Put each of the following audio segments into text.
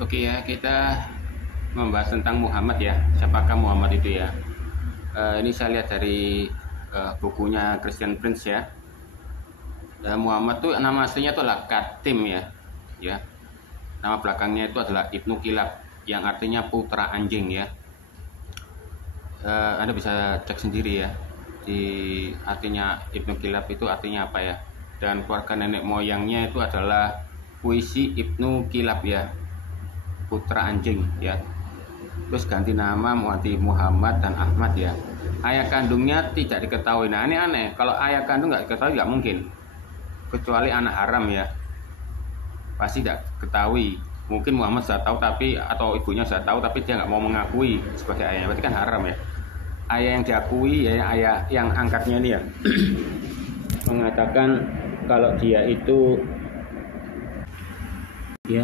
Oke ya, kita membahas tentang Muhammad ya. Siapakah Muhammad itu ya? Ini saya lihat dari bukunya Christian Prince ya. Muhammad tuh nama aslinya itu adalah Katim ya. Ya. Nama belakangnya itu adalah Ibnu Kilab yang artinya putra anjing ya. Anda bisa cek sendiri ya. Di artinya Ibnu Kilab itu artinya apa ya? Dan keluarga nenek moyangnya itu adalah puisi Ibnu Kilab ya, putra anjing ya. Terus ganti nama menjadi Muhammad dan Ahmad ya. Ayah kandungnya tidak diketahui. Nah ini aneh, kalau ayah kandung nggak diketahui nggak mungkin, kecuali anak haram ya, pasti tidak ketahui. Mungkin Muhammad sudah tahu tapi, atau ibunya sudah tahu tapi dia nggak mau mengakui sebagai ayahnya, berarti kan haram ya. Ayah yang diakui ya ayah yang angkatnya ini ya mengatakan kalau dia itu ya,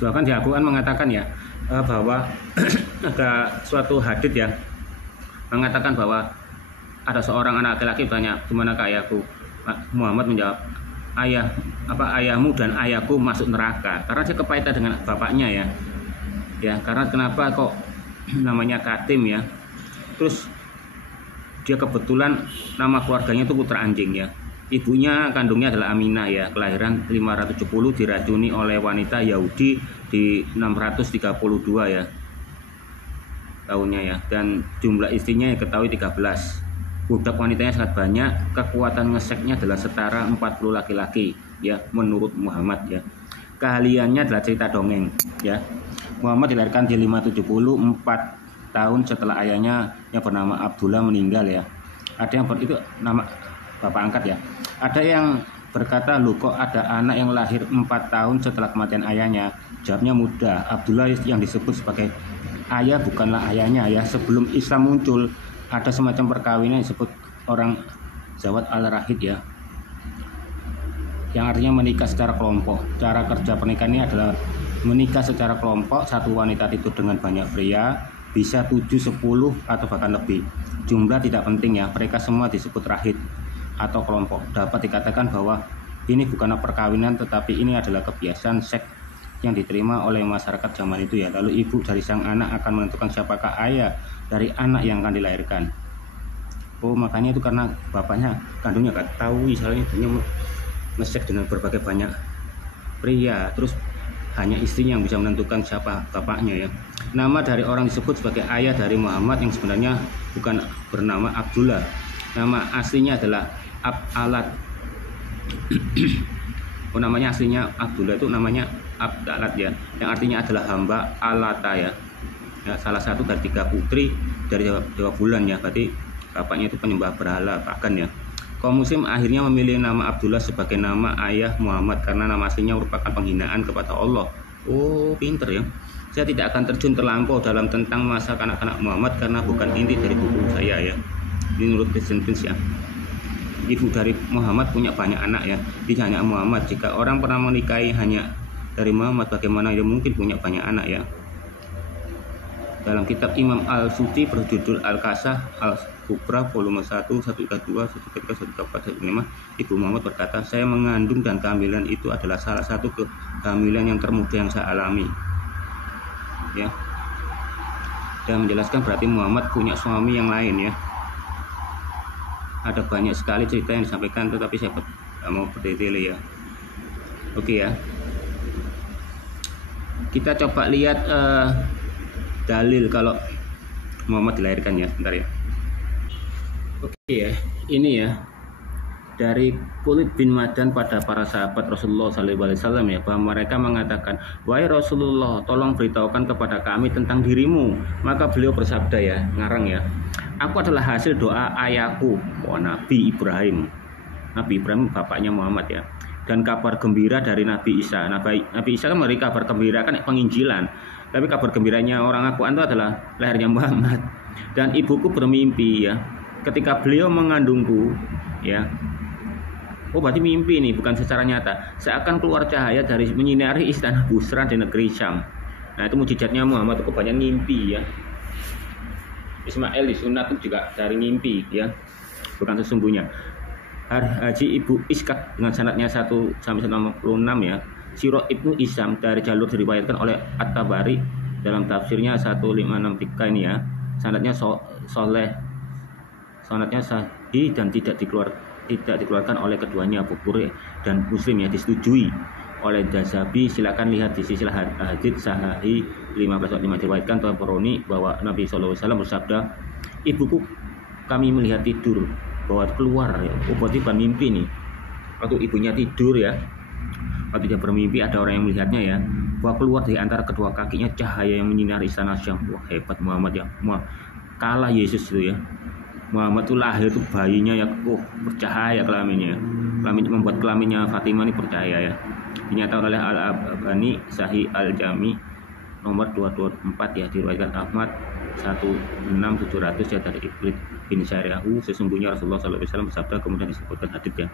bahkan diakukan mengatakan ya bahwa ada suatu hadits ya mengatakan bahwa ada seorang anak laki-laki bertanya, "Gimana ayahku?" Muhammad menjawab, ayahmu dan ayahku masuk neraka, karena dia kepahitan dengan bapaknya ya. Ya, karena kenapa kok namanya Katim ya? Terus dia kebetulan nama keluarganya itu putra anjing ya. Ibunya kandungnya adalah Aminah ya, kelahiran 570, diracuni oleh wanita Yahudi di 632 ya tahunnya ya, dan jumlah istrinya yang ketahui 13. Budak wanitanya sangat banyak, kekuatan ngeseknya adalah setara 40 laki-laki ya menurut Muhammad ya. Keahliannya adalah cerita dongeng ya. Muhammad dilahirkan di 574 tahun setelah ayahnya yang bernama Abdullah meninggal ya. Ada yang itu nama bapak angkat ya. Ada yang berkata, "Loh kok ada anak yang lahir 4 tahun setelah kematian ayahnya?" Jawabnya mudah, Abdullah yang disebut sebagai ayah bukanlah ayahnya ya. Sebelum Islam muncul ada semacam perkawinan yang disebut orang Zawat al-Rahid ya, yang artinya menikah secara kelompok. Cara kerja pernikahan ini adalah menikah secara kelompok, satu wanita tidur dengan banyak pria, bisa 7, 10 atau bahkan lebih. Jumlah tidak penting ya, mereka semua disebut rahid atau kelompok. Dapat dikatakan bahwa ini bukanlah perkawinan tetapi ini adalah kebiasaan seks yang diterima oleh masyarakat zaman itu ya. Lalu ibu dari sang anak akan menentukan siapakah ayah dari anak yang akan dilahirkan. Oh, makanya itu karena bapaknya kandungnya gak tahu, misalnya ibunya ngesek dengan berbagai banyak pria, terus hanya istrinya yang bisa menentukan siapa bapaknya ya. Nama dari orang disebut sebagai ayah dari Muhammad yang sebenarnya bukan bernama Abdullah. Nama aslinya adalah Abdalat. Oh, namanya aslinya Abdullah itu namanya Abdalat ya, yang artinya adalah hamba Alata ya. Ya, salah satu dari 3 putri dari Dewa Bulan ya, berarti bapaknya itu penyembah berhala pagan ya. Kaum muslim akhirnya memilih nama Abdullah sebagai nama ayah Muhammad karena nama aslinya merupakan penghinaan kepada Allah. Oh, pinter ya. Saya tidak akan terjun terlampau dalam tentang masa kanak-kanak Muhammad karena bukan inti dari buku saya ya. Ini menurut Christian Prince ya. Ibu dari Muhammad punya banyak anak ya, tidak hanya Muhammad. Jika orang pernah menikahi hanya dari Muhammad, bagaimana dia mungkin punya banyak anak ya. Dalam kitab Imam Al-Suti berjudul Al-Kasah Al-Kubra volume 1, 132, 133, 134, 135, Ibu Muhammad berkata, "Saya mengandung dan kehamilan itu adalah salah satu kehamilan yang termudah yang saya alami." Ya. Dan menjelaskan berarti Muhammad punya suami yang lain ya. Ada banyak sekali cerita yang disampaikan tetapi saya tidak mau berdetail ya. Oke ya. Kita coba lihat dalil kalau Muhammad dilahirkan ya, sebentar ya. Oke ya, ini ya dari Khalid bin Ma'dan pada para sahabat Rasulullah SAW ya, bahwa mereka mengatakan, "Wahai Rasulullah, tolong beritahukan kepada kami tentang dirimu." Maka beliau bersabda ya, ngarang ya, "Aku adalah hasil doa ayahku, Nabi Ibrahim." Nabi Ibrahim bapaknya Muhammad ya. Dan kabar gembira dari Nabi Isa. Nabi Isa kan memberi kabar gembira kan penginjilan. Tapi kabar gembiranya orang Al-Quran itu adalah lahirnya Muhammad. Dan ibuku bermimpi ya, ketika beliau mengandungku ya. Oh, berarti mimpi ini bukan secara nyata. Seakan keluar cahaya dari menyinari istana Busra di negeri Syam. Nah, itu mujizatnya Muhammad itu banyak mimpi ya. Ismail disunat itu juga dari mimpi ya, bukan sesungguhnya. Haji Ibu Iskak dengan sanadnya 1 sampai 156 ya. Sirah Ibnu Isam dari jalur diriwayatkan oleh At-Tabari dalam tafsirnya 1563 ini ya. Sanadnya soleh, sanadnya sahih dan tidak dikeluarkan oleh keduanya Bukhari dan Muslim ya, disetujui oleh Dasabi. Silakan lihat di silsilah hadits sahih 1545 diriwayatkan Tabrani bahwa Nabi SAW bersabda, ibuku kami melihat tidur bahwa keluar ya, berarti bermimpi nih. Waktu ibunya tidur ya, waktu dia bermimpi ada orang yang melihatnya ya, bahwa keluar dari antara kedua kakinya cahaya yang menyinari istana Syam. Wah, hebat Muhammad ya, kalah Yesus itu ya. Muhammad itu lahir itu bayinya ya, bercahaya kelaminnya. Kelamin membuat kelaminnya Fatimah ini bercahaya ya. Dinyatakan oleh Al-Albani Sahih Al-Jami nomor 224 ya, diriwayatkan Ahmad 16700 ya dari Iblis bin Syariahu. Sesungguhnya Rasulullah SAW bersabda, kemudian disebutkan hadits ya,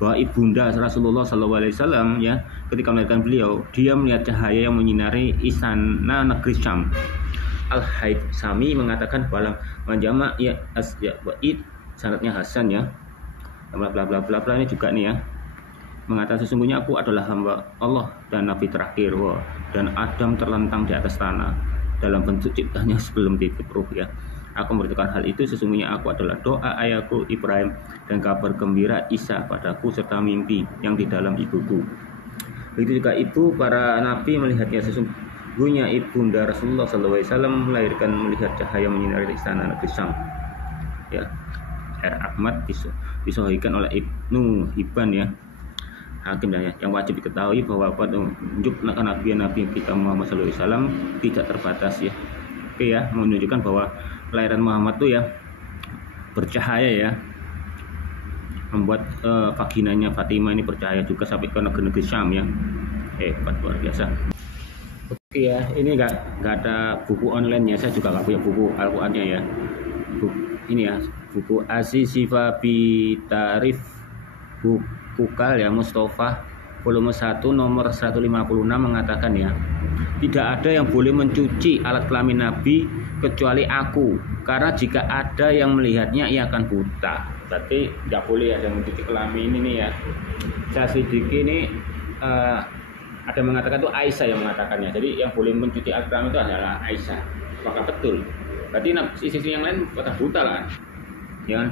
bahwa ibunda Rasulullah SAW ya, ketika melahirkan beliau, dia melihat cahaya yang menyinari istana negeri Syam. Al-Haythami mengatakan dalam menjama ya asya wa'id, sanadnya Hasan ya, bla bla bla bla bla ini juga nih ya, mengatakan sesungguhnya aku adalah hamba Allah dan Nabi terakhir. Wah, dan Adam terlentang di atas tanah dalam bentuk ciptanya sebelum titip ruh ya. Aku memberitakan hal itu, sesungguhnya aku adalah doa ayahku Ibrahim dan kabar gembira Isa padaku serta mimpi yang di dalam ibuku. Begitu juga ibu para nabi melihatnya, sesungguhnya ibunda Rasulullah SAW melahirkan melihat cahaya menyinari istana negeri Syam. Ya, Ahmad disahihkan oleh Ibnu Hibban ya, Hakim ya. Yang wajib diketahui bahwa petunjuk nabi kita Muhammad SAW tidak terbatas ya. Oke ya, menunjukkan bahwa kelahiran Muhammad tuh ya bercahaya ya, membuat vaginanya Fatimah ini bercahaya juga sampai ke negeri Syam ya. Hebat, luar biasa. Oke ya, ini nggak ada buku online ya, saya juga nggak punya buku Al-Qur'annya ya. Ini ya buku As-Sifa bi Tarif Bukal ya, Mustafa volume 1 nomor 156 mengatakan ya, tidak ada yang boleh mencuci alat kelamin Nabi kecuali aku, karena jika ada yang melihatnya ia akan buta. Berarti tidak boleh ada yang mencuci kelamin ini ya. Saya sedikit ini ada yang mengatakan itu Aisyah yang mengatakannya. Jadi yang boleh mencuci alat kelamin itu adalah Aisyah. Apakah betul? Berarti sisi yang lain buta lah ya.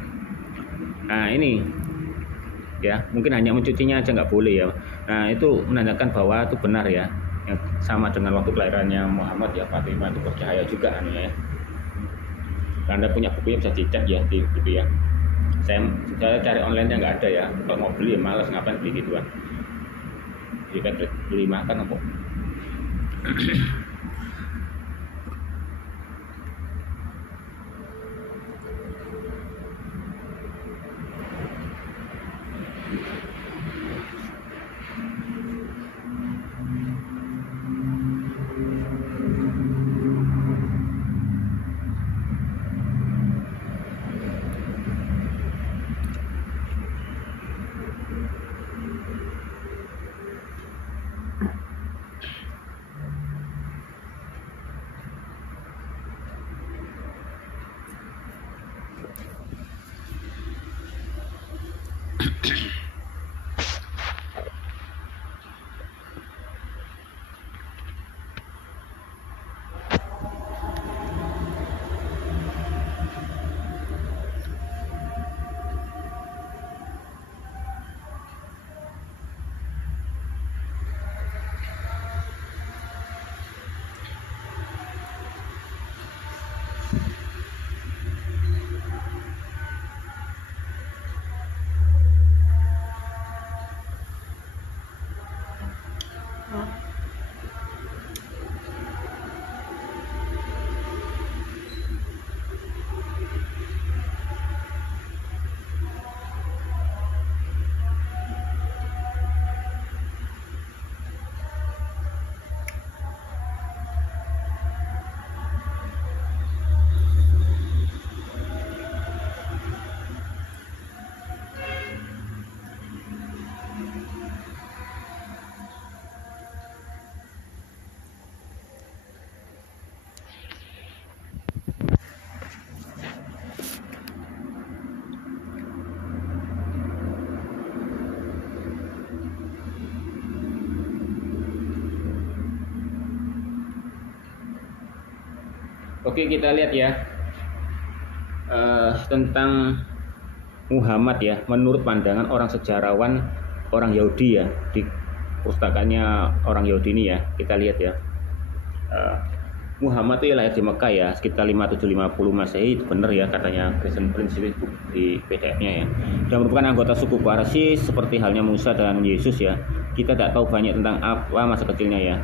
Nah ini ya, mungkin hanya mencucinya aja nggak boleh ya. Nah itu menandakan bahwa itu benar ya, yang sama dengan waktu kelahirannya Muhammad ya, Fatimah itu bercahaya juga anunya ya. Anda punya bukunya bisa dicek ya di gitu ya. Saya cari online-nya nggak ada ya. Kalau mau beli malas, ngapain beli gituan. Jadi kan beli makan apa. Oke, kita lihat ya tentang Muhammad ya, menurut pandangan orang sejarawan orang Yahudi ya, di pustakanya orang Yahudi ini ya, kita lihat ya. Muhammad itu lahir di Mekah ya, sekitar 5750 Masehi, itu benar ya katanya Kristen Prince itu di PDF-nya ya. Dan merupakan anggota suku Parsi seperti halnya Musa dan Yesus ya. Kita tidak tahu banyak tentang apa masa kecilnya ya.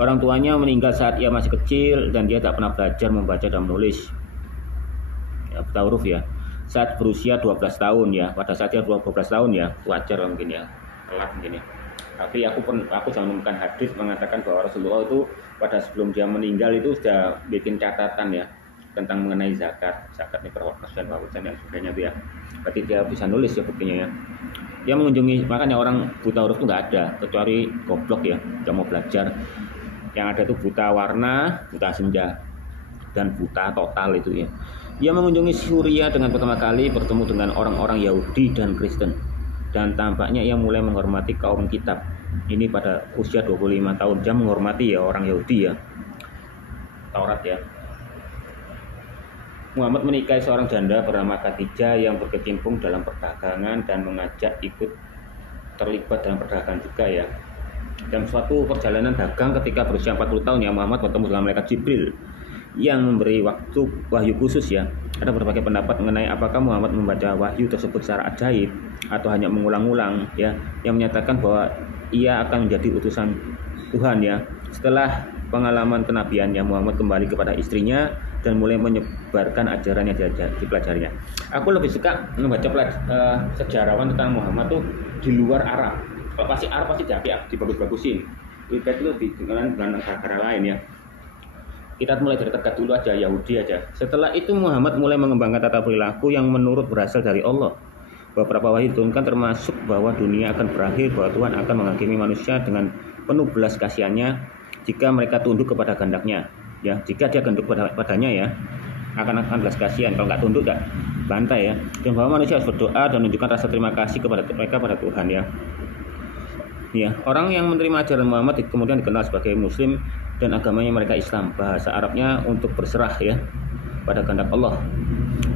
Orang tuanya meninggal saat ia masih kecil dan dia tak pernah belajar membaca dan menulis. Ya, buta huruf ya. Saat berusia 12 tahun ya, pada saat dia 12 tahun ya, wajar mungkin ya, telat mungkin ya. Tapi aku jangan menemukan hadis mengatakan bahwa Rasulullah itu pada sebelum dia meninggal itu sudah bikin catatan ya tentang mengenai zakat ini perwakilan dan yang sebagainya itu ya. Berarti dia bisa nulis ya buktinya ya. Dia mengunjungi, makanya orang buta huruf itu nggak ada kecuali goblok ya, nggak mau belajar. Yang ada itu buta warna, buta senja, dan buta total itu ya. Dia mengunjungi Suria dengan pertama kali bertemu dengan orang-orang Yahudi dan Kristen. Dan tampaknya ia mulai menghormati kaum kitab. Ini pada usia 25 tahun dia menghormati ya orang Yahudi ya, Taurat ya. Muhammad menikahi seorang janda bernama Khadijah yang berkecimpung dalam perdagangan dan mengajak ikut terlibat dalam perdagangan juga ya. Dalam suatu perjalanan dagang ketika berusia 40 tahun ya, Muhammad bertemu dengan malaikat Jibril yang memberi waktu wahyu khusus ya. Ada berbagai pendapat mengenai apakah Muhammad membaca wahyu tersebut secara ajaib atau hanya mengulang-ulang ya, yang menyatakan bahwa ia akan menjadi utusan Tuhan ya. Setelah pengalaman kenabiannya, Muhammad kembali kepada istrinya dan mulai menyebarkan ajaran yang dipelajarinya. Aku lebih suka membaca sejarawan tentang Muhammad tuh di luar Arab. Kalau pasti Arab pasti dibagus-bagusin. Lebih lebih dengan negara lain ya. Kita mulai dari terdekat dulu aja, Yahudi aja. Setelah itu Muhammad mulai mengembangkan tata perilaku yang menurut berasal dari Allah. Beberapa wahyu diturunkan termasuk bahwa dunia akan berakhir, bahwa Tuhan akan menghakimi manusia dengan penuh belas kasihannya jika mereka tunduk kepada kehendaknya. Ya, jika dia tunduk padanya ya, akan belas kasihan. Kalau nggak tunduk, nggak bantai ya. Dan bahwa manusia harus berdoa dan menunjukkan rasa terima kasih kepada mereka pada Tuhan ya. Ya, orang yang menerima ajaran Muhammad kemudian dikenal sebagai Muslim dan agamanya mereka Islam. Bahasa Arabnya untuk berserah ya pada kehendak Allah.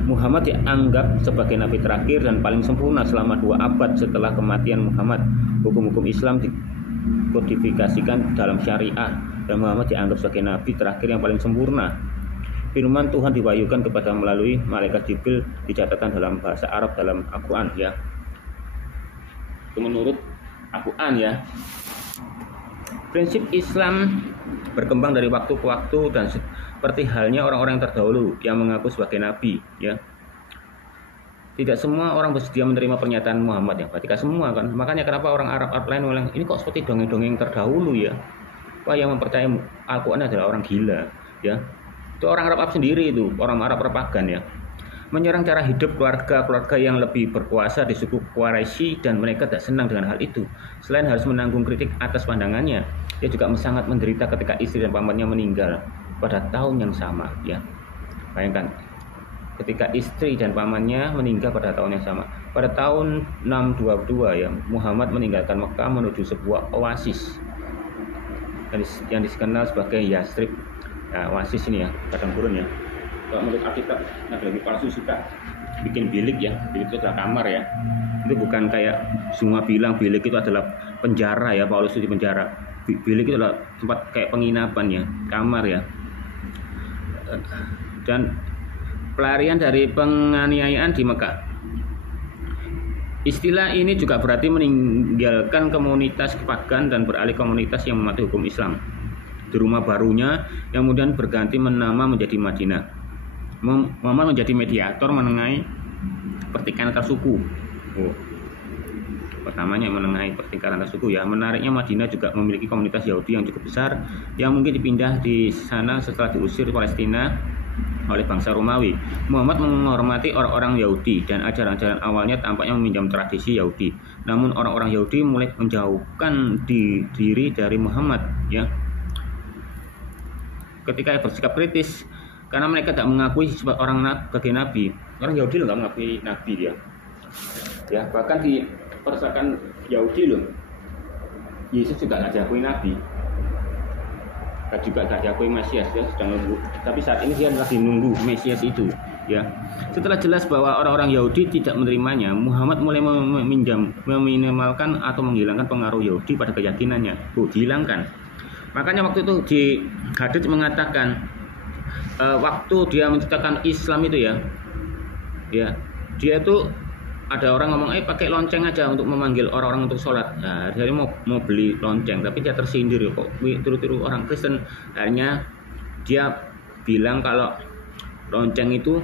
Muhammad dianggap sebagai nabi terakhir dan paling sempurna selama 2 abad setelah kematian Muhammad. Hukum-hukum Islam dikodifikasikan dalam syariah dan Muhammad dianggap sebagai nabi terakhir yang paling sempurna. Firman Tuhan diwahyukan kepada melalui malaikat Jibril dicatatkan dalam bahasa Arab dalam Al-Quran ya. Itu menurut Al-Quran ya. Prinsip Islam berkembang dari waktu ke waktu dan seperti halnya orang-orang yang terdahulu yang mengaku sebagai nabi ya. Tidak semua orang bersedia menerima pernyataan Muhammad ya. Berarti semua kan. Makanya kenapa orang Arab lain bilang ini kok seperti dongeng-dongeng terdahulu ya. Wah, yang mempercayai Al-Quran adalah orang gila ya. Itu orang Arab sendiri itu, orang Arab propagan ya. Menyerang cara hidup keluarga yang lebih berkuasa di suku Quraisy dan mereka tak senang dengan hal itu. Selain harus menanggung kritik atas pandangannya, dia juga sangat menderita ketika istri dan pamannya meninggal pada tahun yang sama ya. Bayangkan, ketika istri dan pamannya meninggal pada tahun yang sama. Pada tahun 622 ya, Muhammad meninggalkan Mekah menuju sebuah oasis yang dikenal sebagai Yathrib. Nah, oasis ini ya, padang gurun ya. Kalau menurut Alkitab, ada lagi palsu suka bikin bilik ya. Bilik itu adalah kamar ya. Itu bukan kayak semua bilang bilik itu adalah penjara ya, Paulus itu di penjara. Bilik itu adalah tempat kayak penginapan ya, kamar ya. Dan pelarian dari penganiayaan di Mekah. Istilah ini juga berarti meninggalkan komunitas pagan dan beralih komunitas yang mematuhi hukum Islam. Di rumah barunya yang kemudian berganti nama menjadi Madinah. Muhammad menjadi mediator menengahi pertikaian antar suku. Pertamanya menengahi pertikaian antar suku ya. Menariknya Madinah juga memiliki komunitas Yahudi yang cukup besar yang mungkin dipindah di sana setelah diusir Palestina oleh bangsa Romawi. Muhammad menghormati orang-orang Yahudi dan ajaran-ajaran awalnya tampaknya meminjam tradisi Yahudi. Namun orang-orang Yahudi mulai menjauhkan diri dari Muhammad ya. Ketika bersikap kritis karena mereka tidak mengakui sebagai nabi. Orang Yahudi loh nggak mengakui nabi dia. Ya, bahkan di persakan Yahudi loh, Yesus juga nggak diakui nabi. dan juga gak diakui Mesias, dia sedang nunggu. Tapi saat ini dia lagi nunggu Mesias itu, ya. Setelah jelas bahwa orang-orang Yahudi tidak menerimanya, Muhammad mulai meminimalkan atau menghilangkan pengaruh Yahudi pada keyakinannya. Dihilangkan. Makanya waktu itu di hadits mengatakan waktu dia menciptakan Islam itu ya, dia itu ada orang ngomong, pakai lonceng aja untuk memanggil orang-orang untuk sholat. Nah, dia mau beli lonceng, tapi dia tersindir kok tiru-tiru orang Kristen. Akhirnya dia bilang kalau lonceng itu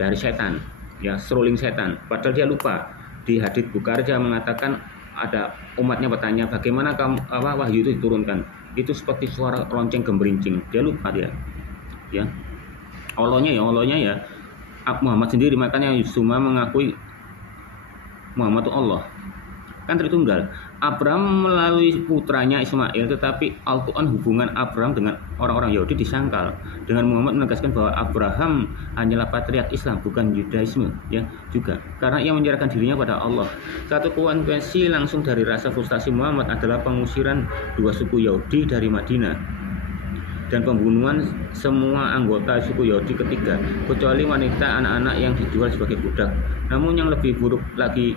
dari setan, ya, seruling setan. Padahal dia lupa. Di hadits Bukhari dia mengatakan ada umatnya bertanya, bagaimana wahyu itu diturunkan? Itu seperti suara lonceng gemberincing. Dia lupa dia, ya. Allahnya ya. Muhammad sendiri makanya cuma mengakui Muhammad itu Allah, kan Tritunggal. Abraham melalui putranya Ismail, tetapi Al-Quran hubungan Abraham dengan orang-orang Yahudi disangkal. Dengan Muhammad menegaskan bahwa Abraham hanyalah patriark Islam, bukan Yudaisme, ya juga. Karena ia menyerahkan dirinya pada Allah. Satu konsekuensi langsung dari rasa frustasi Muhammad adalah pengusiran dua suku Yahudi dari Madinah dan pembunuhan semua anggota suku Yahudi ketiga, kecuali wanita, anak-anak yang dijual sebagai budak. Namun yang lebih buruk lagi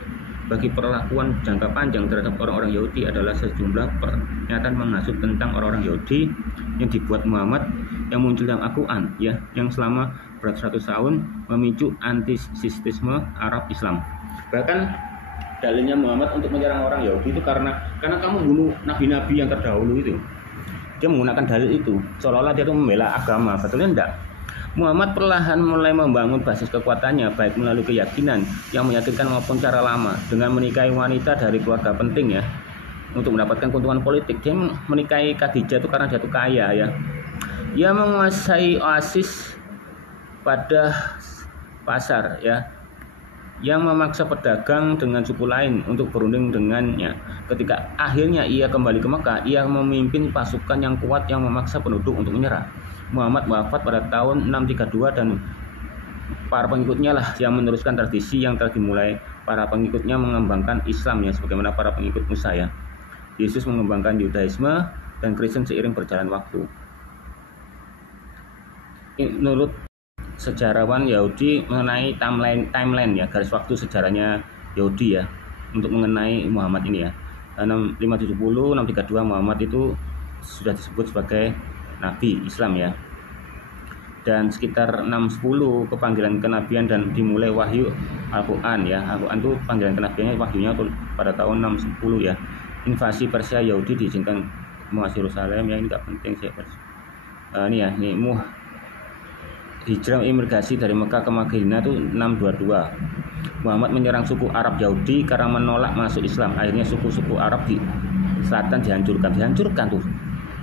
bagi perlakuan jangka panjang terhadap orang-orang Yahudi adalah sejumlah pernyataan menghasut tentang orang-orang Yahudi yang dibuat Muhammad yang muncul dalam Al-Quran, ya, yang selama beratus-ratus tahun memicu antisemitisme Arab Islam. Bahkan dalilnya Muhammad untuk menyerang orang Yahudi itu karena kamu bunuh nabi-nabi yang terdahulu itu. Dia menggunakan dalil itu seolah-olah dia itu membela agama, betulnya enggak. Muhammad perlahan mulai membangun basis kekuatannya baik melalui keyakinan yang meyakinkan maupun cara lama dengan menikahi wanita dari keluarga penting, ya, untuk mendapatkan keuntungan politik. Dia menikahi Khadijah itu karena dia itu kaya, ya. Ia menguasai oasis pada pasar, ya, yang memaksa pedagang dengan suku lain untuk berunding dengannya. Ketika akhirnya ia kembali ke Mekah, ia memimpin pasukan yang kuat yang memaksa penduduk untuk menyerah. Muhammad wafat pada tahun 632 dan para pengikutnya lah yang meneruskan tradisi yang telah dimulai para pengikutnya mengembangkan Islam, ya, sebagaimana para pengikut Musa, ya. Yesus mengembangkan Yudaisme dan Kristen seiring berjalan waktu. Menurut sejarawan Yahudi mengenai timeline, ya, garis waktu sejarahnya Yahudi, ya, untuk mengenai Muhammad ini, ya. 570 632 Muhammad itu sudah disebut sebagai Nabi Islam, ya. Dan sekitar 610 kepanggilan kenabian dan dimulai wahyu Al-Quran, ya. Al-Quran itu panggilan kenabiannya, wahyunya pada tahun 610, ya. Invasi Persia Yahudi diizinkan menguasai Yerusalem, ya, ini nggak penting sih. Ini ya, ini hijrah imigrasi dari Mekah ke Madinah itu 622. Muhammad menyerang suku Arab Yahudi karena menolak masuk Islam. Akhirnya suku-suku Arab di selatan dihancurkan tuh.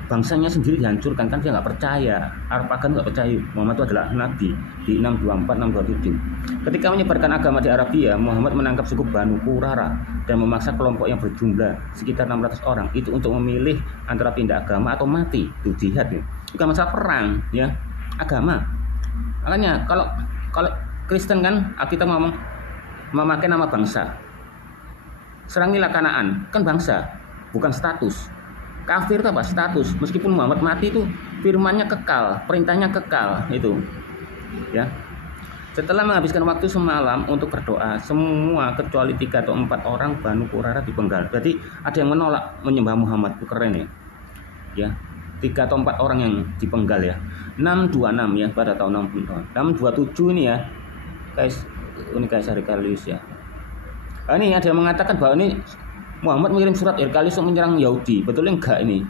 Bangsanya sendiri dihancurkan, kan dia nggak percaya. Arab pagan nggak percaya Muhammad itu adalah Nabi di 624 627. Ketika menyebarkan agama di Arabia, Muhammad menangkap suku Banu Qurara dan memaksa kelompok yang berjumlah sekitar 600 orang itu untuk memilih antara pindah agama atau mati. Itu jihad, ya. Bukan masalah perang, ya, agama. Makanya kalau Kristen kan kita ngomong memakai nama bangsa. Serangilah Kanaan, kan bangsa, bukan status. Kafir itu apa? Status. Meskipun Muhammad mati itu firmannya kekal, perintahnya kekal itu. Ya. Setelah menghabiskan waktu semalam untuk berdoa, semua kecuali 3 atau 4 orang Banu Qurara dipenggal. Jadi ada yang menolak menyembah Muhammad, itu keren, ya. Ya. 3 atau 4 orang yang dipenggal, ya. 626, ya, pada tahun 60. 627 ini, ya. Guys, ini Kaisar Hercules, ya. Ini ada yang mengatakan bahwa ini Muhammad mengirim surat Hercules untuk menyerang Yahudi. Betul enggak ini?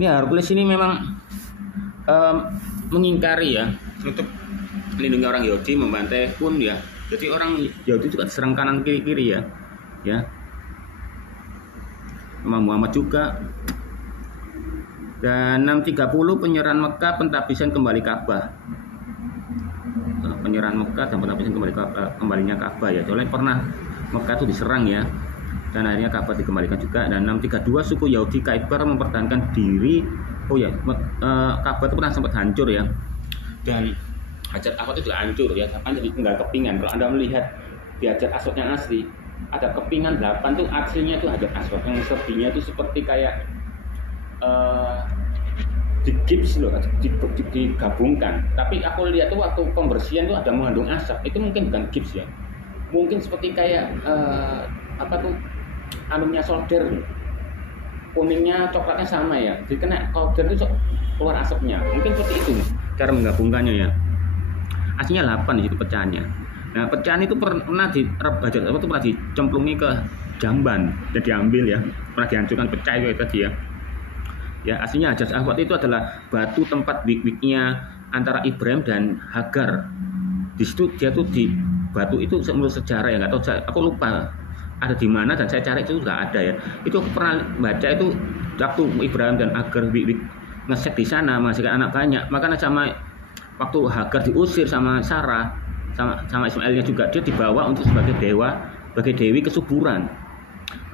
Ini Hercules ini memang mengingkari, ya, untuk melindungi orang Yahudi, membantai pun, ya. Jadi orang Yahudi juga diserang kanan kiri, ya. Ya. Imam Muhammad juga. Dan 630 penyerahan Mekah, pentabisan kembali Ka'bah. Penyerahan Mekah dan pentabisan kembalinya Ka'bah, ya. Soalnya pernah Mekah itu diserang, ya. Dan akhirnya Ka'bah dikembalikan juga. Dan 632 suku Yahudi Khaybar mempertahankan diri. Oh ya, Ka'bah itu pernah sempat hancur, ya. Dan Hajar Aswad itu juga hancur, ya. Sampai jadi tinggal kepingan. Kalau Anda melihat di Hajar Aswad yang asli, ada kepingan 8 tuh aslinya itu Hajar Aswad. Yang selebihnya itu seperti kayak digips loh, digabungkan. Tapi aku lihat tuh waktu pembersihan tuh ada mengandung asap. Itu mungkin bukan gips ya. Mungkin seperti kayak apa tuh alumnya solder, kuningnya coklatnya sama ya. Jadi kena solder itu keluar asapnya. Mungkin seperti itu cara menggabungkannya ya. Aslinya 8 di situ pecahannya. Nah pecahan itu pernah pernah dicemplungi ke jamban dan diambil ya. Pernah dihancurkan pecah itu tadi ya. Ya, aslinya Hajar Aswad itu adalah batu tempat wik-wiknya antara Ibrahim dan Hagar. Di situ dia tuh di batu itu menurut sejarah ya, nggak tahu, aku lupa ada di mana dan saya cari itu nggak ada ya. Itu aku pernah baca itu waktu Ibrahim dan Hagar wik-wik ngesek di sana menghasilkan anak banyak. Makanya sama waktu Hagar diusir sama Sarah sama Ismailnya juga, dia dibawa untuk sebagai dewa, sebagai dewi kesuburan.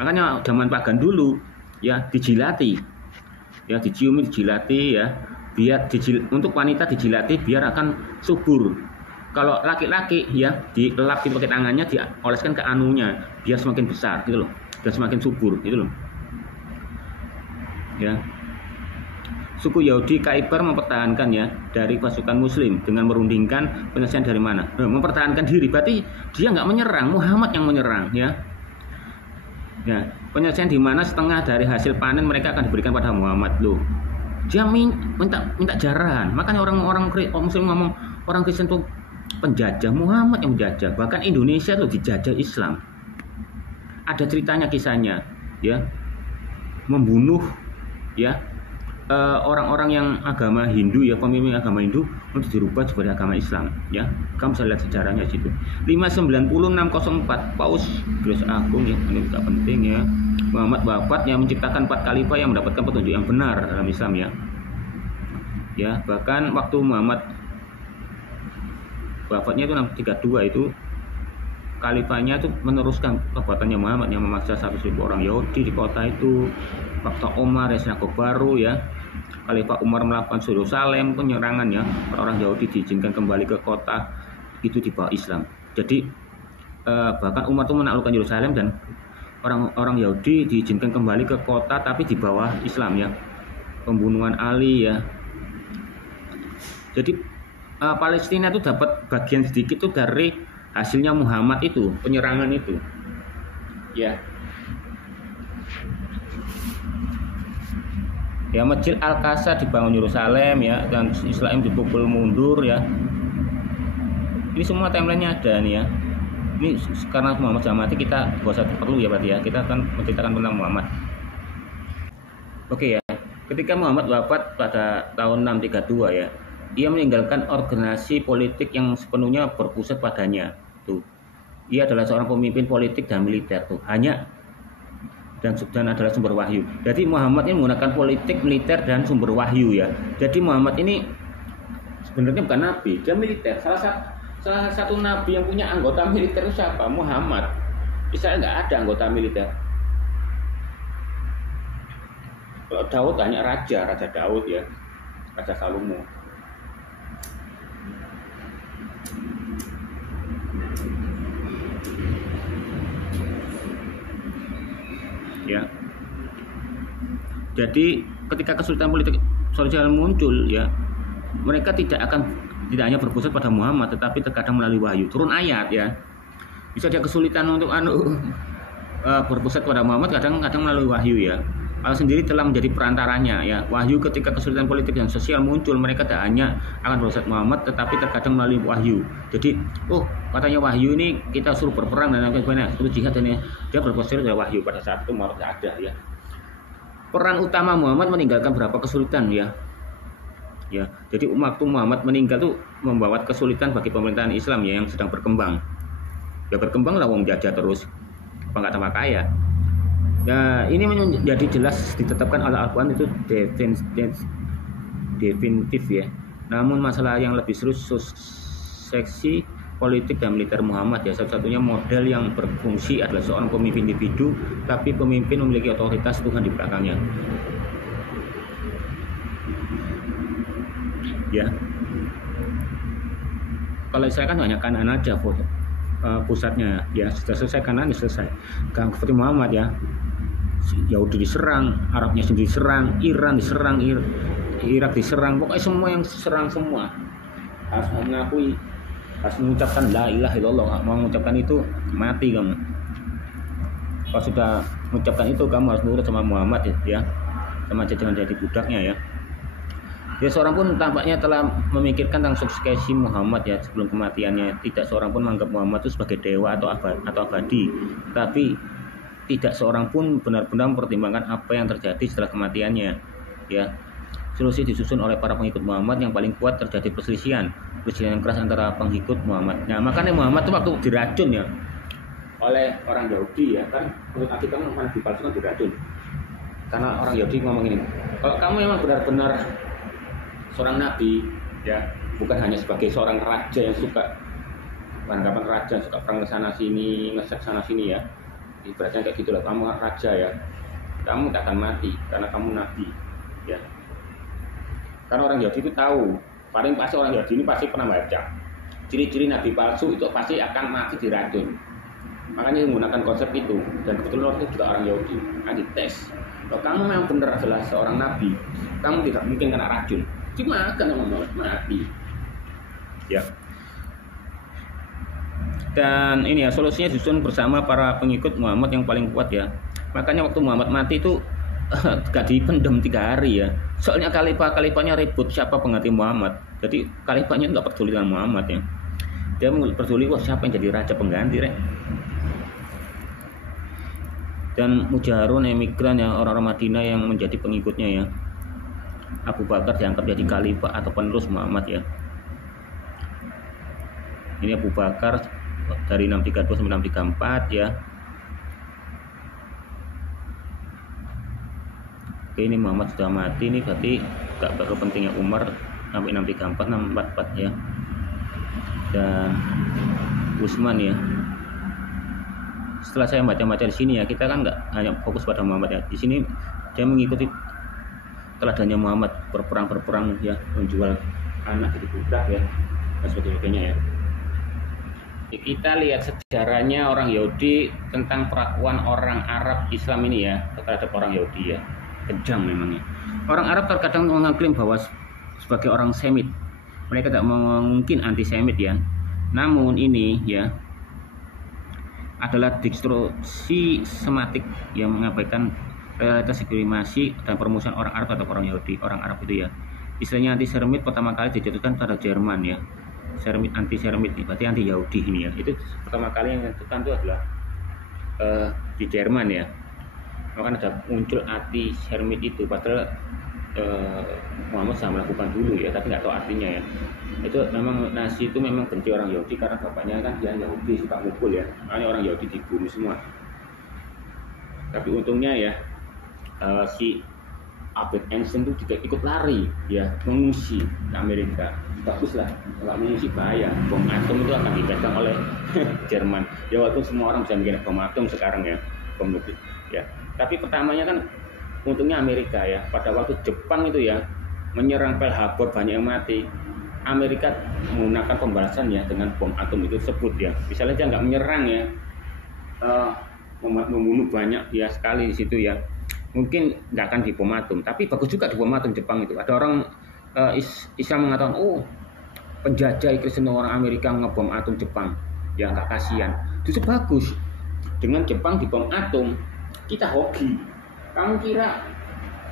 Makanya zaman pagan dulu ya dijilati. Ya diciumi, dijilati ya, biar untuk wanita dijilati biar akan subur. Kalau laki-laki ya dilap pakai tangannya, dioleskan ke anunya biar semakin besar gitu loh, dan semakin subur gitu loh. Ya. Suku Yahudi Khaybar mempertahankan ya dari pasukan Muslim dengan merundingkan penyelesaian dari mana? Mempertahankan diri, berarti dia nggak menyerang, Muhammad yang menyerang ya. Ya, penyelesaian di mana setengah dari hasil panen mereka akan diberikan pada Muhammad loh. Dia minta jarahan. Makanya orang Muslim ngomong orang Kristen itu penjajah, Muhammad yang menjajah. Bahkan Indonesia tuh dijajah Islam. Ada ceritanya, kisahnya ya. Membunuh ya orang-orang yang agama Hindu ya, pemimpin agama Hindu untuk dirubah sebagai agama Islam ya. Kamu bisa lihat sejarahnya situ. 590-604 Paus Gregorius Agung ya, ini juga penting ya. Muhammad wafat yang menciptakan 4 khalifah yang mendapatkan petunjuk yang benar dalam Islam ya. Ya, bahkan waktu Muhammad wafatnya itu 632 itu khalifahnya itu meneruskan perbuatannya Muhammad yang memaksa 100.000 orang Yahudi di kota itu. Waktu Umar ya, sinagog baru ya. Khalifah Umar melakukan Yerusalem penyerangan ya, orang Yahudi diizinkan kembali ke kota itu di bawah Islam. Jadi bahkan Umar itu menaklukkan Yerusalem dan orang Yahudi diizinkan kembali ke kota tapi di bawah Islam ya. Pembunuhan Ali ya. Jadi Palestina itu dapat bagian sedikit tuh dari hasilnya Muhammad itu, penyerangan itu. Ya. Ya, Masjid Al-Aqsa dibangun Yerusalem ya, dan Israel dipukul mundur ya. Ini semua timelinenya ada nih ya. Ini karena Muhammad sudah mati, kita gak usah perlu ya berarti ya. Kita akan menceritakan tentang Muhammad. Oke ya. Ketika Muhammad wafat pada tahun 632 ya, ia meninggalkan organisasi politik yang sepenuhnya berpusat padanya. Tuh. Ia adalah seorang pemimpin politik dan militer tuh. Hanya dan adalah sumber wahyu. Jadi Muhammad ini menggunakan politik, militer dan sumber wahyu ya. Jadi Muhammad ini sebenarnya bukan nabi, dia militer. Salah satu nabi yang punya anggota militer itu siapa? Muhammad. Israel nggak ada anggota militer. Kalau Daud hanya raja Daud ya, Raja Salomo. Ya. Jadi ketika kesulitan politik sosial muncul ya, mereka tidak hanya berpusat pada Muhammad, tetapi terkadang melalui wahyu turun ayat ya. Bisa ada kesulitan untuk berpusat pada Muhammad, kadang-kadang melalui wahyu ya. Allah sendiri telah menjadi perantaranya ya. Wahyu ketika kesulitan politik dan sosial muncul, mereka tidak hanya akan berpusat Muhammad, tetapi terkadang melalui wahyu. Jadi, katanya wahyu ini kita suruh berperang dan lain-lain, suruh jihad dan dia berpusat dari wahyu. Pada saat itu Muhammad tidak ada ya. Peran utama Muhammad meninggalkan berapa kesulitan ya. Ya, jadi waktu Muhammad meninggal tuh membawa kesulitan bagi pemerintahan Islam ya yang sedang berkembang. Ya berkembang lah, wong jajah terus, apa nggak tambah kaya. Nah, ini menjadi jelas ditetapkan oleh Al-Quran itu definitif ya. Namun masalah yang lebih serius seksi politik dan militer Muhammad ya, satu-satunya model yang berfungsi adalah seorang pemimpin individu, tapi pemimpin memiliki otoritas Tuhan di belakangnya. Ya. Kalau saya kan hanya kanan aja pusatnya ya, sudah selesai kanan selesai. Kan seperti Muhammad ya. Yahudi diserang, Arabnya sendiri diserang, Iran diserang, Irak diserang, pokoknya semua yang serang semua harus mengakui, harus mengucapkan la ilaha illallah. Mau mengucapkan itu mati kamu. Kalau sudah mengucapkan itu kamu harus nurut sama Muhammad ya, sama aja jangan jadi budaknya ya. Ya seorang pun tampaknya telah memikirkan tentang suksesi Muhammad ya sebelum kematiannya. Tidak seorang pun menganggap Muhammad itu sebagai dewa atau abadi. Tapi tidak seorang pun benar-benar mempertimbangkan apa yang terjadi setelah kematiannya. Ya, solusi disusun oleh para pengikut Muhammad yang paling kuat terjadi perselisihan yang keras antara pengikut Muhammad. Nah makanya Muhammad itu waktu diracun ya oleh orang Yahudi ya kan, menurut kita kan dipalsukan diracun. Karena orang Yahudi ngomong ini, kalau kamu memang benar-benar seorang nabi ya, bukan hanya sebagai seorang raja yang suka beranggapan raja, suka perang sana sini, ngeset sana sini ya, ibaratnya kayak gitulah, kamu raja ya, kamu tak akan mati karena kamu nabi ya. Karena orang Yahudi itu tahu, paling pasti orang Yahudi ini pasti pernah baca ciri-ciri nabi palsu itu pasti akan mati diracun. Makanya menggunakan konsep itu, dan kebetulan waktu itu juga orang Yahudi kan dites, kalau kamu memang benar adalah seorang nabi, kamu tidak mungkin kena racun, cuma akan mati ya. Dan ini ya solusinya disusun bersama para pengikut Muhammad yang paling kuat ya. Makanya waktu Muhammad mati itu gak dipendam 3 hari ya. Soalnya khalifahnya ribut siapa pengganti Muhammad. Jadi khalifahnya nggak peduli dengan Muhammad ya. Dia peduli siapa yang jadi raja pengganti rek. Dan Mujaharun emigran ya, orang-orang Madinah yang menjadi pengikutnya ya. Abu Bakar dianggap jadi khalifah atau penerus Muhammad ya. Ini Abu Bakar dari 632 sampai 634 ya. Oke, ini Muhammad sudah mati, ini berarti gak bakal pentingnya Umar sampai 634 644 ya. Dan Utsman ya. Setelah saya baca-baca di sini ya, kita kan nggak hanya fokus pada Muhammad ya. Di sini dia mengikuti teladannya Muhammad, berperang ya, menjual anak jadi budak ya, dan sebagainya ya. Kita lihat sejarahnya orang Yahudi tentang perlakuan orang Arab Islam ini ya terhadap orang Yahudi ya, kejam memangnya. Orang Arab terkadang mengklaim bahwa sebagai orang Semit, mereka tidak mungkin anti-Semit ya. Namun ini ya adalah distorsi sematik yang mengabaikan realitas diskriminasi dan permusuhan orang Arab atau orang Yahudi. Orang Arab itu ya, istilahnya anti-Semit pertama kali dijatuhkan pada Jerman ya. Anti-Semit berarti anti Yahudi ini ya. Itu pertama kali yang dijatuhkan itu adalah di Jerman ya. Maka ada muncul anti-Semit itu, padahal Muhammad sudah melakukan dulu ya, tapi nggak tahu artinya ya. Itu memang Nazi itu memang benci orang Yahudi karena bapaknya kan dia Yahudi, suka mukul ya, makanya orang Yahudi dibunuh semua. Tapi untungnya ya si Albert Einstein itu juga ikut lari ya, mengungsi ke Amerika. Baguslah, kalau mengungsi bahaya, bom atom itu akan dipegang oleh Jerman ya, walaupun semua orang bisa bikin bom atom sekarang ya, bom nuklir ya. Tapi pertamanya kan untungnya Amerika ya, pada waktu Jepang itu ya menyerang Pearl Harbor banyak yang mati, Amerika menggunakan pembalasan ya dengan bom atom itu tersebut ya. Misalnya dia nggak menyerang ya, membunuh banyak ya sekali di situ ya, mungkin nggak akan di bom atom. Tapi bagus juga di bom atom Jepang itu. Ada orang Islam mengatakan, oh penjajah Kristen orang Amerika ngebom atom Jepang, ya nggak kasihan. Justru bagus, dengan Jepang di bom atom kita hoki. Kamu kira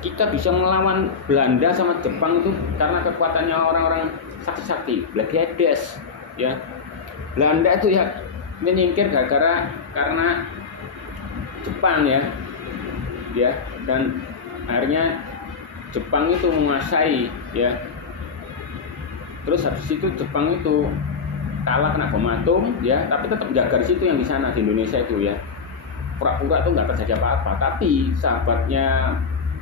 kita bisa melawan Belanda sama Jepang itu karena kekuatannya orang-orang sakti-sakti, Black Hades ya. Belanda itu ya menyingkir karena Jepang ya, dan akhirnya Jepang itu menguasai ya. Terus habis itu Jepang itu kalah kena bom atom ya, tapi tetap jaga di situ yang di sana di Indonesia itu ya. Pura-pura itu nggak terjadi apa-apa, tapi sahabatnya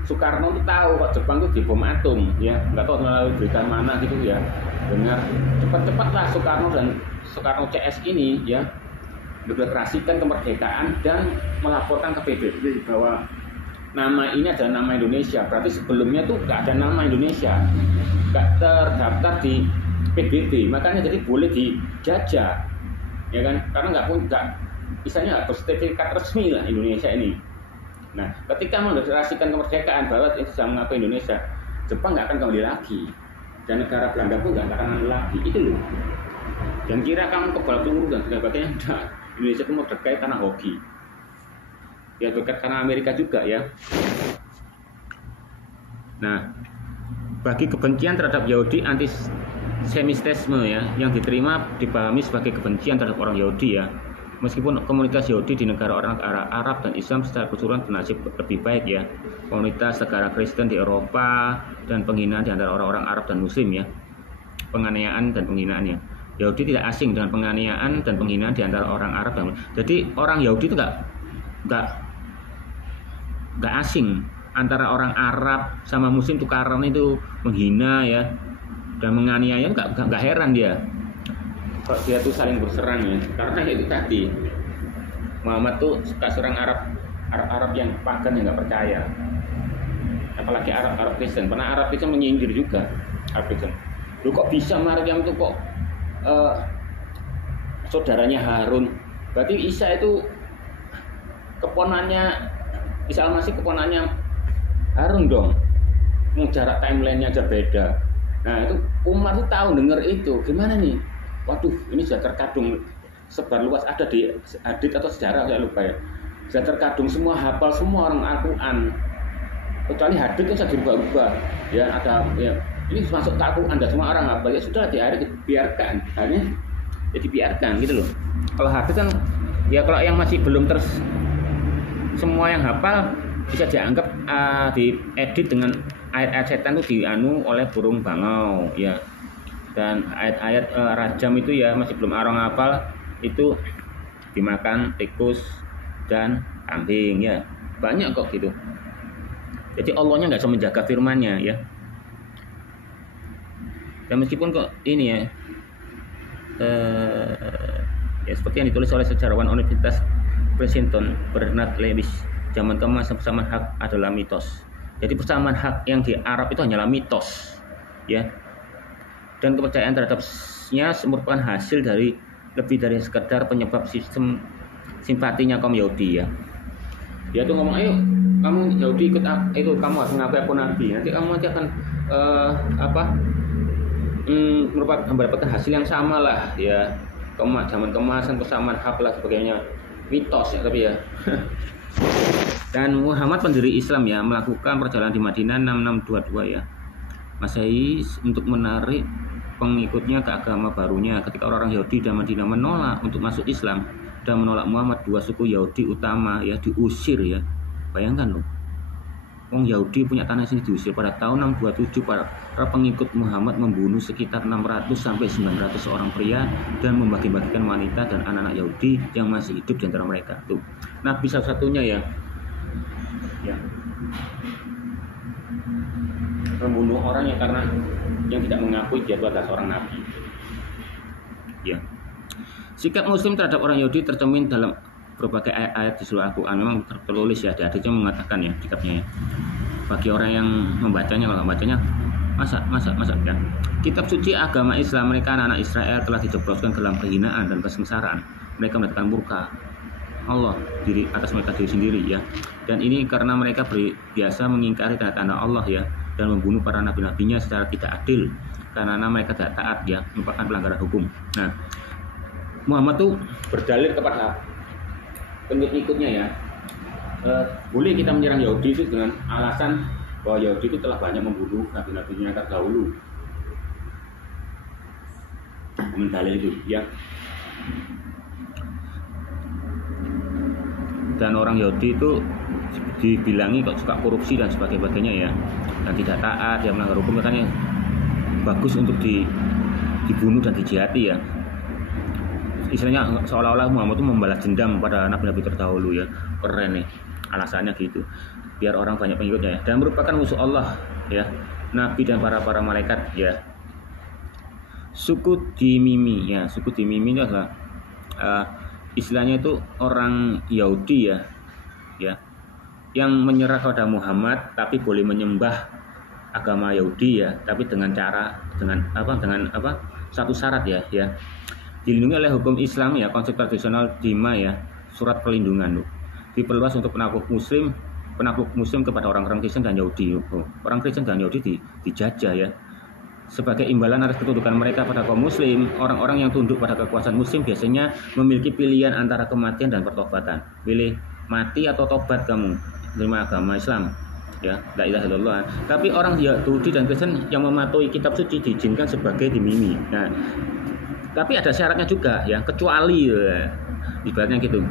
Soekarno itu tahu kok Jepang itu di bom atom ya, nggak tahu melalui berita mana gitu ya, dengar cepat-cepatlah Soekarno CS ini ya mendeklarasikan kemerdekaan dan melaporkan ke PBB bahwa nama ini adalah nama Indonesia. Berarti sebelumnya tuh nggak ada nama Indonesia, nggak terdaftar di PBB, makanya jadi boleh dijajah ya kan, karena nggak misalnya bersertifikat resmi lah Indonesia ini. Nah, ketika mendeklarasikan kemerdekaan bahwa itu sudah mengakui Indonesia, Jepang nggak akan kembali lagi, dan negara Belanda pun nggak akan kembali lagi, itu loh. Dan kira kamu kebal peluru dan sebagainya, enggak. Indonesia itu mau dekat karena hoki, ya dekat karena Amerika juga ya. Nah, bagi kebencian terhadap Yahudi, antisemitisme ya, yang dipahami sebagai kebencian terhadap orang Yahudi ya. Meskipun komunitas Yahudi di negara orang Arab dan Islam secara keseluruhan bernasib lebih baik ya. Komunitas negara Kristen di Eropa dan penghinaan di antara orang-orang Arab dan Muslim ya. Penganiayaan dan penghinaannya. Yahudi tidak asing dengan penganiayaan dan penghinaan di antara orang Arab dan Muslim. Jadi orang Yahudi itu nggak asing. Antara orang Arab sama Muslim tukaran itu menghina ya dan menganiaya, nggak heran dia kalau dia tuh saling berserang ya, karena itu tadi Muhammad tuh suka serang Arab yang pagan yang nggak percaya, apalagi Arab Kristen. Pernah Arab Kristen menyindir juga Arab Kristen, lu kok bisa Maryam tuh kok saudaranya Harun, berarti Isa itu keponannya, Isa Al-Masih keponannya Harun dong, jarak timelinenya aja beda. Nah itu umat tuh tahu denger itu, gimana nih? Waduh, ini sudah terkadung sebar luas, ada di hadits atau sejarah saya lupa ya. Sudah terkadung semua, hafal semua orang Al-Quran. Kecuali hadits itu bisa dirubah-ubah. Ya ada ya, ini masuk ke Al-Quran, dan semua orang hafal. Ya sudah, di akhirnya dibiarkan, hanya ya dibiarkan gitu loh. Kalau hadits kan, ya kalau yang masih belum semua yang hafal bisa dianggap diedit dengan ayat-ayat setan itu dianu oleh burung bangau ya, dan ayat-ayat rajam itu ya masih belum orang hafal, itu dimakan tikus dan kambing ya, banyak kok gitu. Jadi Allahnya nggak bisa menjaga firman-Nya ya. Dan meskipun kok ini ya ya seperti yang ditulis oleh sejarawan Universitas Princeton Bernard Lewis, zaman kemas persamaan hak adalah mitos. Jadi persamaan hak yang di Arab itu hanyalah mitos, ya. Dan kepercayaan terhadapnya merupakan hasil dari lebih dari sekedar penyebab sistem simpatinya kaum Yahudi ya. Dia tuh ngomong, ayo kamu Yahudi ikut itu, kamu harus ngaku aku nabi. Nanti kamu akan mendapatkan hasil yang sama lah ya. Zaman kemasan persamaan hak lah sebagainya, mitos ya tapi ya. Dan Muhammad pendiri Islam ya melakukan perjalanan di Madinah 6622 ya Masehi untuk menarik pengikutnya ke agama barunya. Ketika orang-orang Yahudi dan Madinah menolak untuk masuk Islam dan menolak Muhammad, dua suku Yahudi utama ya diusir ya. Bayangkan loh, orang Yahudi punya tanah sini diusir. Pada tahun 627 para pengikut Muhammad membunuh sekitar 600 sampai 900 orang pria dan membagi-bagikan wanita dan anak-anak Yahudi yang masih hidup di antara mereka. Tuh, Nabi satu-satunya ya membunuh orang yang karena yang tidak mengakui dia adalah seorang nabi. Ya. Sikap Muslim terhadap orang Yahudi tercermin dalam berbagai ayat-ayat di seluruh Al-Quran. Memang tertulis ya, di haditsnya mengatakan ya sikapnya ya. Bagi orang yang membacanya, kalau membacanya masa ya. Kitab suci agama Islam mereka anak-anak Israel telah dijebloskan dalam kehinaan dan kesengsaraan. Mereka mendapatkan murka Allah diri atas mereka diri sendiri ya. Dan ini karena mereka biasa mengingkari tanda-tanda Allah ya, dan membunuh para nabi-nabinya secara tidak adil karena mereka tidak taat ya, merupakan pelanggaran hukum. Nah, Muhammad tuh berdalil kepada pengikutnya ya, boleh kita menyerang Yahudi itu dengan alasan bahwa Yahudi itu telah banyak membunuh nabi-nabinya terdahulu. Mendalil itu ya. Dan orang Yahudi itu dibilangi kok suka korupsi dan sebagainya ya, dan tidak taat, dia melanggar hukum, makanya bagus untuk dibunuh dan dijihati ya. Istilahnya seolah-olah Muhammad itu membalas dendam pada nabi-nabi terdahulu ya. Keren nih alasannya gitu, biar orang banyak pengikutnya ya. Dan merupakan musuh Allah ya, nabi dan para malaikat ya. Suku Dimimi ya, suku Dimimi itu adalah istilahnya itu orang Yahudi ya yang menyerah kepada Muhammad tapi boleh menyembah agama Yahudi ya, tapi dengan satu syarat ya dilindungi oleh hukum Islam ya, konsep tradisional Dhimma ya, surat perlindungan diperluas untuk penakluk muslim penakluk Muslim kepada orang-orang Kristen dan Yahudi. Orang Kristen dan Yahudi dijajah ya. Sebagai imbalan atas ketundukan mereka pada kaum Muslim, orang-orang yang tunduk pada kekuasaan Muslim biasanya memiliki pilihan antara kematian dan pertobatan. Pilih mati atau tobat kamu menerima agama Islam. Ya, la ilaha illallah. Tapi orang Yahudi dan Kristen yang mematuhi kitab suci diizinkan sebagai dimimi. Nah, tapi ada syaratnya juga ya, kecuali ya, ibaratnya gitu.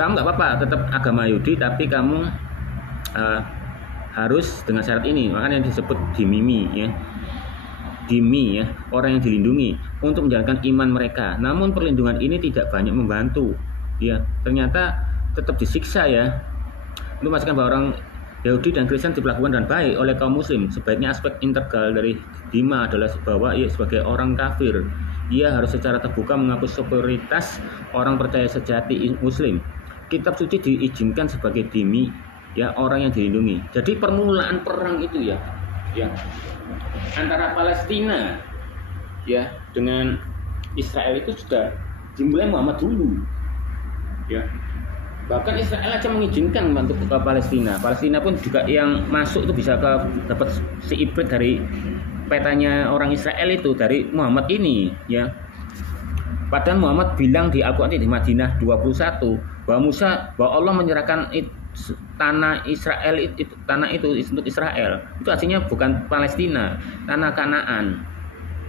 Kamu nggak apa-apa tetap agama Yahudi, tapi kamu harus dengan syarat ini. Makanya yang disebut dimimi ya. Dimi ya, orang yang dilindungi untuk menjalankan iman mereka. Namun perlindungan ini tidak banyak membantu. Ya, ternyata tetap disiksa ya. Untuk memastikan bahwa orang Yahudi dan Kristen diperlakukan dengan baik oleh kaum Muslim. Sebaiknya aspek integral dari Dima adalah bahwa ia sebagai orang kafir, ia harus secara terbuka mengaku superioritas orang percaya sejati Muslim. Kitab suci diizinkan sebagai dimi, ya, orang yang dilindungi. Jadi permulaan perang itu ya antara Palestina ya dengan Israel itu sudah dimulai Muhammad dulu ya. Bahkan Israel aja mengizinkan untuk ke Palestina. Palestina pun juga yang masuk itu bisa dapat si ibrit dari petanya orang Israel itu dari Muhammad ini ya. Padahal Muhammad bilang di Al-Qur'an di Madinah 21 bahwa Allah menyerahkan tanah Israel itu untuk Israel. Itu artinya bukan Palestina, tanah Kanaan.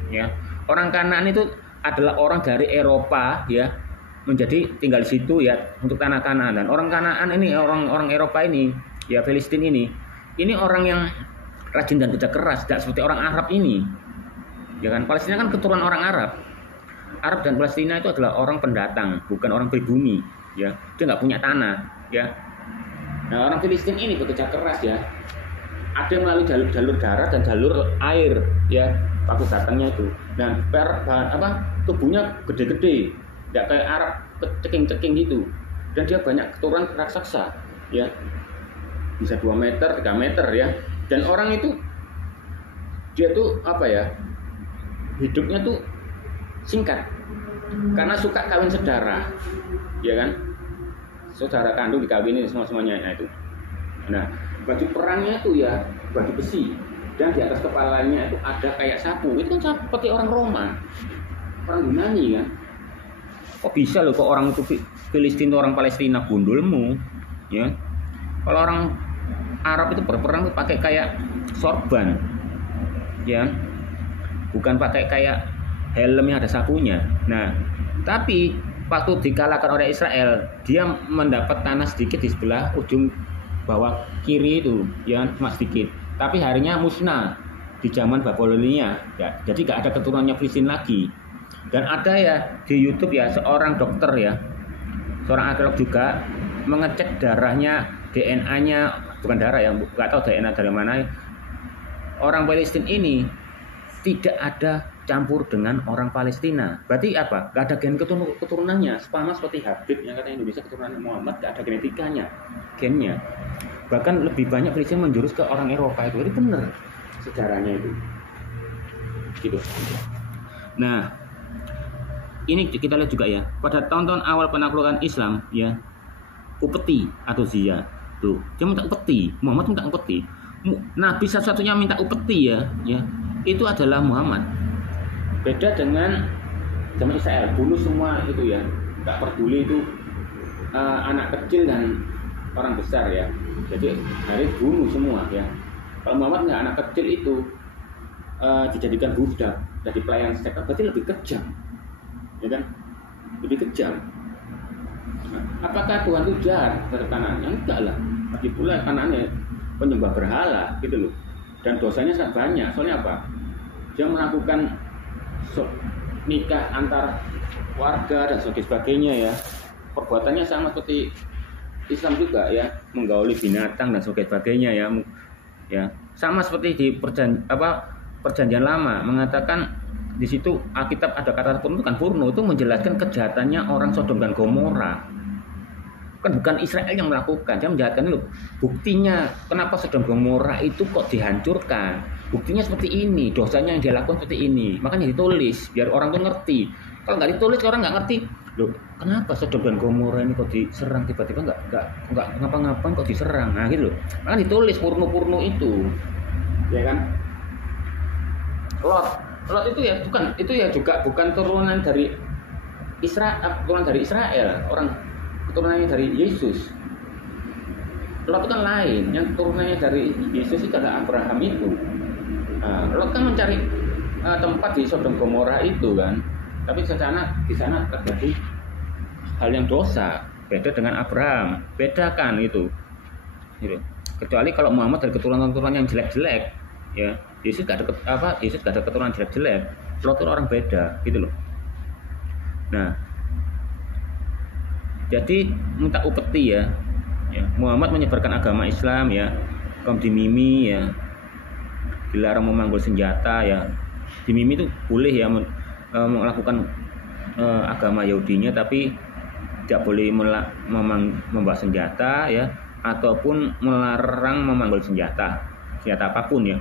Ya. Orang Kanaan itu adalah orang dari Eropa ya, menjadi tinggal di situ ya untuk tanah Kanaan. Dan orang Kanaan ini orang Eropa ini ya, Palestina ini orang yang rajin dan kerja keras, tidak seperti orang Arab ini. Ya kan, Palestina kan keturunan orang Arab. Arab dan Palestina itu adalah orang pendatang, bukan orang pribumi ya. Dia nggak punya tanah ya. Nah, orang Filistin ini bekerja keras ya. Ada melalui jalur darat dan jalur air ya, waktu datangnya itu. Dan tubuhnya gede-gede, tidak kayak Arab ceking-ceking gitu. Dan dia banyak keturunan raksasa ya. Bisa 2 meter, 3 meter ya. Dan orang itu dia tuh hidupnya tuh singkat. Karena suka kawin sedara. Ya kan? Saudara kandung dikawinin semuanya itu. Nah, baju perangnya itu ya baju besi dan di atas kepalanya itu ada kayak sapu. Itu kan seperti orang Roma, orang Yunani kan. Kok bisa loh kok orang itu Filistin orang Palestina gundulmu, ya? Kalau orang Arab itu berperang itu pakai kayak sorban, ya, bukan pakai kayak helm yang ada sapunya. Nah, tapi waktu dikalahkan oleh Israel, dia mendapat tanah sedikit di sebelah ujung bawah kiri itu, ya, cuma sedikit. Tapi harinya musnah di zaman Babilonia, ya. Jadi gak ada keturunannya Filistin lagi. Dan ada ya di YouTube ya seorang dokter ya, seorang arkeolog juga mengecek darahnya, DNA-nya, bukan darah ya, nggak tahu DNA dari mana. Orang Palestina ini tidak ada campur dengan orang Palestina. Berarti apa? Gak ada gen keturunannya. Sama seperti Habib yang kata Indonesia keturunan Muhammad, gak ada genetikanya, gennya. Bahkan lebih banyak Palestina menjurus ke orang Eropa itu. Jadi benar sejarahnya itu. Gitu. Nah, ini kita lihat juga ya. Pada tahun-tahun awal penaklukan Islam ya, upeti atau zia tuh, dia minta upeti. Muhammad minta upeti. Nabi satu-satunya minta upeti ya, itu adalah Muhammad. Beda dengan zaman Israel, bunuh semua itu ya, nggak peduli itu anak kecil dan orang besar ya. Jadi hari bunuh semua ya. Kalau Muhammad nggak, anak kecil itu dijadikan budak, jadi pelayan seks, berarti lebih kejam, ya kan? Lebih kejam. Nah, apakah Tuhan itu jahat terhadap Kanaan? Enggak lah. Lagi pula Kanaannya penyembah berhala gitu loh. Dan dosanya sangat banyak. Soalnya apa? Dia melakukan nikah antar warga dan sebagainya ya. Perbuatannya sama seperti Islam juga ya, menggauli binatang dan sebagainya ya. Ya, sama seperti di perjanjian lama mengatakan di situ Alkitab ada kata porno itu menjelaskan kejahatannya orang Sodom dan Gomora. Kan bukan Israel yang melakukan, dia menjahatkan itu. Buktinya kenapa Sodom Gomora itu kok dihancurkan? Buktinya seperti ini, dosanya yang dia lakukan seperti ini. Makanya ditulis biar orang tuh ngerti. Kalau nggak ditulis orang nggak ngerti. Loh, kenapa Sodom dan Gomora ini kok diserang tiba-tiba nggak ngapa-ngapain kok diserang? Nah gitu loh. Maka ditulis purno-purno itu, ya kan? Lot itu ya bukan turunan dari Israel, orang keturunannya dari Yesus. Lot itu kan lain, yang turunannya dari Yesus itu adalah Abraham itu. Nah, Lot kan mencari tempat di Sodom Gomora itu kan. Tapi di sana terjadi hal yang dosa, beda dengan Abraham, bedakan itu. Gitu. Kecuali kalau Muhammad dari keturunan yang jelek-jelek, ya Yesus gak ada keturunan jelek-jelek. Lot itu orang beda, gitu loh. Nah, jadi minta upeti ya. Muhammad menyebarkan agama Islam ya, kaum dimimi ya, dilarang memanggul senjata ya. Dimimi itu boleh ya melakukan agama Yahudinya, tapi tidak boleh membawa senjata ya, ataupun melarang memanggul senjata apapun ya.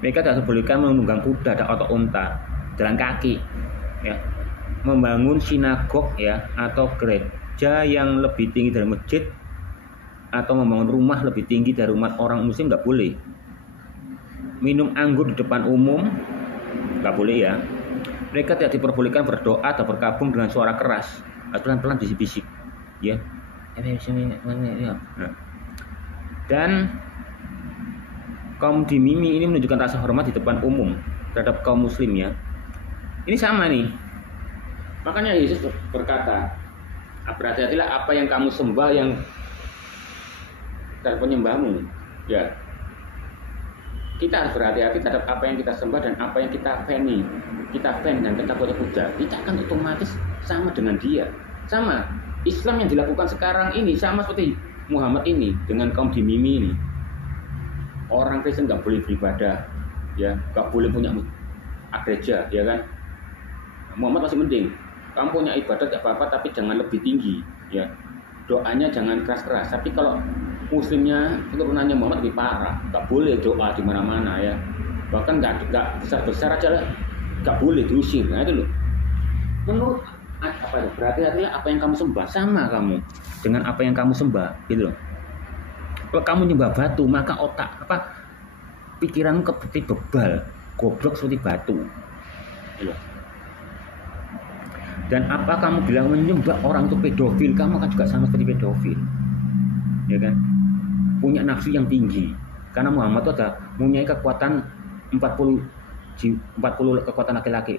Mereka tidak dibolehkan menunggang kuda atau unta, jalan kaki ya, membangun sinagog ya, atau gereja yang lebih tinggi dari masjid, atau membangun rumah lebih tinggi dari rumah orang muslim nggak boleh. Minum anggur di depan umum nggak boleh ya. Mereka tidak diperbolehkan berdoa atau berkabung dengan suara keras, pelan-pelan bisik-bisik, ya. Dan kaum dimimi ini menunjukkan rasa hormat di depan umum terhadap kaum muslim ya. Ini sama nih. Makanya Yesus berkata, berhati-hatilah apa yang kamu sembah yang dan penyembahmu, ya. Kita harus berhati-hati terhadap apa yang kita sembah dan apa yang kita fan dan kita puja. Kita akan otomatis sama dengan dia. Sama. Islam yang dilakukan sekarang ini sama seperti Muhammad ini dengan kaum dimimi ini. Orang Kristen nggak boleh beribadah, ya, nggak boleh punya gereja, ya kan? Muhammad masih mending. Kamu punya ibadah tidak apa-apa, tapi jangan lebih tinggi, ya. Doanya jangan keras-keras. Tapi kalau Muslimnya keturunannya Muhammad lebih parah, nggak boleh doa di mana-mana ya, bahkan nggak besar-besar aja lah, nggak boleh diusir. Nah itu loh. Menurut apa ya? Berarti apa yang kamu sembah sama kamu dengan apa yang kamu sembah, gitu loh. Kalau kamu nyembah batu, maka pikiranmu seperti bebal, goblok seperti batu, gitu loh. Dan apa kamu bilang menyembah orang itu pedofil, kamu akan juga sama seperti pedofil, ya kan? Punya nafsu yang tinggi, karena Muhammad itu ada mempunyai kekuatan 40 kekuatan laki-laki.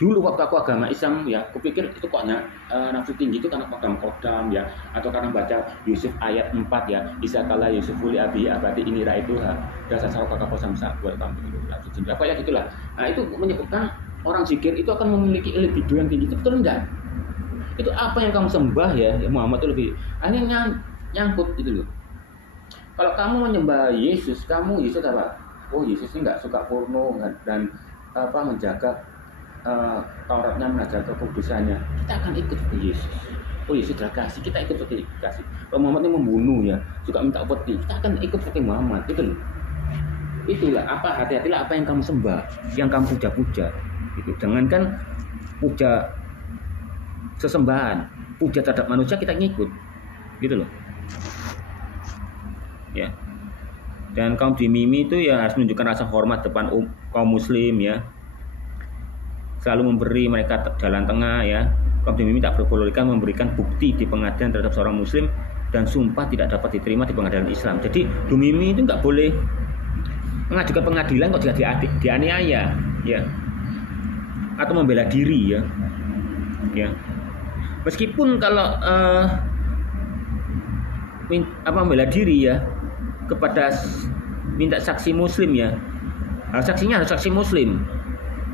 Dulu waktu aku agama Islam ya, kupikir itu kok nafsu tinggi itu karena kodam ya, atau karena baca Yusuf ayat 4 ya, Isa kala Yusuf uli abi abadi ini raituha dasar saraka kosamsa buat kamu itu apa ya gitulah. Nah itu menyebutkan orang zikir itu akan memiliki libido yang tinggi. Itu betul enggak? Itu apa yang kamu sembah ya, Muhammad itu lebih akhirnya nyangkut gitu loh. Kalau kamu menyembah Yesus, Yesus apa? Oh Yesus ini nggak suka porno dan menjaga Tauratnya, menjaga kekudusannya. Kita akan ikut ke Yesus. Oh Yesus sudah kasih, kita ikut seperti kasih. Kalau Muhammad ini membunuh ya, suka minta upeti, kita akan ikut seperti Muhammad, gitu loh. Itulah hati-hatilah apa yang kamu sembah, yang kamu puja-puja. Gitu. Jangankan puja sesembahan, puja terhadap manusia kita ngikut, gitu loh. Ya. Dan kaum dimimi itu ya harus menunjukkan rasa hormat depan kaum muslim ya. Selalu memberi mereka jalan tengah ya. Kaum dimimi tak diperbolehkan memberikan bukti di pengadilan terhadap seorang muslim dan sumpah tidak dapat diterima di pengadilan Islam. Jadi dimimi itu nggak boleh mengajukan pengadilan kok tidak dianiaya ya. Atau membela diri ya. Ya. Meskipun kalau membela diri ya, kepada minta saksi muslim ya, saksinya harus saksi muslim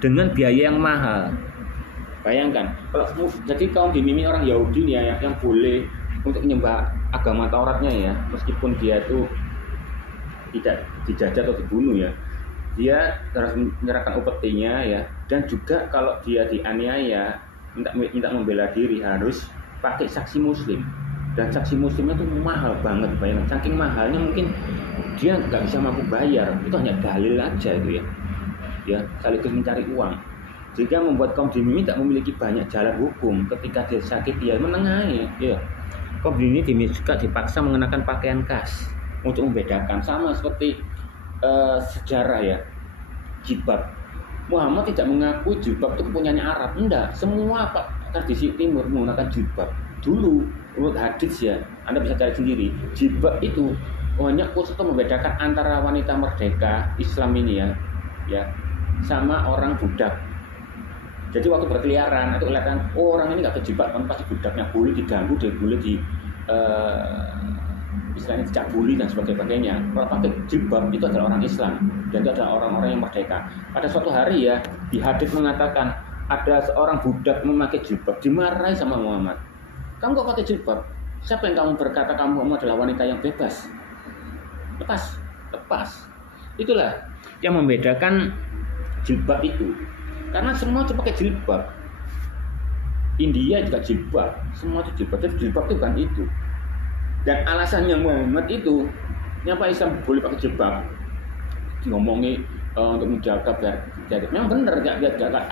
dengan biaya yang mahal. Bayangkan kalau jadi kaum dimimi orang Yahudi ya, yang boleh untuk menyembah agama Tauratnya ya, meskipun dia itu tidak dijajah atau dibunuh ya, dia harus menyerahkan upetinya ya. Dan juga kalau dia dianiaya minta membela diri harus pakai saksi muslim. Dan saksi muslimnya itu mahal banget, bayangkan. Saking mahalnya mungkin dia nggak bisa mampu bayar. Itu hanya dalil aja itu ya. Ya, sekaligus mencari uang. Jika membuat kaum Dimyumi tak memiliki banyak jalan hukum ketika dia sakit, dia menengahi. Ya. Kaum Dimyumi juga dipaksa mengenakan pakaian khas untuk membedakan, sama seperti sejarah ya, jilbab. Muhammad tidak mengakui jilbab itu kepunyaannya Arab, enggak. Semua tradisi Timur menggunakan jilbab. Dulu menurut hadis ya, Anda bisa cari sendiri. Jilbab itu hanya khusus untuk membedakan antara wanita merdeka Islam ini ya sama orang budak. Jadi waktu berkeliaran itu kelihatan orang ini nggak berjilbab, kan pasti budaknya, boleh diganggu, dia boleh di istilahnya dicabuli dan sebagainya. Kalau pakai jilbab itu adalah orang Islam dan itu adalah orang-orang yang merdeka. Pada suatu hari ya, di hadis mengatakan ada seorang budak memakai jilbab, dimarahi sama Muhammad. Kamu kok pakai jilbab? Siapa yang kamu berkata kamu adalah wanita yang bebas? Lepas. Itulah yang membedakan jilbab itu. Karena semua itu pakai jilbab. India juga jilbab, semua itu jilbab. Tapi jilbab itu bukan itu. Dan alasannya Muhammad itu, kenapa Islam boleh pakai jilbab? Ngomongi untuk menjaga biar memang benar, gak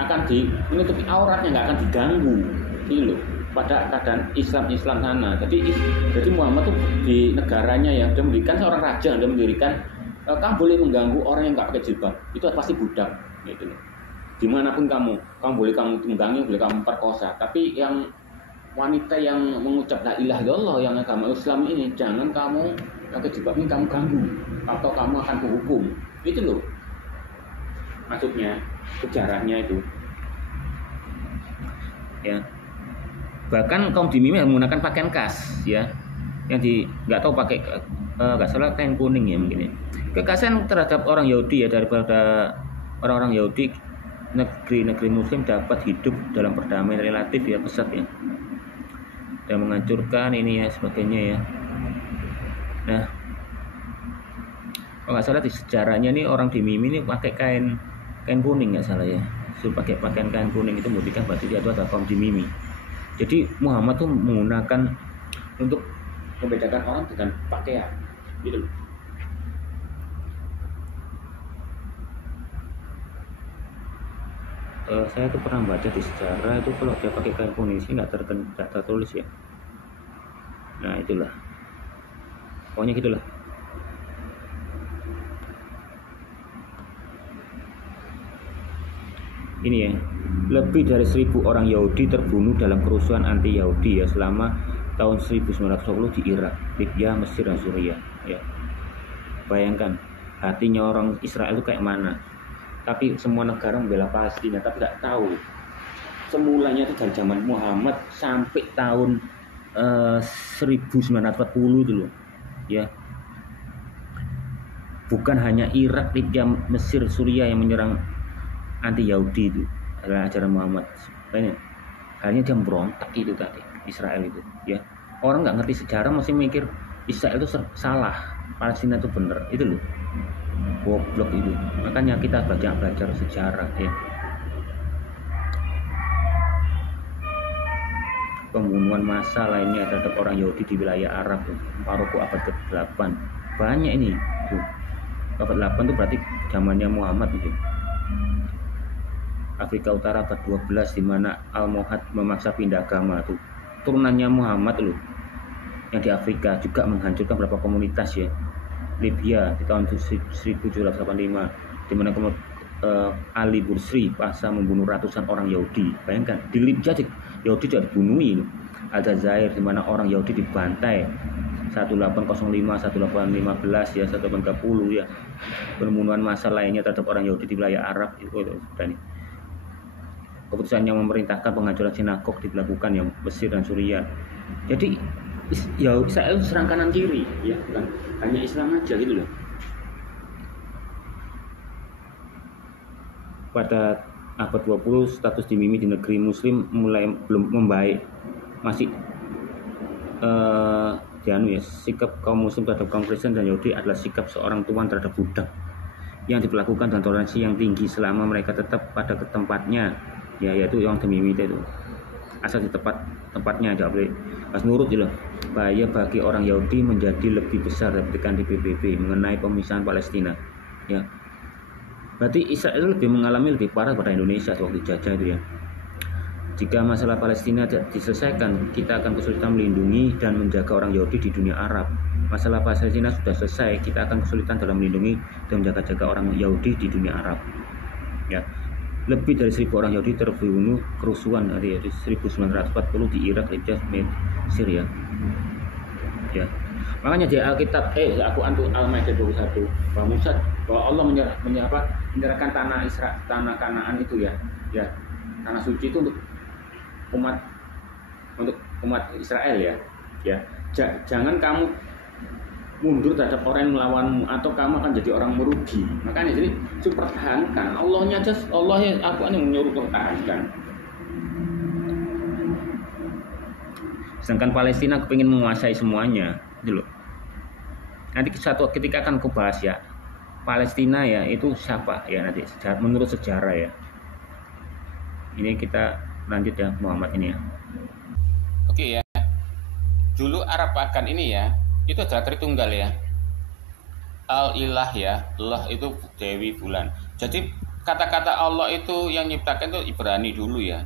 akan menutupi auratnya, nggak akan diganggu, gitu. Pada keadaan Islam sana. Jadi Muhammad tuh di negaranya yang dia mendirikan, seorang raja yang dia mendirikan, kamu boleh mengganggu orang yang nggak pakai jilbab, itu pasti budak, gitu loh. Dimanapun kamu boleh tunggangi, boleh kamu perkosa, tapi yang wanita yang mengucap la ilaha illallah yang agama Islam ini, jangan kamu pakai jilbab ini kamu ganggu atau kamu akan dihukum. Itu loh maksudnya, sejarahnya itu ya. Bahkan kaum Dimyumi menggunakan pakaian khas ya, yang nggak tahu pakai nggak salah kain kuning ya mungkin ya. Kekasihan terhadap orang Yahudi ya, daripada orang-orang Yahudi, negeri Muslim dapat hidup dalam perdamaian relatif ya, pesat ya, dan menghancurkan ini ya sebagainya ya. Nah, kalau nggak salah di sejarahnya nih orang Dimyumi ini pakai kain kuning nggak salah ya, suruh pakai pakaian kain kuning, itu membuktikan berarti dia itu adalah kaum Dimyumi. Jadi Muhammad tuh menggunakan untuk membedakan orang dengan pakaian, gitu. Saya tuh pernah baca di sejarah itu kalau dia pakai kain kuning sih nggak tertulis ya. Nah itulah, pokoknya gitulah. Ini ya, lebih dari 1.000 orang Yahudi terbunuh dalam kerusuhan anti Yahudi ya selama tahun 1920 di Irak, Libya, Mesir dan Suriah ya. Bayangkan hatinya orang Israel itu kayak mana. Tapi semua negara membela Palestina, tapi nggak tahu semulanya itu dari zaman Muhammad sampai tahun 1940 itu loh ya. Bukan hanya Irak, Libya, Mesir, Suriah yang menyerang anti Yahudi itu adalah ajaran Muhammad. Hanya dia berontak itu tadi, Israel itu ya. Orang nggak ngerti sejarah masih mikir Israel itu salah, Palestina itu benar, itu loh goblok itu. Makanya kita belajar sejarah ya. Pembunuhan massal lainnya terhadap orang Yahudi di wilayah Arab tuh, Maroko abad ke-8 banyak ini tuh. Abad 8 itu berarti zamannya Muhammad itu. Afrika Utara abad 12 di mana Almohad memaksa pindah agama tuh. Turunannya Muhammad loh. Yang di Afrika juga menghancurkan beberapa komunitas ya. Libya di tahun 1785 di mana Ali Bursri paksa membunuh ratusan orang Yahudi. Bayangkan di Libya Yahudi juga dibunuhi. Aljazair di mana orang Yahudi dibantai 1805, 1815 ya, 1830 ya. Pembunuhan massal lainnya terhadap orang Yahudi di wilayah Arab itu dan keputusan yang memerintahkan penghancuran sinagog dilakukan yang Mesir dan Suriah. Jadi ya Israel serang kanan kiri ya, bukan hanya Islam aja gitu loh. Pada abad 20 status Dimyumi di negeri Muslim mulai belum membaik, masih sikap kaum Muslim terhadap kaum Kristen dan Yahudi adalah sikap seorang tuan terhadap budak yang diperlakukan dengan toleransi yang tinggi selama mereka tetap pada tempatnya ya, yaitu yang Dimyumi itu asal di tempatnya aja boleh pas nurut gitu loh. Bahaya bagi orang Yahudi menjadi lebih besar dibandingkan di PBB mengenai pemisahan Palestina ya. Berarti Israel lebih mengalami lebih parah pada Indonesia waktu dijajah itu ya. Jika masalah Palestina tidak diselesaikan, kita akan kesulitan melindungi dan menjaga orang Yahudi di dunia Arab. Masalah Palestina sudah selesai, kita akan kesulitan dalam melindungi dan menjaga-jaga orang Yahudi di dunia Arab. Ya, lebih dari 1.000 orang Yahudi terbunuh kerusuhan dari 1940 di Irak, Libya, Mesir ya. Ya. Makanya di Alkitab aku antu Al-Maidah 21 bahwa Allah menyerahkan tanah Kanaan itu ya. Ya. Tanah suci itu untuk umat Israel ya. Ya. Jangan kamu mundur terhadap orang yang melawanmu atau kamu akan jadi orang merugi. Makanya jadi pertahankan. Allah yang aku yang menyuruh pertahankan. Sedangkan Palestina kepingin menguasai semuanya, gitu loh. Nanti ketika akan aku bahas ya, Palestina ya itu siapa ya nanti menurut sejarah ya. Ini kita lanjut ya Muhammad ini ya. Oke ya. Dulu Arab Pagan ini ya, itu adalah Tritunggal ya. Al-Ilah ya, Allah itu Dewi Bulan. Jadi kata-kata Allah itu yang nyiptakan itu Ibrani dulu ya.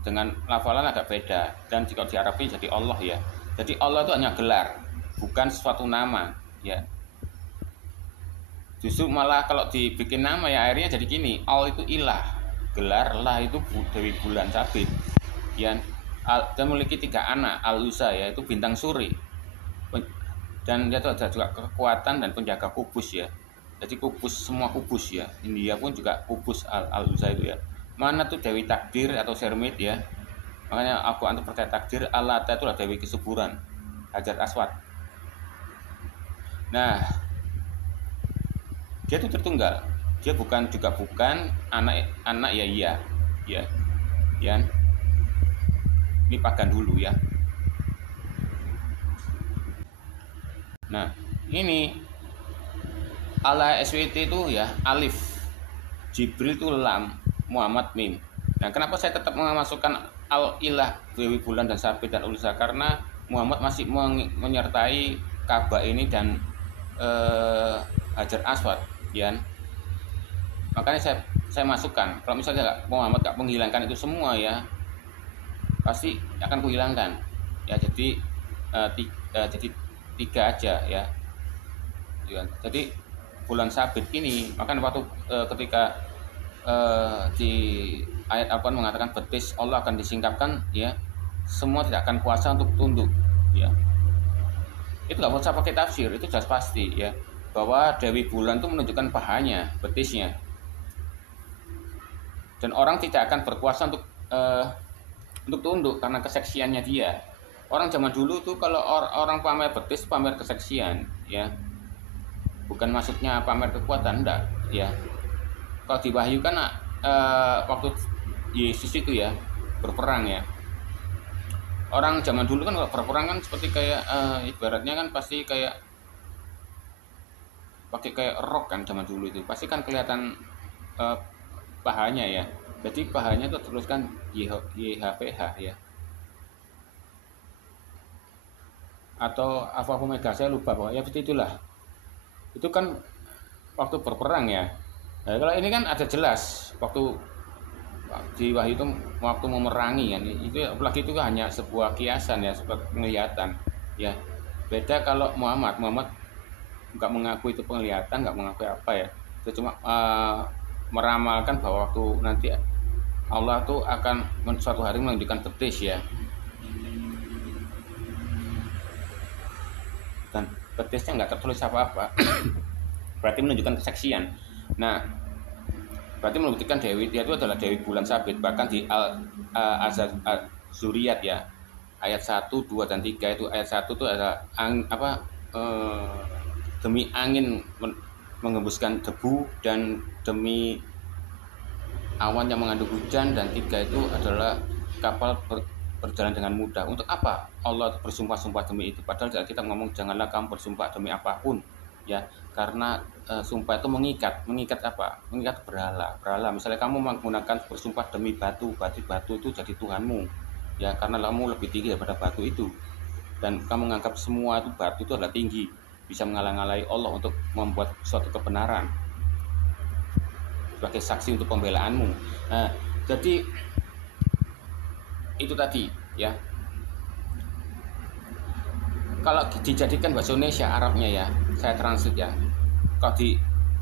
Dengan lafalan agak beda dan jika di Arab jadi Allah ya. Jadi Allah itu hanya gelar, bukan suatu nama ya. Justru malah kalau dibikin nama ya akhirnya jadi gini, Al itu ilah, gelar, lah itu Dewi Bulan Sabit ya. Dan memiliki 3 anak, Al-Uza ya itu bintang suri. Dan dia itu ada juga kekuatan dan penjaga kubus ya. Jadi kubus, semua kubus ya. India pun juga kubus Al-Uza itu ya. Mana tuh Dewi Takdir atau Sermit ya. Makanya aku antum percaya takdir. Al-Lata itulah Dewi kesuburan, Hajar Aswad. Nah, dia itu Tritunggal. Dia bukan anak ya iya. Ya. Ya. Ini pagan dulu ya. Nah, ini Allah SWT itu ya Alif, Jibril itu Lam, Muhammad Mim. Nah, kenapa saya tetap memasukkan Al-Ilah, Dewi Bulan dan Sabit dan Ulusa? Karena Muhammad masih menyertai Ka'bah ini dan Hajar Aswad, ya. Makanya saya masukkan. Kalau misalnya Muhammad nggak menghilangkan itu semua ya, pasti akan kuhilangkan. Ya, jadi 3 aja ya. Jadi bulan Sabit ini, makanya waktu ketika di ayat Al-Quran mengatakan betis Allah akan disingkapkan ya, semua tidak akan kuasa untuk tunduk ya. Itu nggak usah pakai tafsir, itu jelas pasti ya, bahwa Dewi Bulan itu menunjukkan pahanya, betisnya, dan orang tidak akan berkuasa untuk tunduk karena keseksiannya dia. Orang zaman dulu tuh kalau orang pamer betis, pamer keseksian ya, bukan maksudnya pamer kekuatan, enggak ya. Kalau di Wahyu kan waktu Yesus itu ya berperang ya, orang zaman dulu kan kalau berperang kan seperti kayak ibaratnya kan pasti kayak pakai kayak rok kan, zaman dulu itu pasti kan kelihatan pahanya ya. Jadi pahanya itu teruskan YHWH ya, atau apa Omega, saya lupa pokoknya seperti itulah. Itu kan waktu berperang ya. Nah, kalau ini kan ada jelas waktu di Wahyu itu waktu memerangi kan, itu apalagi itu hanya sebuah kiasan ya, sebuah penglihatan ya. Beda kalau Muhammad nggak mengaku itu penglihatan, nggak mengaku apa ya, itu cuma meramalkan bahwa waktu nanti Allah tuh akan suatu hari menunjukkan betis ya, dan betisnya nggak tertulis apa-apa. Berarti menunjukkan kesaksian. Nah, berarti membuktikan Dewi dia itu adalah Dewi Bulan Sabit. Bahkan di Al-Zuriyat ya, ayat 1, 2 dan 3 itu, ayat 1 itu ada demi angin menghembuskan debu dan demi awan yang mengandung hujan, dan 3 itu adalah kapal berjalan dengan mudah. Untuk apa Allah bersumpah-sumpah demi itu? Padahal kita ngomong janganlah kamu bersumpah demi apapun ya, karena sumpah itu mengikat apa? Mengikat berhala. Misalnya kamu menggunakan bersumpah demi batu itu jadi Tuhanmu ya, karena kamu lebih tinggi daripada batu itu, dan kamu menganggap semua itu batu itu adalah tinggi, bisa menghalang-halangi Allah untuk membuat suatu kebenaran. sebagai saksi untuk pembelaanmu. Nah, jadi itu tadi ya. Kalau dijadikan bahasa Indonesia Arabnya ya, saya translate ya. Kalau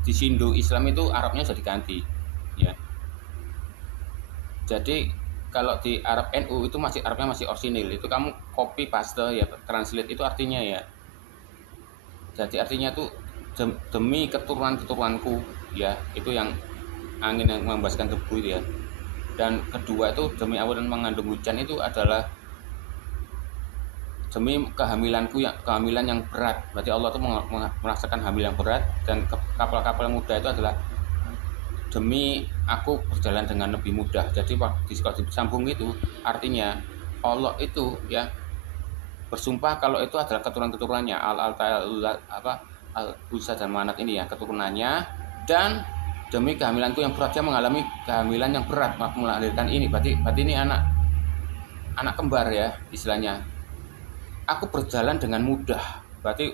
di Sindu Islam itu Arabnya jadi ganti ya. Jadi kalau di Arab NU itu masih Arabnya masih orisinil, itu kamu copy paste ya, translate itu artinya ya. Jadi artinya itu demi keturunan-keturunanku ya, itu yang angin yang membaskan debu itu ya. Dan kedua itu demi awan yang mengandung hujan, itu adalah demi kehamilan yang berat. Berarti Allah itu merasakan hamil yang berat. Dan kapal-kapal muda itu adalah demi aku berjalan dengan lebih mudah. Jadi kalau disambung itu artinya Allah itu ya bersumpah kalau itu adalah keturunan-keturunannya Al-Uzza dan Manat ini ya, keturunannya. Dan demi kehamilanku yang berat, dia mengalami kehamilan yang berat waktu melahirkan ini. Berarti ini anak kembar ya istilahnya. Aku berjalan dengan mudah. Berarti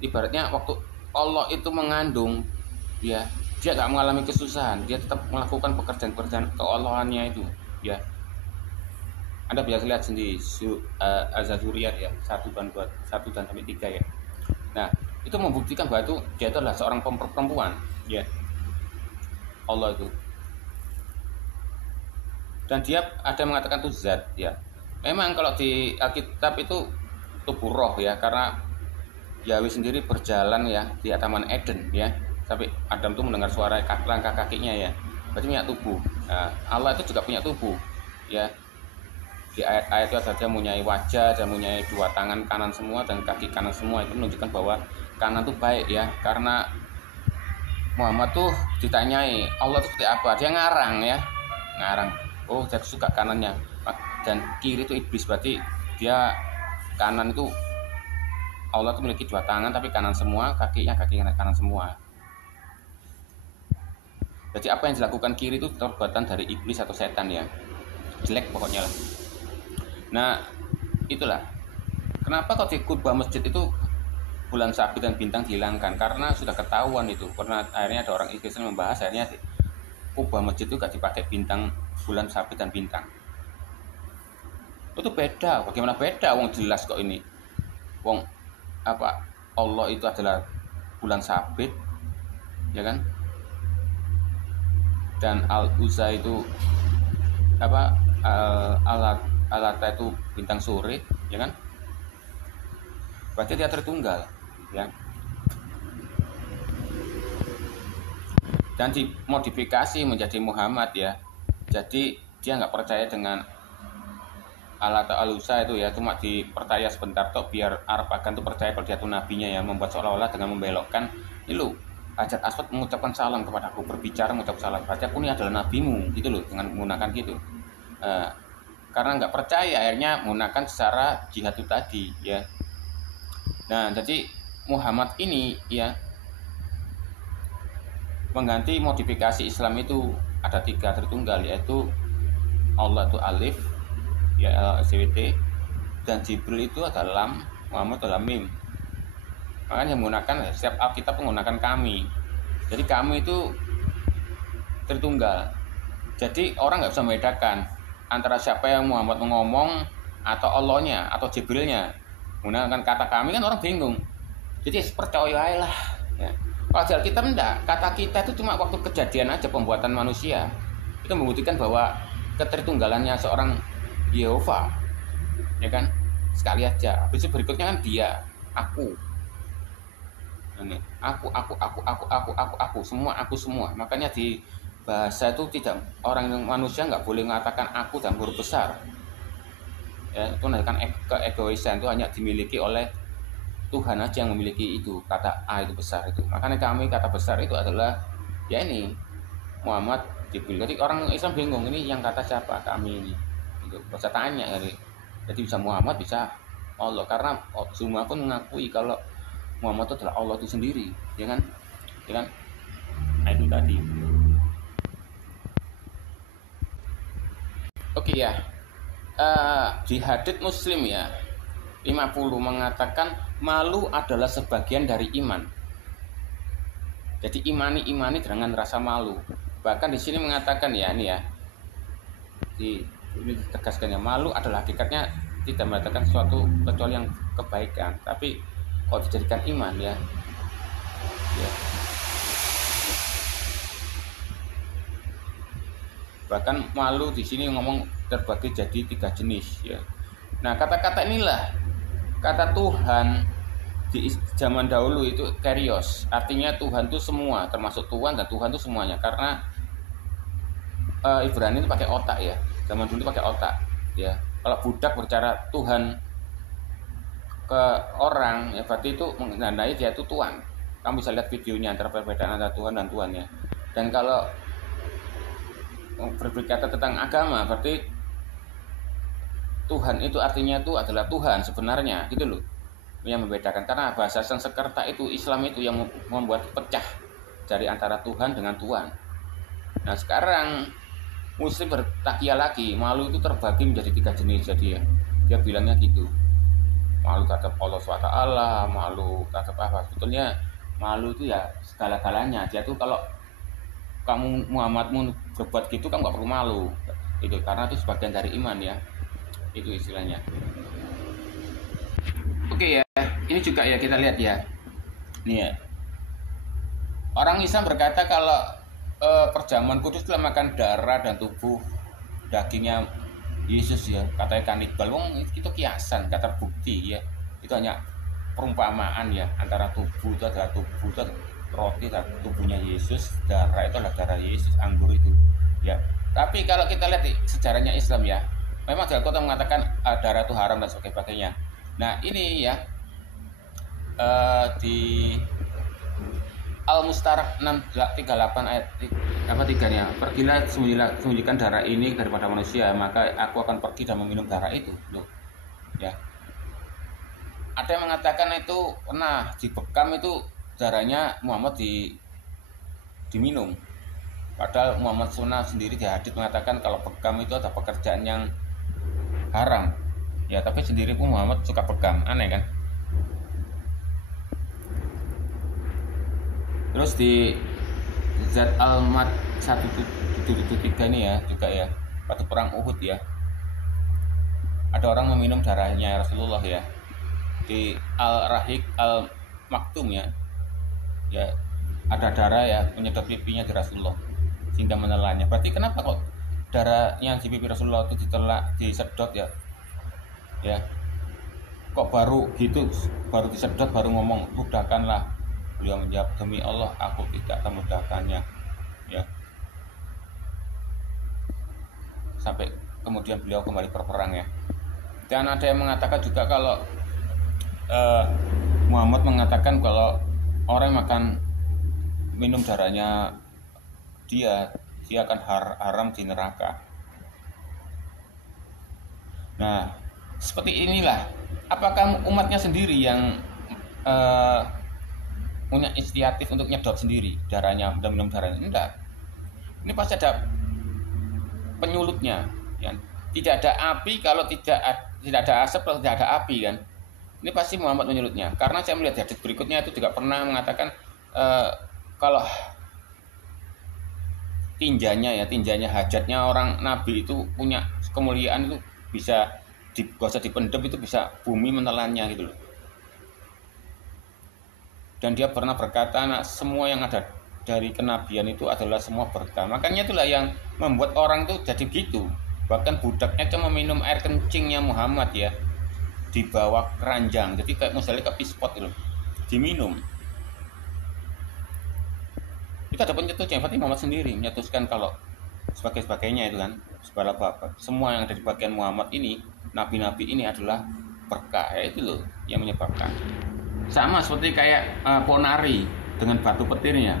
ibaratnya waktu Allah itu mengandung ya, dia gak mengalami kesusahan, dia tetap melakukan pekerjaan-pekerjaan keallahannya itu ya. Anda bisa lihat sendiri Az-Zuriyat ya 1 dan 3 ya. Nah, itu membuktikan bahwa dia itu adalah seorang perempuan ya, Allah itu. Dan dia ada yang mengatakan itu zat ya. Memang kalau di Alkitab itu tubuh roh ya, karena Yahweh sendiri berjalan ya di Taman Eden ya, sampai Adam itu mendengar suara langkah kakinya ya, berarti punya tubuh. Nah, Allah itu juga punya tubuh ya. Di ayat-ayat itu ada dia mempunyai wajah dan mempunyai 2 tangan kanan semua dan kaki kanan semua. Itu menunjukkan bahwa kanan itu baik ya, karena Muhammad tuh ditanyai Allah itu seperti apa, dia ngarang, oh saya suka kanannya, dan kiri itu iblis. Berarti dia kanan itu Allah itu memiliki 2 tangan tapi kanan semua, kaki kanan semua. Jadi apa yang dilakukan kiri itu perbuatan dari iblis atau setan ya, jelek pokoknya lah. Nah itulah kenapa kalau di khutbah masjid itu bulan sabit dan bintang dihilangkan, karena sudah ketahuan itu. Karena akhirnya ada orang Islam membahas, akhirnya khutbah masjid itu gak dipakai bintang, bulan sabit dan bintang. Itu beda, bagaimana beda? Wong jelas kok ini. Wong apa? Allah itu adalah bulan sabit, ya kan? Dan Al-Uzza itu apa? Alata itu bintang sore, ya kan? Berarti dia Tritunggal, ya. Dan dimodifikasi menjadi Muhammad ya. Jadi dia nggak percaya dengan Alata Al-Uzza itu ya, cuma dipercaya sebentar toh biar Arab akan tuh percaya kalau dia itu nabinya ya, membuat seolah-olah dengan membelokkan ini loh, Hajar Aswad mengucapkan salam kepada aku, berbicara mengucapkan salam, berarti aku ini adalah nabimu gitu loh, dengan menggunakan gitu. Karena nggak percaya akhirnya menggunakan secara jihad itu tadi ya. Nah jadi Muhammad ini ya mengganti modifikasi Islam itu ada 3 Tritunggal, yaitu Allah itu Alif ya, SWT, dan Jibril itu adalah Lam, Muhammad adalah Mim. Makanya menggunakan setiap Alkitab menggunakan kami. Jadi kami itu Tritunggal. Jadi orang nggak bisa membedakan antara siapa yang Muhammad ngomong atau Allahnya atau Jibrilnya. Menggunakan kata kami kan orang bingung. Jadi percaya lah ya. Kalau di Alkitab enggak, kata kita itu cuma waktu kejadian aja pembuatan manusia. Itu membuktikan bahwa ketritunggalannya seorang Yehova, ya kan? Sekali aja. Habis itu berikutnya kan dia, aku. Ini, aku, semua. Makanya di bahasa itu tidak, orang yang manusia nggak boleh mengatakan aku dan huruf besar. Ya, itu menandakan keegoisan itu hanya dimiliki oleh Tuhan aja yang memiliki itu, kata A itu besar itu. Makanya kami kata besar itu adalah ya ini Muhammad, Jibril. Jadi orang Islam bingung ini yang kata siapa, kami ini. Itu bisa tanya jadi bisa Muhammad, bisa Allah, karena semua pun mengakui kalau Muhammad itu adalah Allah itu sendiri, ya kan? Nah itu tadi. Oke ya, di hadits Muslim ya 50 mengatakan malu adalah sebagian dari iman. Jadi imani dengan rasa malu. Bahkan di sini mengatakan ya ini ya, di ini ditegaskan ya, malu adalah hakikatnya tidak mengatakan sesuatu kecuali yang kebaikan, tapi kalau dijadikan iman ya, ya. Bahkan malu di sini ngomong terbagi jadi 3 jenis ya. Nah, kata-kata inilah kata Tuhan di zaman dahulu itu Kyrios, artinya Tuhan itu semua, termasuk Tuhan dan Tuhan itu semuanya. Karena Ibrani itu pakai otak ya, zaman dulu pakai otak ya. Kalau budak berbicara Tuhan ke orang ya berarti itu menandai dia itu Tuhan. Kamu bisa lihat videonya antara perbedaan antara Tuhan dan Tuhan ya. Dan kalau berbicara tentang agama berarti Tuhan itu artinya itu adalah Tuhan sebenarnya gitu loh, yang membedakan. Karena bahasa Sanskerta itu, Islam itu yang membuat pecah dari antara Tuhan dengan Tuhan. Nah sekarang Muslim bertakia lagi, malu itu terbagi menjadi 3 jenis. Jadi ya dia bilangnya gitu, malu terhadap Allah SWT, malu terhadap apa, sebetulnya malu itu ya segala-galanya. Dia tuh kalau kamu Muhammadmu berbuat gitu kamu gak perlu malu itu, karena itu sebagian dari iman ya, itu istilahnya. Oke ya, ini juga ya kita lihat ya. Nih ya. Orang Islam berkata kalau perjamuan kudus telah makan darah dan tubuh dagingnya Yesus ya. Katanya kanibal, wong itu kiasan, kata bukti ya. Itu hanya perumpamaan ya, antara tubuh itu adalah tubuh itu roti dan tubuhnya Yesus, darah itu adalah darah Yesus, anggur itu. Ya. Tapi kalau kita lihat di sejarahnya Islam ya, memang dalam kota mengatakan darah itu haram dan sebagainya. Nah ini ya di Al-Mustarak 638 ayat 3 nya, pergilah sembunyikan darah ini daripada manusia, maka aku akan pergi dan meminum darah itu. Loh, ya. Ada yang mengatakan itu pernah dibekam itu darahnya Muhammad diminum. Padahal Muhammad Sunnah sendiri di hadits mengatakan kalau bekam itu ada pekerjaan yang haram. Ya, tapi sendiri pun Muhammad suka bekam, aneh kan? Terus di Zat Al-Mat 173 ini ya juga ya, waktu perang Uhud ya, ada orang meminum darahnya Rasulullah ya, di Al-Rahiq Al-Maktum ya, ya ada darah ya menyedot pipinya di Rasulullah sehingga menelannya. Berarti kenapa kok darahnya di pipi Rasulullah itu disedot ya, ya kok baru gitu, baru disedot baru ngomong mudahkanlah. Beliau menjawab, demi Allah aku tidak akan mudahkannya ya. Sampai kemudian beliau kembali berperang ya. Dan ada yang mengatakan juga kalau Muhammad mengatakan kalau orang makan minum darahnya dia akan haram di neraka. Nah seperti inilah, apakah umatnya sendiri yang punya inisiatif untuk nyedot sendiri darahnya dan minum darahnya? Enggak, ini pasti ada penyulutnya ya. Tidak ada api kalau tidak ada asap, kalau tidak ada api kan. Ini pasti Muhammad menyulutnya. Karena saya melihat hadits berikutnya itu juga pernah mengatakan kalau tinjanya hajatnya orang Nabi itu punya kemuliaan itu bisa gak usah dipendem, itu bisa bumi menelannya gitu loh. Dan dia pernah berkata, nah, semua yang ada dari kenabian itu adalah semua berkah. Makanya itulah yang membuat orang itu jadi gitu. Bahkan budaknya cuma minum air kencingnya Muhammad ya, di bawah keranjang. Jadi kayak misalnya ke pispot itu diminum. Itu ada pencetusnya, berarti Muhammad sendiri menyetuskan kalau sebagainya itu kan, segala bapak. Semua yang ada di bagian Muhammad ini, nabi-nabi ini adalah berkah, ya itu loh yang menyebabkan. Sama seperti kayak ponari dengan batu petirnya.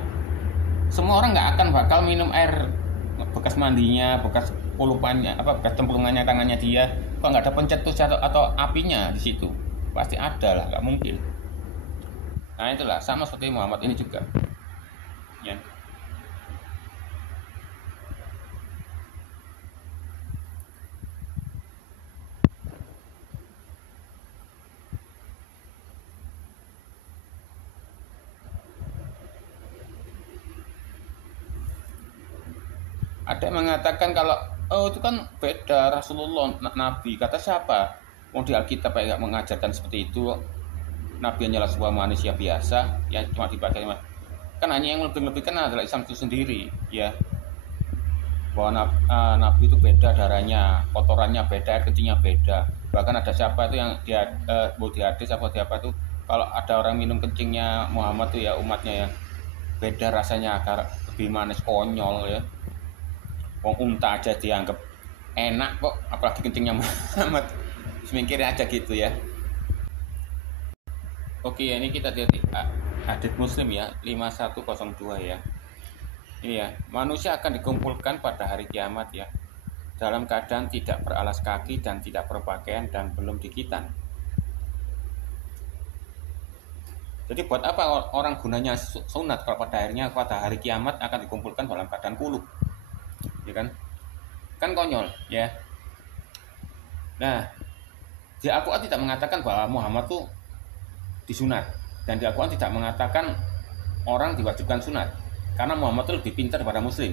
Semua orang nggak akan bakal minum air bekas mandinya, bekas pulupannya, bekas cemplungannya tangannya dia. Kalau nggak ada pencetus atau apinya di situ, pasti ada lah, nggak mungkin. Nah itulah sama seperti Muhammad ini juga. Ya. Ada yang mengatakan kalau oh itu kan beda Rasulullah Nabi. Kata siapa? Mau di Alkitab ya nggak mengajarkan seperti itu. Nabi hanyalah sebuah manusia biasa yang cuma dipakai kan hanya yang lebih-lebih kan adalah Islam itu sendiri ya bahwa Nabi itu beda darahnya, kotorannya beda, air kencingnya beda. Bahkan ada siapa itu yang dia mau di hadis apa siapa itu kalau ada orang minum kencingnya Muhammad tuh ya umatnya ya beda rasanya agak lebih manis konyol ya. Wong unta aja dianggap enak kok apalagi kencingnya Muhammad. Semingkir aja gitu ya. Oke, ini kita lihat hadits Muslim ya, 5102 ya. Ini ya, manusia akan dikumpulkan pada hari kiamat ya, dalam keadaan tidak beralas kaki dan tidak berpakaian dan belum dikitan. Jadi buat apa orang gunanya sunat kalau pada akhirnya pada hari kiamat akan dikumpulkan dalam keadaan kuluk, ya kan? Kan konyol ya. Nah, di Al-Quran tidak mengatakan bahwa Muhammad tuh disunat dan di Al-Quran tidak mengatakan orang diwajibkan sunat karena Muhammad itu lebih pintar daripada muslim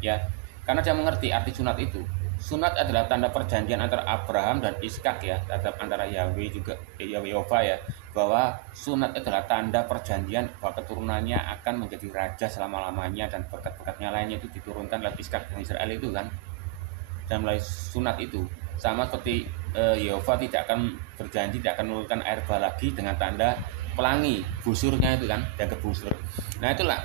ya karena dia mengerti arti sunat itu. Sunat adalah tanda perjanjian antara Abraham dan Ishak ya, antara Yahweh juga Yehova ya, bahwa sunat adalah tanda perjanjian bahwa keturunannya akan menjadi raja selama-lamanya dan berkat-berkatnya lainnya itu diturunkan oleh Ishak dan Israel itu kan. Dan melalui sunat itu sama seperti Yehova tidak akan berjanji tidak akan menurunkan air bah lagi dengan tanda pelangi busurnya itu kan dan kebusur. Nah itulah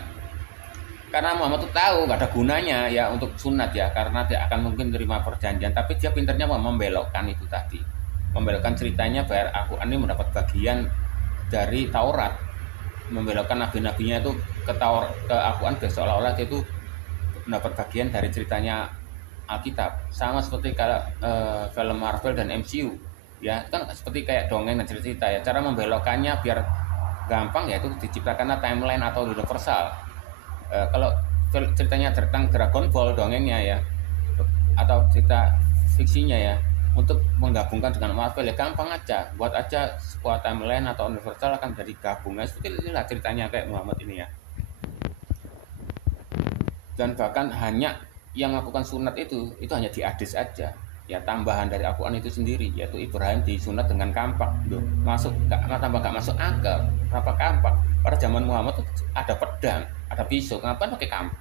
karena Muhammad itu tahu nggak ada gunanya ya untuk sunat ya karena tidak akan mungkin terima perjanjian tapi dia pinternya membelokkan itu tadi membelokkan ceritanya biar Al-Quran ini mendapat bagian dari Taurat membelokkan nabi-nabinya itu ke Al-Quran seolah-olah itu mendapat bagian dari ceritanya Alkitab sama seperti kalau film Marvel dan MCU ya kan seperti kayak dongeng dan cerita ya cara membelokkannya biar gampang ya itu diciptakanlah timeline atau universal. Kalau ceritanya tentang Dragon Ball dongengnya ya atau cerita fiksinya ya untuk menggabungkan dengan Marvel ya gampang aja buat aja sebuah timeline atau universal akan jadi gabungan seperti inilah ceritanya kayak Muhammad ini ya dan bahkan hanya yang melakukan sunat itu hanya di hadis aja ya tambahan dari Al-Quran itu sendiri yaitu Ibrahim disunat dengan kampak loh masuk gak masuk akal kenapa kampak pada zaman Muhammad tuh ada pedang ada pisau kenapa pakai kampak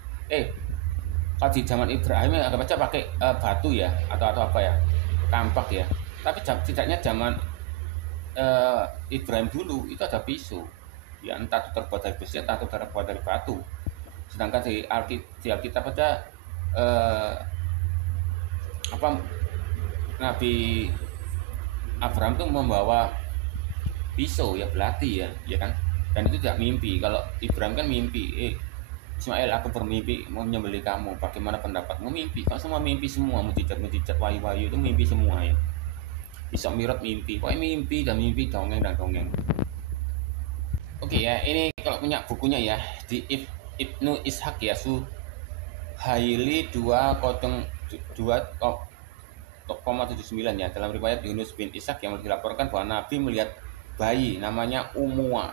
kalau di zaman Ibrahim ya agak baca pakai batu ya atau apa ya kampak ya tapi tidaknya zaman Ibrahim dulu itu ada pisau ya entah itu terbuat dari besi entah itu terbuat dari batu sedangkan di Alkitab aja Nabi Abraham tuh membawa pisau ya belati ya kan dan itu tidak mimpi kalau Ibrahim kan mimpi Ismail aku bermimpi mau menyembelih kamu bagaimana pendapatmu mimpi kalau semua mimpi semua mujizat wahyu itu mimpi semua ya bisa mirip mimpi pokoknya mimpi dan mimpi dongeng dan dongeng. Oke ya ini kalau punya bukunya ya di Ibnu Ishaq ya Suhaili 2,79 ya dalam riwayat Yunus bin Ishaq yang dilaporkan bahwa Nabi melihat bayi namanya Umuwa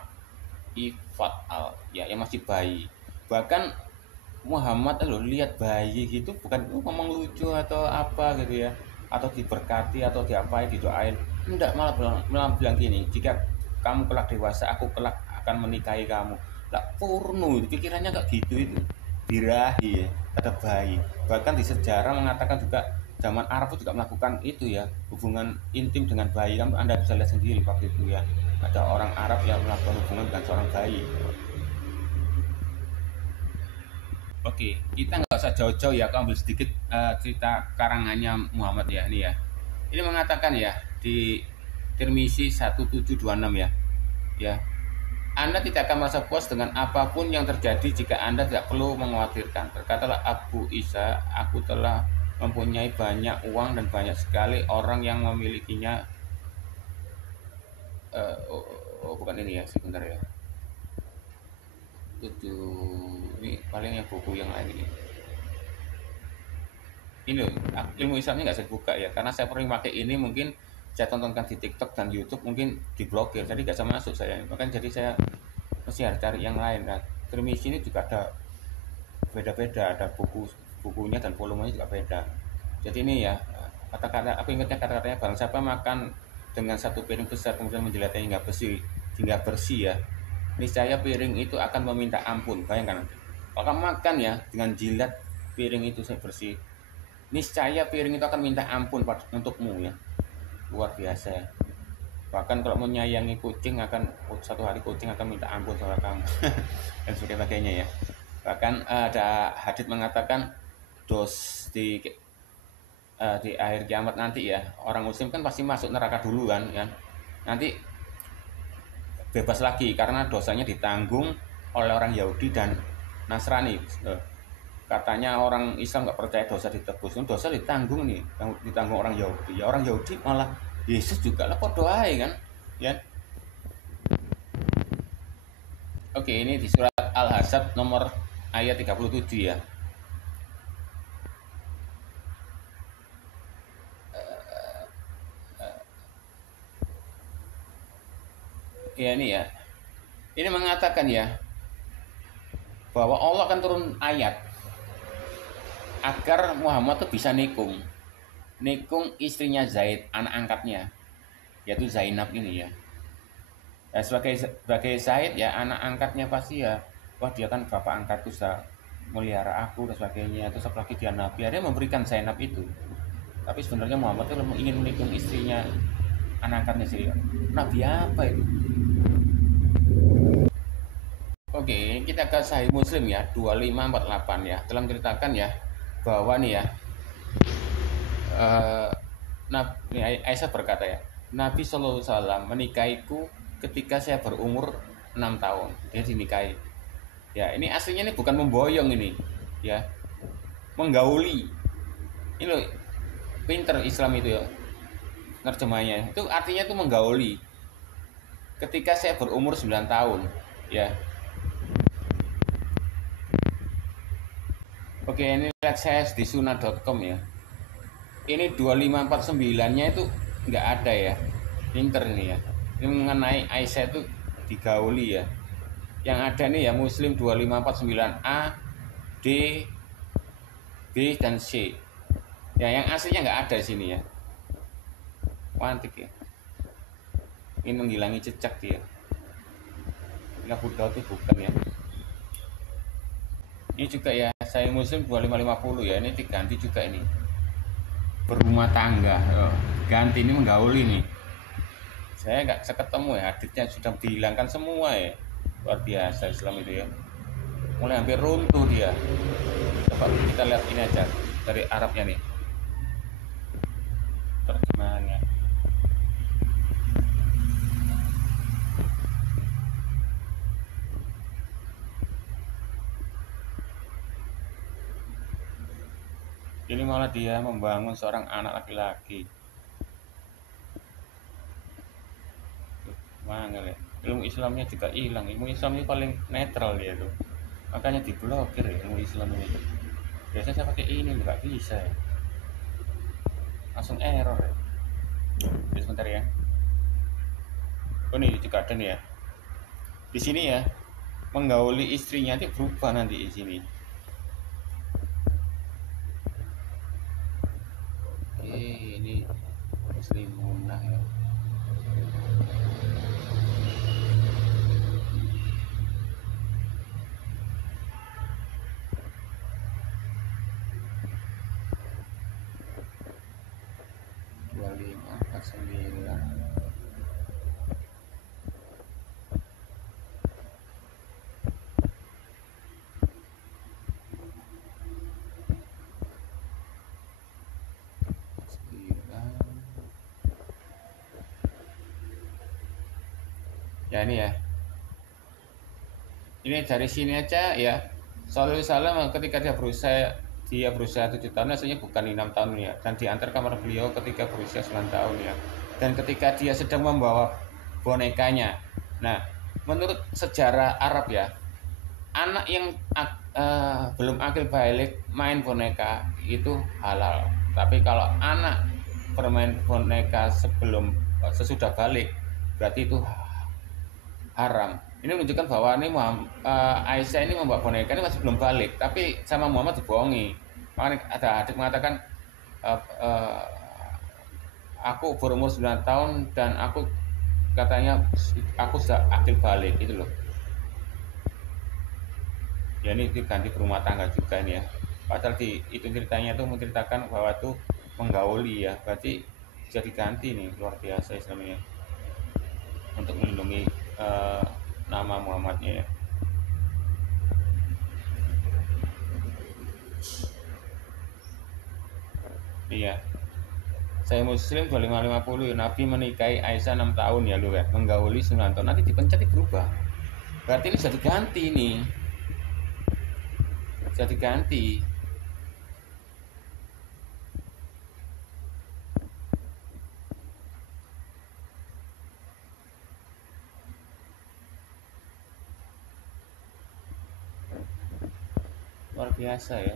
Ifat al ya yang masih bayi bahkan Muhammad lihat bayi gitu bukan ngomong lucu atau apa gitu ya atau diberkati atau diapain didoain enggak malah bilang gini jika kamu kelak dewasa aku kelak akan menikahi kamu lah purno pikirannya gak gitu itu birahi ya ada bayi bahkan di sejarah mengatakan juga zaman Arab juga melakukan itu ya hubungan intim dengan bayi kan Anda bisa lihat sendiri waktu itu ya ada orang Arab yang melakukan hubungan dengan seorang bayi. Oke, kita nggak usah jauh-jauh ya, aku ambil sedikit cerita karangannya Muhammad ya ini ya. Ini mengatakan ya di Tirmizi 1726 ya. Ya. Anda tidak akan merasa puas dengan apapun yang terjadi jika Anda tidak perlu mengkhawatirkan. Berkatalah Abu Isa, aku telah mempunyai banyak uang dan banyak sekali orang yang memilikinya. Bukan ini ya, sebentar ya. Ini paling yang buku yang lain ini ilmu Islamnya nggak saya buka ya karena saya pernah pakai ini mungkin saya tontonkan di TikTok dan YouTube mungkin diblokir jadi nggak bisa masuk saya makanya jadi saya mesti harus cari yang lain. Nah Tirmizi ini juga ada beda-beda ada buku bukunya dan volumenya juga beda. Jadi ini ya, kata-kata aku ingatnya kata-katanya barang siapa makan dengan satu piring besar kemudian menjilatnya hingga bersih ya, niscaya piring itu akan meminta ampun. Bayangkan nanti kalau kamu makan ya dengan jilat piring itu saya bersih, niscaya piring itu akan minta ampun untukmu ya. Luar biasa ya. Bahkan kalau menyayangi kucing akan satu hari kucing akan minta ampun sama kamu dan sebagainya ya. Bahkan ada hadits mengatakan di akhir kiamat nanti ya, orang muslim kan pasti masuk neraka dulu kan ya. Nanti bebas lagi karena dosanya ditanggung oleh orang Yahudi dan Nasrani. Katanya orang Islam nggak percaya dosa ditebus, dosa ditanggung nih, yang ditanggung orang Yahudi. Ya orang Yahudi malah Yesus juga lah kok doai kan ya. Oke, ini di surat Al-Ahzab nomor ayat 37 ya. Ya ini ya. Ini mengatakan ya bahwa Allah akan turun ayat agar Muhammad tuh bisa nikung istrinya Zaid, anak angkatnya, yaitu Zainab ini ya. Ya sebagai Zaid ya, anak angkatnya pasti ya, wah dia kan bapak angkatku, sudah melihara aku dan sebagainya. Terus apalagi dia Nabi, dia memberikan Zainab itu. Tapi sebenarnya Muhammad itu ingin menikung istrinya, anak angkatnya sendiri. Nabi apa itu? Oke, kita ke Sahih Muslim ya, 2548 ya. Telah menceritakan ya bahwa nih ya, Aisyah berkata ya, Nabi SAW menikahiku ketika saya berumur 6 tahun. Dia dinikahi. Ya, ini aslinya ini bukan memboyong ini, ya, menggauli. Ini loh, pinter Islam itu ya, nerjemahnya. Itu artinya itu menggauli. Ketika saya berumur 9 tahun, ya. Oke, ini lihat saya di sunah.com ya. Ini 2549-nya itu nggak ada ya. Pinter ini ya. Ini mengenai Aisyah itu digauli ya. Yang ada nih ya Muslim 2549A, D, B dan C. Ya yang aslinya nggak ada di sini ya. Wantik ya. Ini menghilangi jejak dia. Ini Abu Daud itu bukan ya. Ini juga ya, saya Muslim 2550 ya. Ini diganti juga ini. Berumah tangga. Oh, ganti ini menggauli nih. Saya nggak seketemu ya, haditsnya sudah dihilangkan semua ya. Luar biasa Islam itu ya. Mulai hampir runtuh dia. Coba kita lihat ini aja dari Arabnya nih. Terjemahannya. Ini malah dia membangun seorang anak laki-laki. Mangel ya. Ilmu Islamnya juga hilang. Ilmu Islam ini paling netral dia tuh. Makanya diblokir ya ilmu Islam ini. Biasanya saya pakai ini nggak bisa ya. Langsung error ya. Jadi sebentar ya. Oh ini juga ada nih ya. Di sini ya menggauli istrinya itu berubah nanti di sini. Ini muslimunah ya. Ya ini ya. Ini dari sini aja ya. Sallallahu alaihi wasallam ketika dia berusia 7 tahun, aslinya bukan 6 tahun ya. Dan diantar kamar beliau ketika berusia 9 tahun ya. Dan ketika dia sedang membawa bonekanya. Nah, menurut sejarah Arab ya, anak yang belum akil balik main boneka itu halal. Tapi kalau anak bermain boneka sesudah balik, berarti itu haram. Ini menunjukkan bahwa ini Aisyah ini membawa boneka ini masih belum balik, tapi sama Muhammad dibohongi. Makanya ada hadis mengatakan eh, eh, aku berumur 9 tahun dan aku katanya aku sudah akil balik gitu loh. Ya ini diganti berumah tangga juga ini ya. Padahal di itu ceritanya tuh menceritakan bahwa tuh menggauli ya, berarti bisa diganti nih, luar biasa Islamnya untuk melindungi eh, nama Muhammadnya ya. Iya, saya Muslim 2550 ya, Nabi menikahi Aisyah 6 tahun ya lu ya, menggauli 9 tahun, nanti dipencet berubah. Berarti ini bisa diganti nih, bisa diganti. Luar biasa ya.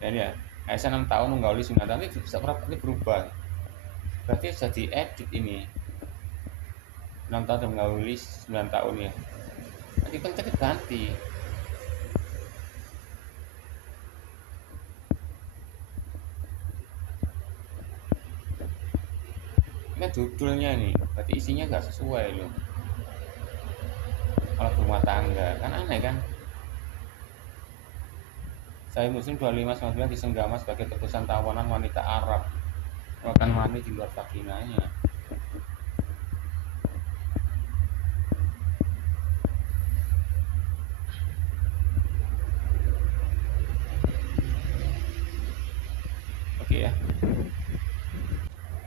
Dan ya, Aisyah 6 tahun menggauli 9 tahun, ini bisa berubah. Berarti bisa diedit ini. 6 tahun dan menggauli 9 tahun ya. Nanti pencet ganti. Ini kan judulnya nih, berarti isinya nggak sesuai loh. Kalau rumah tangga, kan aneh kan? Saya Muslim 2599 disenggama sebagai tebusan tawanan wanita Arab melakukan mani di luar vaginanya. Oke ya.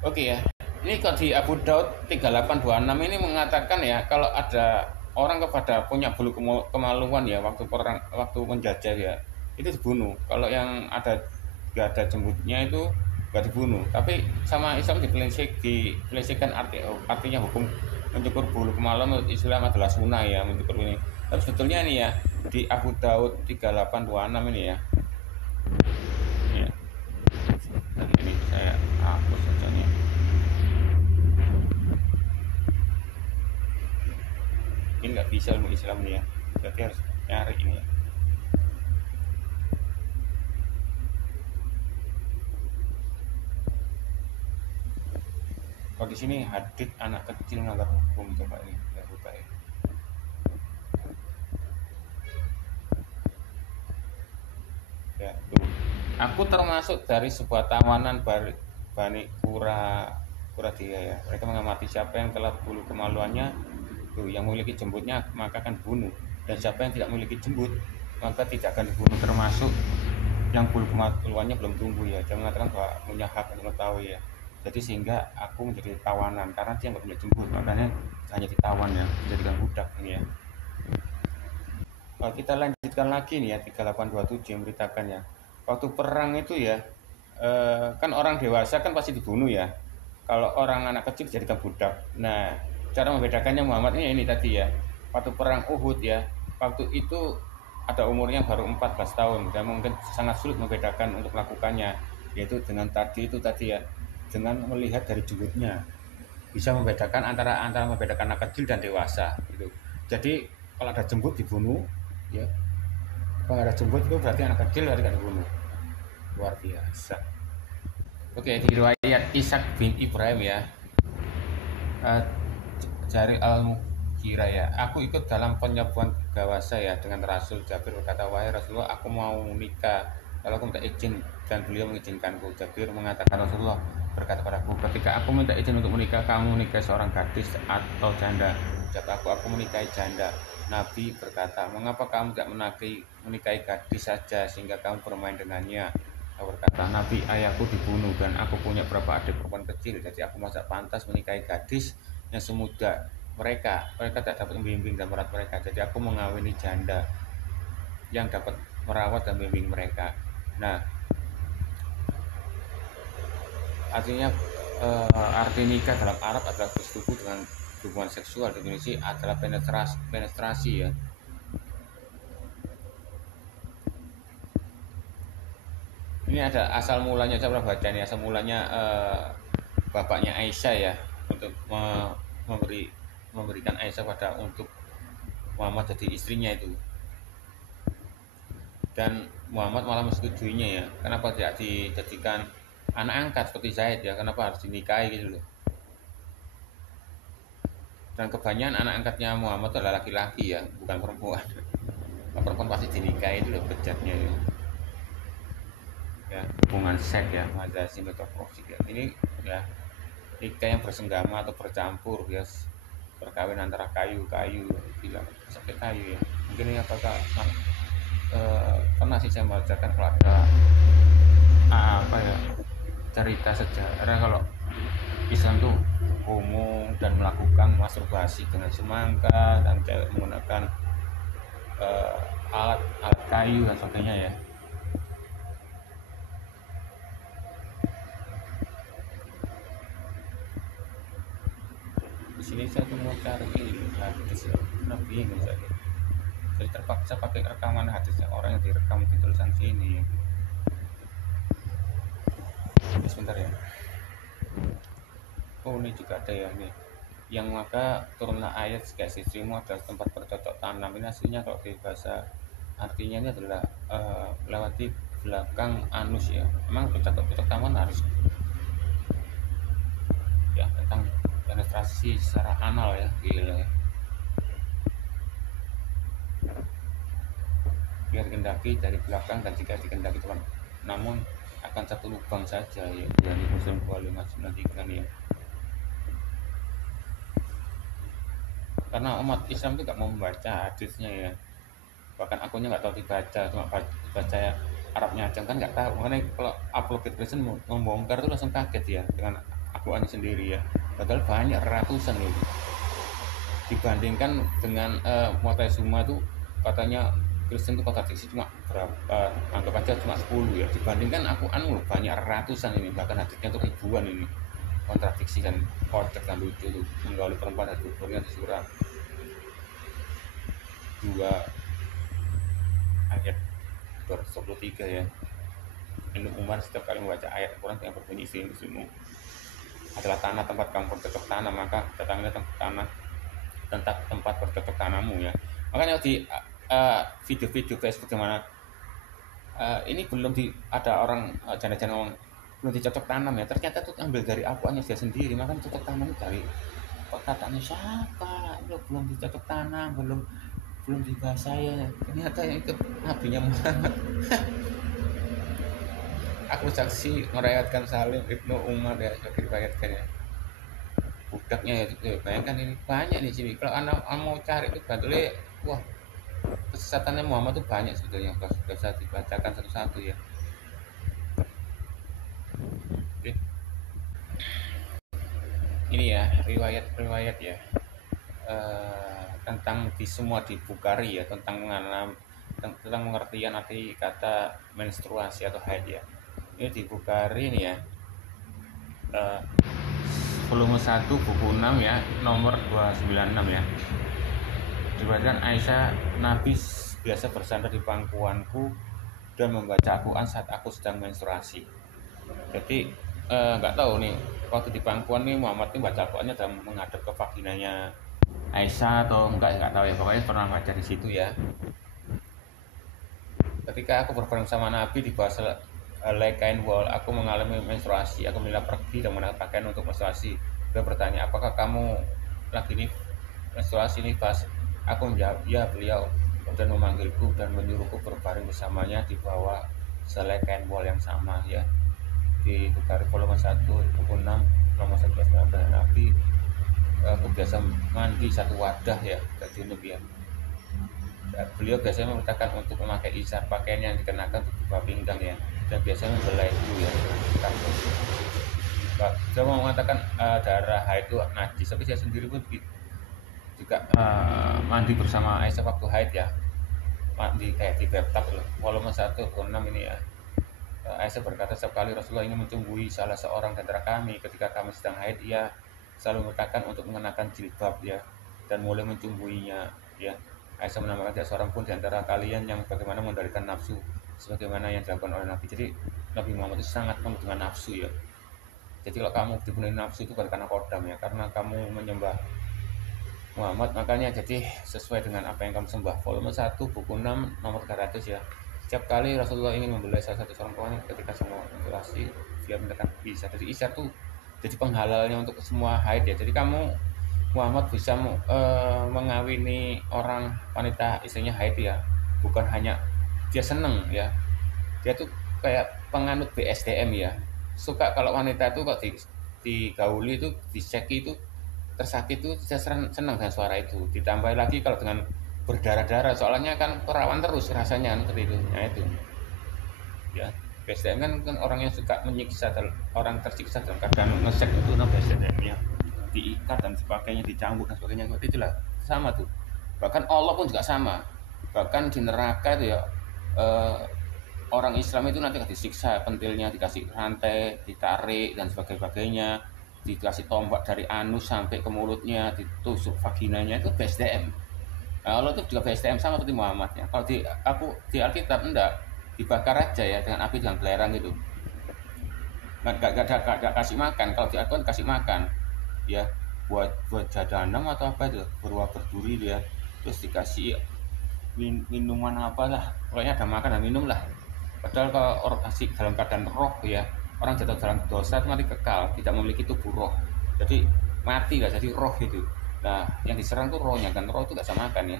Oke ya. Ini kok di Abu Daud 3826 ini mengatakan ya, kalau ada orang kepada punya bulu kemaluan ya waktu perang, waktu menjajah ya, itu dibunuh. Kalau yang ada gak ada jembutnya itu gak dibunuh. Tapi sama Islam dipelesekan artinya hukum mencukur bulu kemaluan menurut Islam adalah sunnah ya, mencukur ini. Tapi sebetulnya ini ya di Abu Daud 3826 ini ya. Ya. Dan ini saya hapus sacanya. Ini nggak bisa ilmu Islam nih ya, berarti harus nyari ini ya. Kalau di sini hadit anak kecil melanggar hukum, coba ini saya buka ya. Ya tuh. Aku termasuk dari sebuah tawanan Bani Kura dia ya. Mereka mengamati siapa yang telah bulu kemaluannya tuh yang memiliki jembutnya maka akan dibunuh, dan siapa yang tidak memiliki jembut maka tidak akan dibunuh, termasuk yang bulu kemaluannya belum tumbuh ya. Dia mengatakan bahwa punya hak untuk mengetahui ya. Jadi sehingga aku menjadi tawanan karena dia nggak punya jembut, makanya hanya ditawan ya, menjadikan budak ini ya. Kalau kita lanjutkan lagi nih ya, 3827 yang beritakan ya, waktu perang itu ya, kan orang dewasa kan pasti dibunuh ya, kalau orang anak kecil dijadikan budak. Nah, cara membedakannya Muhammad ini tadi ya, waktu perang Uhud ya, waktu itu ada umurnya baru 14 tahun dan mungkin sangat sulit membedakan untuk melakukannya, yaitu dengan tadi ya, dengan melihat dari jenggotnya bisa membedakan antara membedakan anak kecil dan dewasa gitu. Jadi kalau ada jembut dibunuh ya, kalau ada jembut itu berarti anak kecil, berarti tidak dibunuh. Luar biasa. Oke, di riwayat Ishak bin Ibrahim ya, uh, dari Al-Mughirah ya, aku ikut dalam penyebuhan gawasa ya dengan Rasul. Jabir berkata, wahai Rasulullah, aku mau nikah, kalau aku minta izin, dan beliau mengizinkanku. Jabir mengatakan, Rasulullah berkata padaku, ketika aku minta izin untuk menikah, kamu menikahi seorang gadis atau janda? Jawab aku menikahi janda. Nabi berkata, mengapa kamu tidak menikahi gadis saja sehingga kamu bermain dengannya? Aku berkata, Nabi, ayahku dibunuh dan aku punya beberapa adik perempuan kecil, jadi aku masa pantas menikahi gadis yang semuda mereka. Mereka tak dapat membimbing dan merawat mereka, jadi aku mengawini janda yang dapat merawat dan membimbing mereka. Nah, artinya arti nikah dalam Arab adalah bersetubuh dengan hubungan seksual. Definisi adalah penetrasi ya. Ini ada asal mulanya, saya pernah baca nih, asal mulanya bapaknya Aisyah ya, untuk memberikan Aisyah untuk Muhammad jadi istrinya itu. Dan Muhammad malah menyetujuinya ya. Kenapa tidak dijadikan anak angkat seperti Zaid ya? Kenapa harus dinikahi gitu loh? Dan kebanyakan anak angkatnya Muhammad itu adalah laki-laki ya, bukan perempuan. Kalau perempuan pasti dinikahi itu loh bejatnya ya. Ya, hubungan seks ya, mazasi atau toksik ya. Ini ya nikah yang bersenggama atau bercampur ya, perkawinan antara kayu-kayu, bilang sampai kayu ya. Mungkin ini apakah pernah sih saya membacakan kalau ada apa ya cerita sejarah kalau Islam tuh homo dan melakukan masturbasi dengan semangka dan cewek menggunakan alat kayu dan sebagainya ya. Di sini saya tuh mau cari hadis ya, Nabi yang saya jadi terpaksa pakai rekaman hadisnya orang yang direkam di tulisan sini. Sebentar ya. Oh ini juga ada ya nih. Yang maka turunlah ayat kayak istrimu adalah tempat bercocok tanam. Ini aslinya kalau di bahasa artinya ini adalah melewati belakang anus ya. Memang bercocok tanam harus ya tentang penetrasi secara anal ya, gila ya. Biar dikendaki dari belakang dan jika dikendaki teman, namun akan satu lubang saja ya. Dari Muslim 2593 nih ya. Karena umat Islam itu gak mau membaca hadisnya ya, bahkan akunnya nggak tahu dibaca, cuma baca ya Arabnya aja kan nggak tahu. Makanya kalau upload ke Kristen membongkar itu langsung kaget ya dengan akuannya sendiri ya, padahal banyak ratusan loh. Dibandingkan dengan Mu'tazilah itu katanya Kristen itu kontradiksi cuma berapa, anggap aja cuma 10 ya, dibandingkan akuan loh banyak ratusan ini, bahkan hadisnya itu ribuan ini, kontradiksi dan kocak dan lucu tuh. Menggauli perempuan dan dukurnya di surah 2 ayat 223 ya. Ibnu Umar setiap kali membaca ayat Quran yang berbunyi istrimu adalah tanah tempat kamu bercocok tanam, maka datangnya tempat bercocok tanammu ya. Makanya di video-video Facebook gimana ini belum ada orang janda-janda ngomong belum dicocok tanam ya, ternyata itu ambil dari akuannya dia sendiri. Makanya cocok tanam itu dari perkataannya siapa, belum dicocok tanam, belum dibahas saya, ternyata yang ikut nabinya Muhammad. Aku saksi meriwayatkan Salim Ibnu Umar ya, diriwayatkan ya budaknya ya. Bayangkan ini banyak di sini. Kalau anak mau cari itu betulnya, wah kesesatannya Muhammad itu banyak sebetulnya, bisa dibacakan satu-satu ya. Oke. Ini ya riwayat ya tentang di semua di Bukhari ya, tentang pengertian arti kata menstruasi atau haid ya. Ini di Bukhari nih ya, volume 1 buku 6 ya, nomor 296 ya. Diriwayatkan Aisyah, Nabi biasa bersandar di pangkuanku dan membaca Al-Quran saat aku sedang menstruasi. Jadi nggak tahu nih waktu di pangkuan nih Muhammad ini baca Al-Qurannya dan menghadap ke vaginanya Aisyah atau enggak tahu ya, pokoknya pernah baca di situ ya. Ketika aku berbareng sama Nabi di bawah helai kain wol, aku mengalami menstruasi. Aku minta pergi dan mengenakan pakaian untuk menstruasi. Dia bertanya, apakah kamu lagi nih menstruasi nih pas? Aku menjawab, ya. Beliau kemudian memanggilku dan menyuruhku berbaring bersamanya di bawah helai kain wol yang sama ya. Di Bukhari volume 1 buku 6 nomor 11 dan Nabi aku biasa mandi satu wadah ya, dari junub ya. Beliau biasanya memerintahkan untuk memakai izar, pakaian yang dikenakan untuk buka pinggang ya, dan biasanya membelai dulu ya. Saya mau mengatakan darah haid itu najis, tapi saya sendiri pun juga mandi bersama Aisyah waktu haid ya, mandi kayak di bathtub loh. Volume 1 6 ini ya. Aisyah berkata, setiap kali Rasulullah ini mencumbuhi salah seorang di antara kami ketika kami sedang haid, ia selalu memerintahkan untuk mengenakan jilbab ya, dan mulai mencumbuhinya ya. Aisyah menambahkan, tidak seorang pun di antara kalian yang bagaimana mengendalikan nafsu sebagaimana yang dilakukan oleh Nabi. Jadi Nabi Muhammad itu sangat penuh dengan nafsu ya. Jadi kalau kamu dipenuhi nafsu itu bukan karena kodam ya, karena kamu menyembah Muhammad, makanya jadi sesuai dengan apa yang kamu sembah. Volume 1 buku 6 nomor 300 ya. Setiap kali Rasulullah ingin membelai salah satu perempuan ketika semua menstruasi, dia mengatakan bisa. Jadi isyar tuh jadi penghalalnya untuk semua haid ya. Jadi kamu Muhammad bisa mengawini orang wanita istrinya haid ya, bukan hanya dia seneng ya, dia tuh kayak penganut BSDM ya, suka kalau wanita itu kok digauli itu, diceki itu tersakit itu saya senang dengan suara itu, ditambah lagi kalau dengan berdarah-darah soalnya kan perawan terus rasanya kan seperti itu. Nah itu ya, BSDM kan orang yang suka menyiksa orang tersiksa dalam keadaan ngesek itu nah BSDM ya, diikat dan sebagainya, dicambuk dan sebagainya, itulah sama tuh. Bahkan Allah pun juga sama, bahkan di neraka itu ya, eh, orang Islam itu nanti akan disiksa, pentilnya dikasih rantai, ditarik dan sebagainya, dikasih tombak dari anus sampai ke mulutnya, ditusuk vaginanya, itu BSDM. Nah, Allah itu juga BSDM sama seperti Muhammad ya. Kalau di Alkitab enggak, dibakar aja ya dengan api dengan belerang gitu. Nggak kasih makan. Kalau di Alkitab kasih makan ya, buat jadanam atau apa itu, beruang berduri dia, terus dikasih minuman apalah, pokoknya ada makan dan minum lah. Padahal kalau orang kasih dalam keadaan roh ya, orang jatuh dalam dosa itu mati kekal, tidak memiliki tubuh roh, jadi mati lah, jadi roh itu. Nah yang diserang tuh rohnya, kan roh itu gak sama makan ya.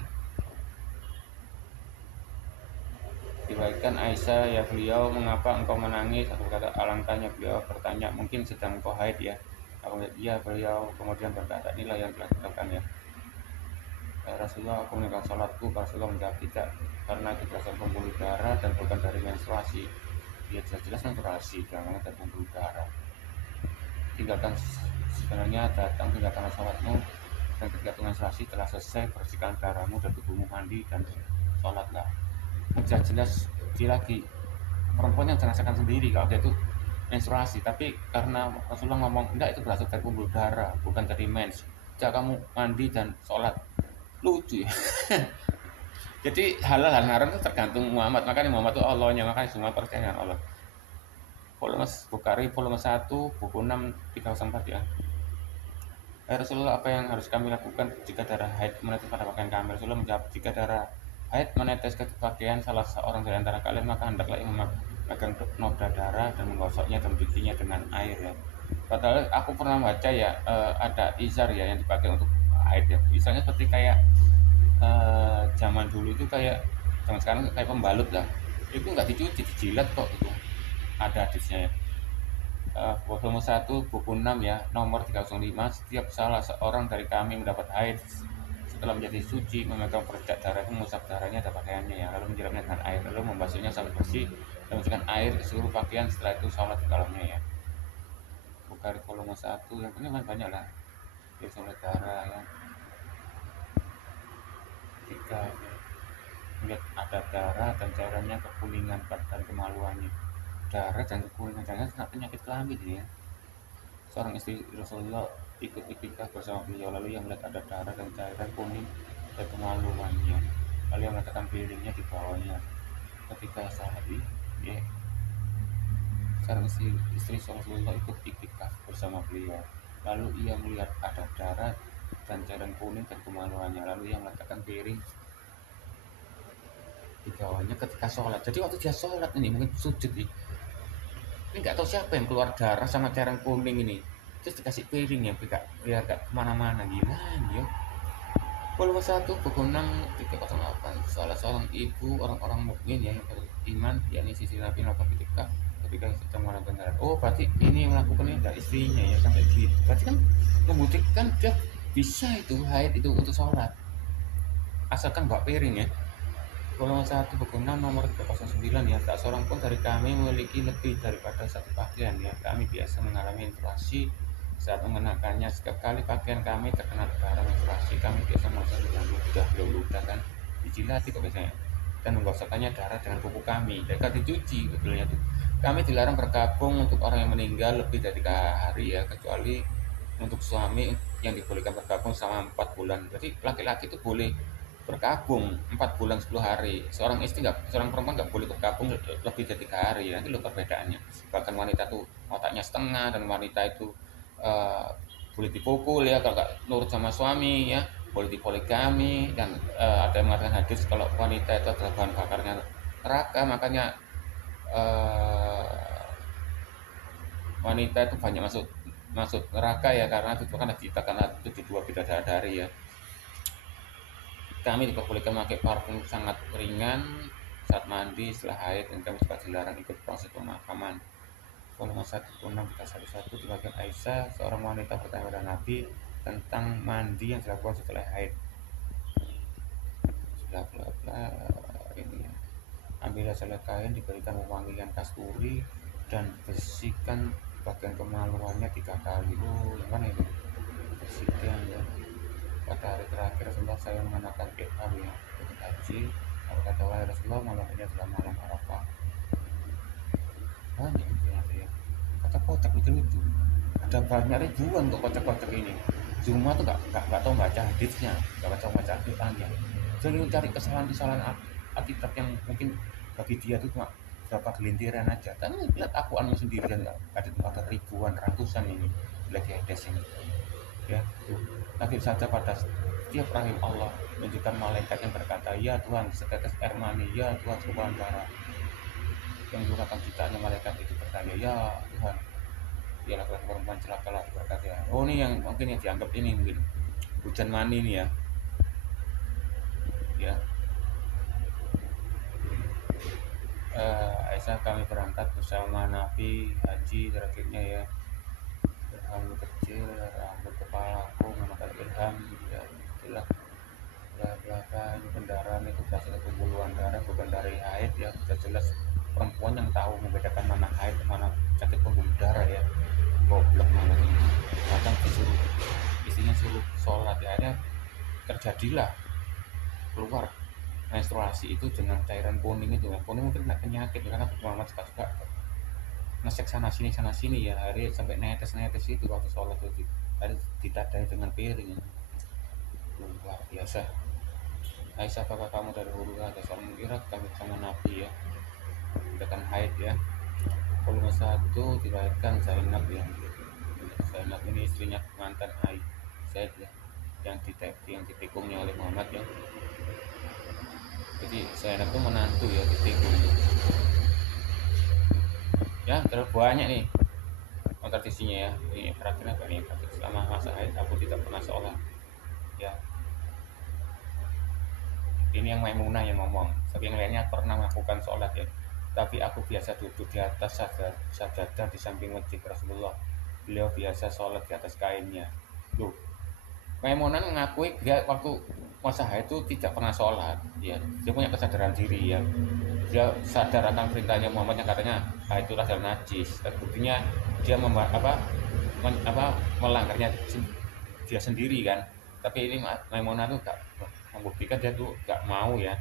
Diriwayatkan Aisyah, ya beliau, mengapa engkau menangis? Aku kata, alangkahnya beliau bertanya, mungkin sedang engkau haid ya. Aku kata, iya beliau. Kemudian berkata, inilah yang telah dilakukan ya. Ya Rasulullah, aku meninggalkan sholatku. Rasulullah menjawab, tidak, karena itu berasal pembuluh darah dan bukan dari menstruasi. Ya jelas-jelas menstruasi, jangan dari pembuluh darah. Tinggalkan, sebenarnya datang tinggalkan sholatmu, dan ketika menstruasi telah selesai, bersihkan darahmu dan tubuhmu, mandi dan sholatlah. Jelas-jelas dia lagi perempuan yang merasakan sendiri kalau dia itu menstruasi, tapi karena Rasulullah ngomong enggak, itu berasal dari pembuluh darah, bukan dari mens. Jika kamu mandi dan sholat, lucu ya. Jadi halal dan haram itu tergantung Muhammad, makanya Muhammad itu Allahnya, makanya semua percaya dengan Allah. Volume Bukhari volume 1 buku 6 304 ya. Rasulullah, apa yang harus kami lakukan jika darah haid menetes pada pakaian kami? Rasulullah menjawab, jika darah haid menetes ke pakaian salah seorang dari antara kalian, maka hendaklah ia memegang noda darah dan menggosoknya dan mencucinya dengan air ya. Padahal aku pernah baca ya, ada izar ya yang dipakai untuk haid ya. Misalnya seperti kayak zaman dulu itu kayak zaman sekarang kayak pembalut lah. Itu nggak dicuci, dijilat kok itu. Ada hadisnya ya. Volume 1 buku 6 ya, nomor 305. Setiap salah seorang dari kami mendapat haid, setelah menjadi suci, memegang percak darah, mengusap darahnya dan pakaiannya ya, lalu menyiramnya dengan air, lalu membasuhnya sampai bersih dan mencucikan air ke seluruh pakaian, setelah itu sholat di dalamnya ya. Bukhari volume 1 yang ini banyak lah, ya, sholat darah ya. Jika melihat ada darah dan cairannya, kekuningan dan kemaluannya. Darah dan kekuningan, jangan kena penyakit kelamin ya. Seorang istri Rasulullah ikut iktikaf bersama beliau, lalu yang melihat ada darah dan cairan kuning dan kemaluannya, lalu yang meletakkan piringnya di bawahnya. Ketika sehari ya, seorang istri Rasulullah ikut iktikaf bersama beliau, lalu ia melihat ada darah dan cairan kuning dan kemaluannya, lalu yang meletakkan piring di bawahnya ketika sholat. Jadi waktu dia sholat ini, mungkin sujud nih, ini nggak tahu siapa yang keluar darah sama cairan kuning ini, terus dikasih piring ya, biar gak kemana-mana, gimana ya. Volume 1 buku 6 308. Salah seorang ibu orang-orang mukmin ya, yang beriman, yakni sisi Nabi melakukan ketika sedang melakukan benar. Oh berarti ini yang melakukan ini adalah istrinya ya, sampai gitu. Berarti kan membuktikan dia bisa itu haid itu untuk sholat, asalkan bawa piring ya. Volume 1 buku 6 nomor 309 ya. Tak seorang pun dari kami memiliki lebih daripada satu pakaian ya. Kami biasa mengalami menstruasi saat mengenakannya. Setiap kali pakaian kami terkena darah menstruasi, kami biasa merasa dengan ludah kan, dijilati kok biasanya, dan menggosokkannya darah dengan kuku kami. Mereka dicuci betulnya tuh. Kami dilarang berkabung untuk orang yang meninggal lebih dari 3 hari ya, kecuali untuk suami yang dibolehkan berkabung selama 4 bulan. Jadi laki-laki itu boleh berkabung 4 bulan 10 hari. Seorang istri seorang perempuan nggak boleh berkabung lebih dari 3 hari. Nanti lo perbedaannya. Bahkan wanita tuh otaknya setengah, dan wanita itu uh, boleh dipukul ya kalau nggak nurut sama suami ya, boleh dipoligami, dan ada yang mengatakan hadis kalau wanita itu adalah bahan bakarnya neraka. Makanya eh, wanita itu banyak masuk masuk neraka ya, karena itu kan kita karena itu dua bidadari ya. Kami diperbolehkan memakai parfum sangat ringan saat mandi setelah haid, dan kami juga dilarang ikut proses pemakaman. Volume 1/6 kita 1 di bagian Aisyah, seorang wanita bertanya kepada Nabi tentang mandi yang dilakukan setelah haid. Bla bla bla ini ya. Ambillah selai kain, diberikan wewangian kasturi dan bersihkan bagian kemaluannya 3 kali. Oh, yang mana itu? Bersihkan ya. Pada hari terakhir Rasulullah saya mengenakan ihram ya untuk haji. Lalu kata wahai Rasulullah, malam ini adalah malam Arafah. Banyak ternyata ya. Kotak-kotak itu ada banyak ribuan untuk kotak-kotak ini. Cuma tuh nggak tahu baca hadisnya, nggak tahu baca Al-Qur'annya. Jadi cari kesalahan-kesalahan akibat yang mungkin bagi dia itu cuma berapa gelintiran aja. Tapi lihat akuanmu sendiri kan, ada ribuan, ratusan ini lagi hadis ini. Ya, tuh. Tapi saja pada setiap rahim Allah menunjukkan malaikat yang berkata, ya Tuhan, setetes air mani, ya Tuhan, sebuah darah. Yang menggunakan ciptaannya malaikat itu bertanya, ya Tuhan, ya laki-laki perempuan celakalah berkata ya. Oh, ini yang mungkin yang dianggap ini mungkin hujan mani nih ya. Ya, Aisyah, kami berangkat bersama Nabi haji terakhirnya ya. Rambut kecil, rambut kepalaku memakai ilham ya, itulah bla bla bla. Ini kendaraan itu berasal dari pembuluhan darah, bukan dari haid ya. Sudah jelas perempuan yang tahu membedakan mana haid mana sakit pembuluh darah ya. Goblok mana ini. Kadang disuruh istrinya suruh sholat ya, akhirnya terjadilah keluar menstruasi itu dengan cairan kuning itu ya. Kuning mungkin nggak penyakit karena Muhammad suka ngesek sana sini ya, hari sampai netes itu waktu sholat itu hari ditadai dengan piring ya. Luar biasa. Aisyah, apakah kamu dari hulu ada seorang Irak, kami sama Nabi ya, sedangkan haid ya. Volume 1 dilahirkan Zainab ya. Zainab ini istrinya mantan Zaid ya, yang ditikungnya oleh Muhammad ya. Jadi Zainab itu menantu ya, ditikung ya. Terus banyak nih kontradisinya ya. Ini terakhir apa nih? Selama masa haid aku tidak pernah sholat ya. Ini yang Maimunah yang ngomong. Tapi yang lainnya pernah melakukan sholat ya, tapi aku biasa duduk di atas sajadah di samping masjid Rasulullah. Beliau biasa sholat di atas kainnya. Loh, Maimunah mengakui dia waktu masa haid itu tidak pernah sholat ya. Dia punya kesadaran diri ya. Dia sadar akan perintahnya Muhammad yang katanya itu adalah najis. Dan buktinya dia melanggarnya dia sendiri kan. Tapi ini Maimunah tuh gak membuktikan, dia tuh gak mau ya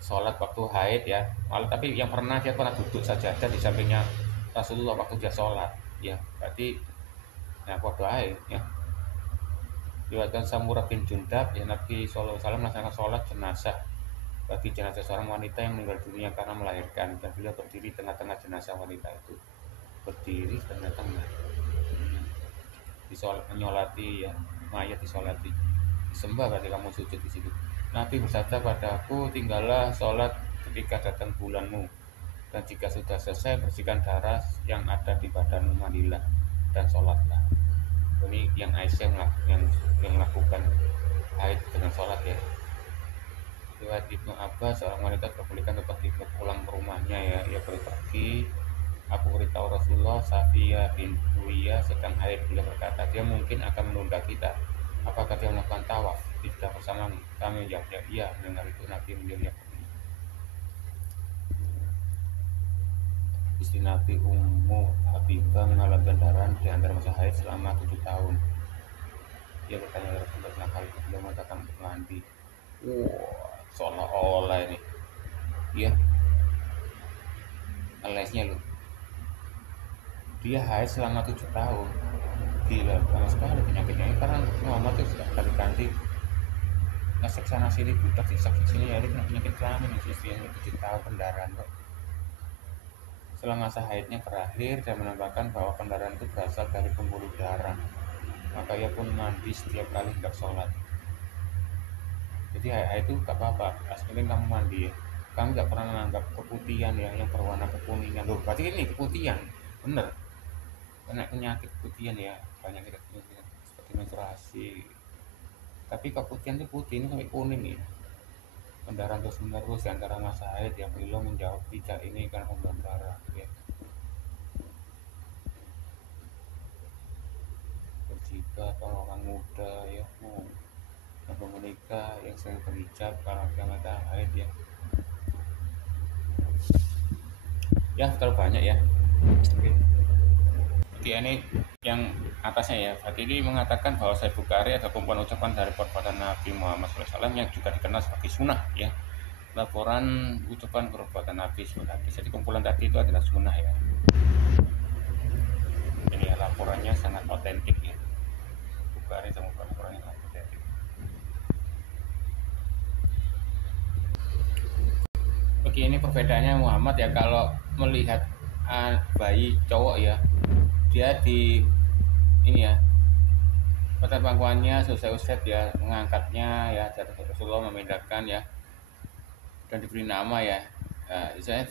sholat waktu haid ya. Malah tapi yang pernah dia pernah duduk saja di sampingnya Rasulullah waktu dia sholat ya. Berarti nah waktu haid ya. Diriwayatkan Samurah bin Jundab ya, Nabi SAW melaksanakan sholat jenazah bagi jenazah seorang wanita yang meninggal dunia karena melahirkan, dan beliau berdiri tengah-tengah jenazah wanita itu, berdiri tengah-tengah menyolati ya, mayat disolati, disembah berarti kamu sujud di situ. Nabi bersabda padaku, tinggallah sholat ketika datang bulanmu, dan jika sudah selesai bersihkan darah yang ada di badanmu, mandilah dan sholatlah. Ini yang Aisyah yang melakukan haid dengan sholat ya. Riwayat Ibnu Abbas, seorang wanita diperbolehkan tetap pulang ke rumahnya ya, ia boleh pergi. Aku beritahu Rasulullah, Safiyah bin Huwiyah sedang haid. Beliau berkata, dia mungkin akan menunda kita. Apakah dia melakukan tawaf? Tidak bersama kami. Menjawab, iya. Mendengar itu Nabi menjawab, istri Nabi Ummu Habibah mengalami pendarahan di antara masa haid selama 7 tahun. Dia bertanya kepada Rasulullah tentang hal itu, beliau mengatakan untuk mandi. Seolah-olah ini ya lesnya loh, dia haid selama 7 tahun. Gila, sama sekali penyakitnya ini, karena Muhammad itu sudah ganti-ganti ngesek sana sini, budak sisek sini ya, dia kena penyakit kelamin istrinya 7 tahun pendarahan kok. Setelah masa haidnya berakhir, dia menambahkan bahwa pendarahan itu berasal dari pembuluh darah, maka ia pun mandi setiap kali hendak sholat. Jadi haid itu gak apa-apa, as penting kamu mandi ya. kami nggak pernah menganggap keputihan ya yang berwarna kekuningan. Loh, berarti ini keputihan, bener. Kena penyakit keputihan ya, banyak penyakit seperti menstruasi. Tapi keputihan itu putih ini sampai kuning ya. Pendarahan terus menerus di antara masa haid yang belum menjawab tidak ini karena pembuluh darah ya. Jika kalau orang muda ya mau yang belum menikah yang sering berhijab kalau mata haid ya, ya terlalu banyak ya. Oke. Jadi ini yang atasnya ya. Berarti ini mengatakan bahwa Sahih Bukhari ada kumpulan ucapan dari perbuatan Nabi Muhammad SAW yang juga dikenal sebagai sunnah ya. Laporan ucapan perbuatan Nabi SAW. Jadi kumpulan tadi itu adalah sunnah ya. Ini ya laporannya sangat otentik ya. Bukhari sama laporannya sangat otentik. Begini perbedaannya Muhammad ya, kalau melihat bayi cowok ya, dia di ini ya pada pangkuannya selesai Ustadz ya mengangkatnya ya dari Rasulullah memindahkan ya dan diberi nama ya. Misalnya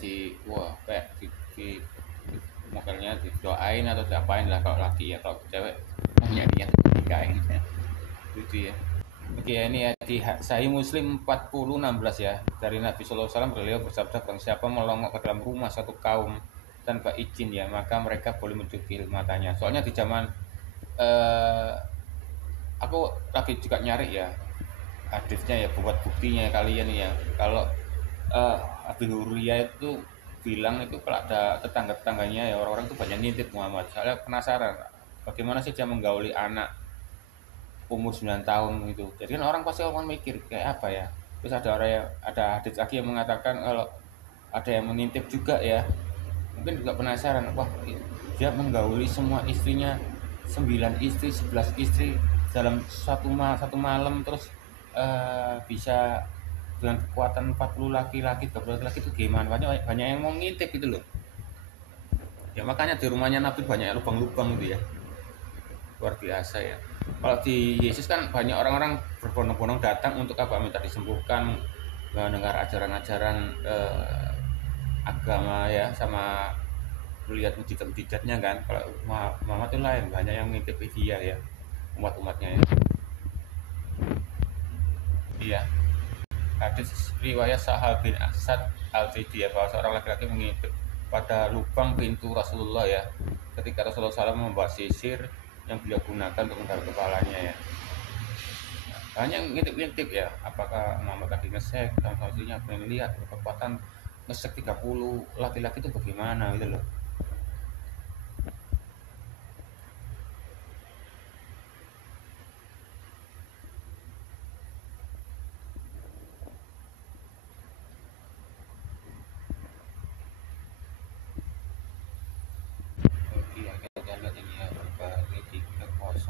kayak di modelnya didoain atau diapain lah kalau laki ya, kalau cewek hanya niat nikahin ya. Gitu ya. Oke ya, ini ya di Sahih Muslim 40:16 ya, dari Nabi SAW beliau bersabda, barang siapa melongok ke dalam rumah satu kaum tanpa izin ya, maka mereka boleh mencukil matanya. Soalnya di zaman aku lagi juga nyari ya hadisnya ya buat buktinya kalian ya. Kalau Abi Hurairah itu bilang itu kalau ada tetangga-tetangganya ya orang-orang itu banyak ngintip Muhammad. Saya penasaran bagaimana sih dia menggauli anak umur 9 tahun gitu. Jadi kan orang pasti orang mikir kayak apa ya. Terus ada hadis lagi yang mengatakan kalau ada yang mengintip juga ya. Mungkin juga penasaran, wah dia menggauli semua istrinya, 9 istri, 11 istri dalam satu malam, terus bisa dengan kekuatan 40 laki-laki, 30 laki-laki itu gimana? Banyak yang mau ngintip gitu loh. Ya makanya di rumahnya Nabi banyak lubang-lubang gitu ya. Luar biasa ya. Kalau di Yesus kan banyak orang-orang berbondong-bondong datang untuk apa? Minta disembuhkan, mendengar ajaran-ajaran agama ya, sama melihat mujizat-mujizatnya kan. Kalau Muhammad itu lain, banyak yang ngintip dia ya, umat-umatnya ya. Iya. Hadis riwayat Sahal bin Asad al-Fidi ya, bahwa seorang laki-laki mengintip pada lubang pintu Rasulullah ya, ketika Rasulullah SAW membawa sisir yang beliau gunakan untuk menggaruk kepalanya ya. Banyak ngintip-ngintip ya, apakah Muhammad lagi ngesek, dan selanjutnya pengen lihat kekuatan ngesek 30 laki-laki itu bagaimana gitu loh. Oke ya, kita lihat ini ya, Bukhari 30629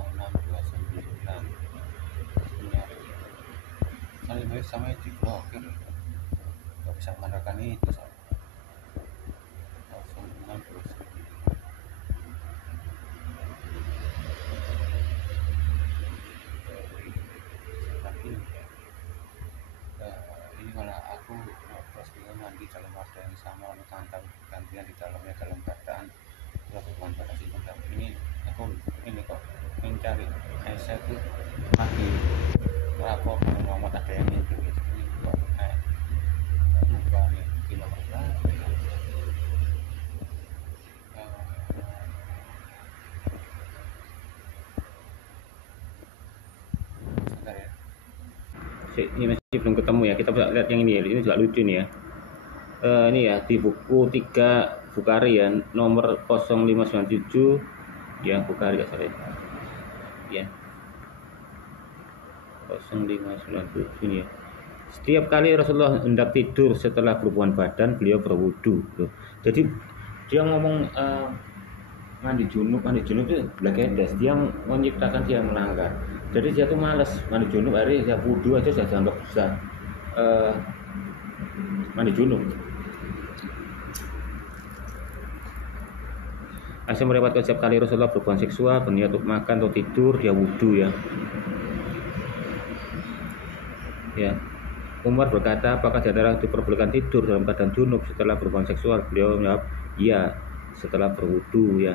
ini saya sama diblokir, nggak bisa mengandalkan itu soalnya. 0629 tapi ini malah aku pas mandi dalam wadah yang sama, tantang gantian di dalamnya dalam keadaan melakukan batasi tentang ini. Aku ini kok mencari Aisyah itu lagi lapor Muhammad ada yang itu gitu. Ini kok lupa nih kilo berapa sebentar ya. Ini masih belum ketemu ya, kita bisa lihat yang ini juga lucu nih ya. Ini ya di buku 3 Bukhari ya, nomor 0597 ya, Bukhari ya, sorry ya, 0597 ini ya. Setiap kali Rasulullah hendak tidur setelah berhubungan badan, beliau berwudu. Jadi dia ngomong mandi junub itu blakedes, dia menciptakan dia melanggar. Jadi dia tuh malas mandi junub, hari dia wudu aja sudah dianggap bisa mandi junub. Aisyah merepotkan setiap kali Rasulullah berhubungan seksual, berniat untuk makan atau tidur, dia wudu ya. Ya. Umar berkata, apakah di antara diperbolehkan tidur dalam keadaan junub setelah berhubungan seksual? Beliau menjawab, iya, setelah berwudu ya.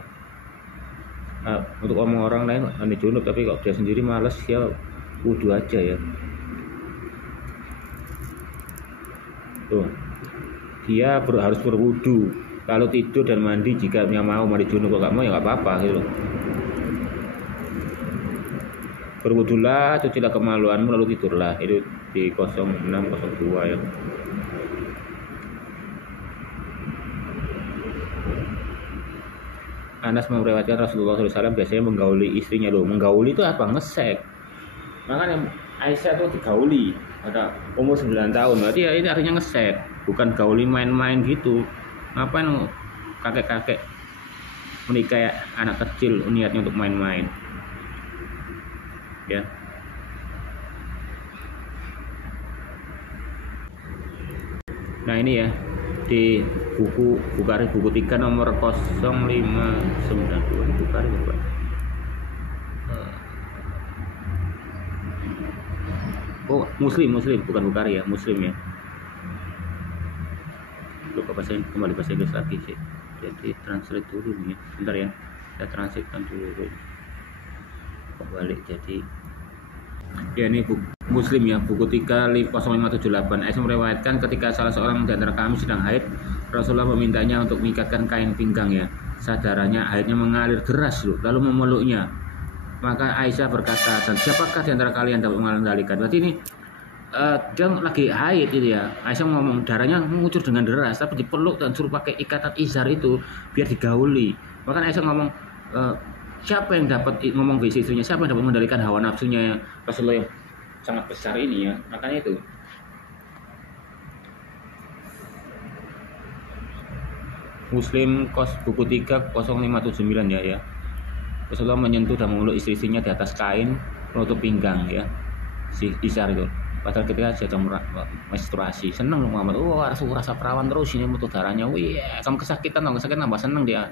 Nah, untuk omong orang lain ini junub, tapi kalau dia sendiri males ya wudu aja ya. Tuh, dia harus berwudu. Kalau tidur dan mandi jika dia mau mandi junub, kalau nggak mau ya nggak apa-apa gitu. Berwudulah, cucilah kemaluanmu lalu tidurlah. Itu di 0602 ya. Anas meriwayatkan Rasulullah SAW biasanya menggauli istrinya loh. Menggauli itu apa? Ngesek. Makanya Aisyah tuh digauli pada umur 9 tahun. Berarti ya ini artinya ngesek, bukan gauli main-main gitu. Ngapain kakek-kakek menikah anak kecil niatnya untuk main-main? Ya. Nah ini ya di buku Bukhari buku 3 nomor 0592 Bukhari berapa? Oh Muslim bukan Bukhari ya, Muslim ya. Lupa kembali bahasa Inggris lagi sih. Jadi translate dulu nih, bentar ya. Saya translatekan dulu. Kembali jadi ya ini buku Muslim ya, buku 3 0578. Aisyah meriwayatkan ketika salah seorang di antara kami sedang haid, Rasulullah memintanya untuk mengikatkan kain pinggang ya. Sadarannya airnya mengalir deras loh, lalu memeluknya. Maka Aisyah berkata, dan siapakah di antara kalian dapat mengendalikan? Berarti ini dia lagi haid gitu ya. Aisyah ngomong darahnya mengucur dengan deras, tapi dipeluk dan suruh pakai ikatan izar itu biar digauli. Bahkan Aisyah ngomong, siapa yang dapat ngomong ke istrinya, siapa yang dapat mengendalikan hawa nafsunya Rasulullah yang sangat besar ini ya. Makanya itu Muslim buku 3 0579 ya. Rasulullah menyentuh dan memeluk istri-istrinya di atas kain penutup pinggang ya, si izar itu. Padahal ketika sedang menstruasi, seneng loh Muhammad. Rasa perawan terus ini mutu darahnya. Wih, kamu kesakitan tambah seneng dia.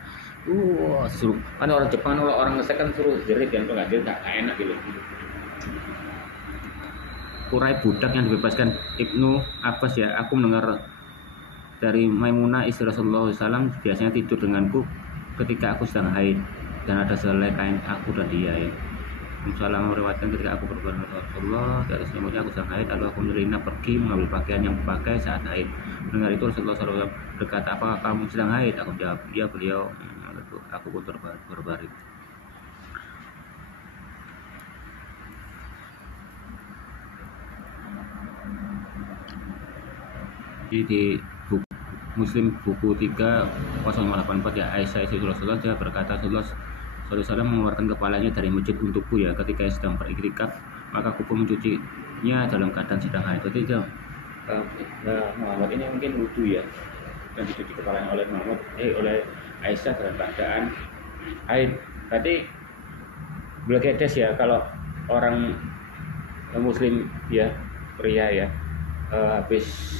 Suruh kan orang Jepang kalau orang ngesek kan suruh jerit kan, tuh nggak enak gitu. Urai budak yang dibebaskan Ibnu Abbas ya. Aku mendengar dari Maimunah istri Rasulullah SAW biasanya tidur denganku ketika aku sedang haid dan ada selai kain aku dan dia ya. Rasulullah meriwayatkan ketika aku berhubungan dengan Rasulullah dari selimutnya aku sedang haid, lalu aku menyelinap pergi mengambil pakaian yang dipakai saat haid. Mendengar itu Rasulullah SAW berkata, apakah kamu sedang haid? Aku jawab, iya. Beliau, aku pun berbaring. Jadi di Muslim buku 3 0584 ya, Aisyah istri Rasulullah dia berkata, Rasulullah mengeluarkan kepalanya dari masjid untukku ya ketika sedang beriktikaf, maka aku pun mencucinya dalam keadaan sedang haid. Jadi dia Muhammad ini mungkin wudu ya, dan dicuci kepalanya oleh Aisyah dalam keadaan haid. Berarti belagedes ya kalau orang Muslim ya, pria ya, habis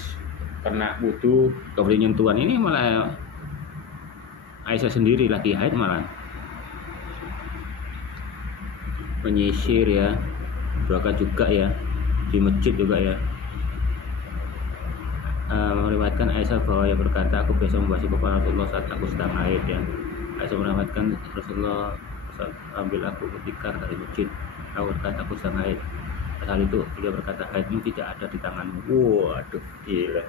kena wudu gak boleh nyentuhan. Ini malah Aisyah sendiri lagi haid malah menyisir ya, berangkat juga ya, di masjid juga ya. Meriwayatkan Aisyah bahwa ia berkata, aku biasa membasuh kepala Rasulullah saat aku sedang haid ya. Aisyah meriwayatkan Rasulullah ambil aku ketika dari masjid, aku berkata aku sedang haid. Hal itu beliau berkata, haidmu tidak ada di tanganmu. Waduh, gila.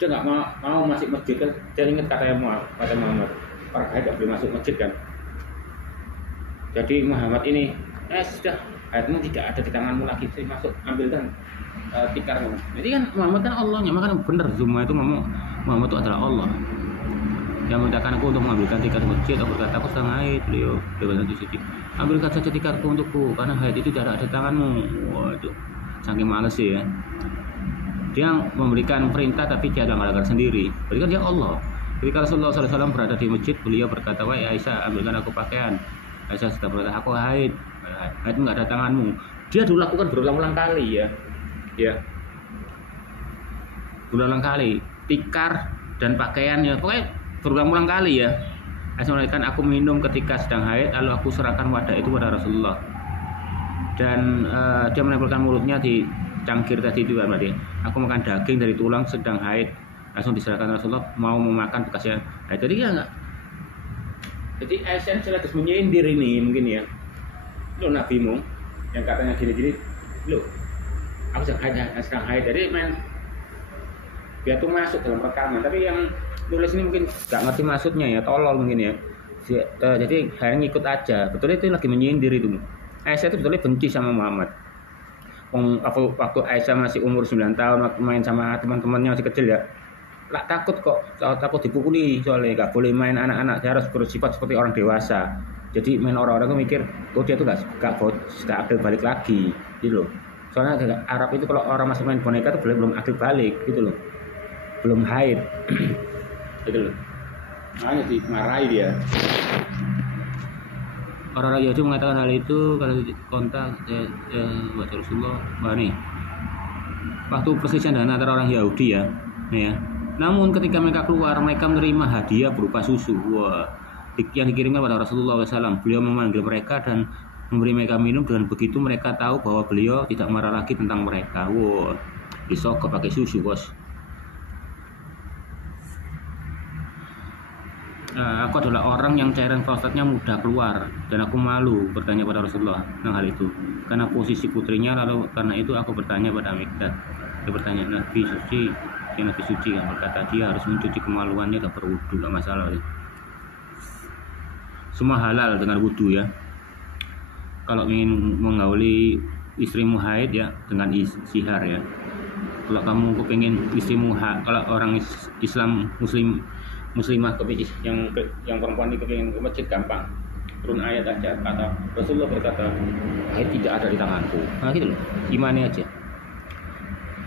Dia nggak mau masuk masjid kan? Dia ingat kata Muhammad, orang haid nggak boleh masuk masjid kan? Jadi Muhammad ini, sudah, haidmu tidak ada di tanganmu lagi, sih masuk ambilkan tikarmu. Jadi kan Muhammad kan Allahnya, makanya benar semua itu Muhammad itu adalah Allah yang merintahkan aku untuk mengambilkan tikar masjid. Aku berkata aku sedang haid. Beliau berkata suci, ambilkan saja tikarku untukku karena haid itu tidak ada di tanganmu. Waduh, saking males sih ya. Dia memberikan perintah tapi dia ada melanggar sendiri. Berarti kan dia Allah. Ketika Rasulullah SAW berada di masjid, beliau berkata, wahai Aisyah, ambilkan aku pakaian. Aisyah sudah berkata, aku haid. Haid itu nggak ada tanganmu. Dia dulu lakukan berulang-ulang kali ya. Berulang kali tikar dan pakaiannya, pokoknya berulang-ulang kali ya. Aisyah mengatakan, aku minum ketika sedang haid, lalu aku serahkan wadah itu pada Rasulullah, dan dia menempelkan mulutnya di cangkir tadi itu kan berarti. Aku makan daging dari tulang sedang haid, langsung diserahkan Rasulullah mau memakan bekasnya. Nah, jadi ya enggak. Jadi Aisyah harus menyindir ini mungkin ya. Lo nabimu yang katanya gini-gini, lo aku sedang haid, jadi main dia tuh masuk dalam rekaman, tapi yang tulis ini mungkin nggak ngerti maksudnya ya, tolol mungkin ya. Jadi akhirnya ngikut aja. Betulnya itu lagi menyindir itu. Aisyah itu betulnya benci sama Muhammad. Waktu Aisyah masih umur 9 tahun, waktu main sama teman-temannya masih kecil ya, lah takut kok, takut dipukuli soalnya nggak boleh main anak-anak, dia harus bersifat seperti orang dewasa. Jadi main orang-orang tuh mikir, oh dia tuh nggak akil balik lagi, gitu loh. Soalnya Arab itu kalau orang masih main boneka tuh belum akil balik, gitu loh, belum haid, gitu loh. Makanya dimarahi dia. Orang-orang Yahudi mengatakan hal itu kalau kontak buat Rasulullah, nih. Waktu perselisihan dana antara orang Yahudi ya, nih ya. Namun ketika mereka keluar, mereka menerima hadiah berupa susu. Wah, yang dikirimkan pada Rasulullah SAW. Beliau memanggil mereka dan memberi mereka minum. Dan begitu mereka tahu bahwa beliau tidak marah lagi tentang mereka. Wah, disogok pakai susu, bos. Aku adalah orang yang cairan prostatnya mudah keluar dan aku malu bertanya pada Rasulullah tentang hal itu karena posisi putrinya. Lalu karena itu aku bertanya pada Mikdad. Dia bertanya, Nabi suci yang berkata dia harus mencuci kemaluannya dan berwudu, tidak masalah. Semua halal dengan wudu ya. Kalau ingin menggauli istrimu haid ya dengan sihar ya. Kalau kamu kepingin istrimu kalau orang Islam muslimah yang perempuan ini kepingin ke masjid gampang, turun ayat aja, kata Rasulullah berkata haid tidak ada di tanganku. Nah gitu loh, imani aja.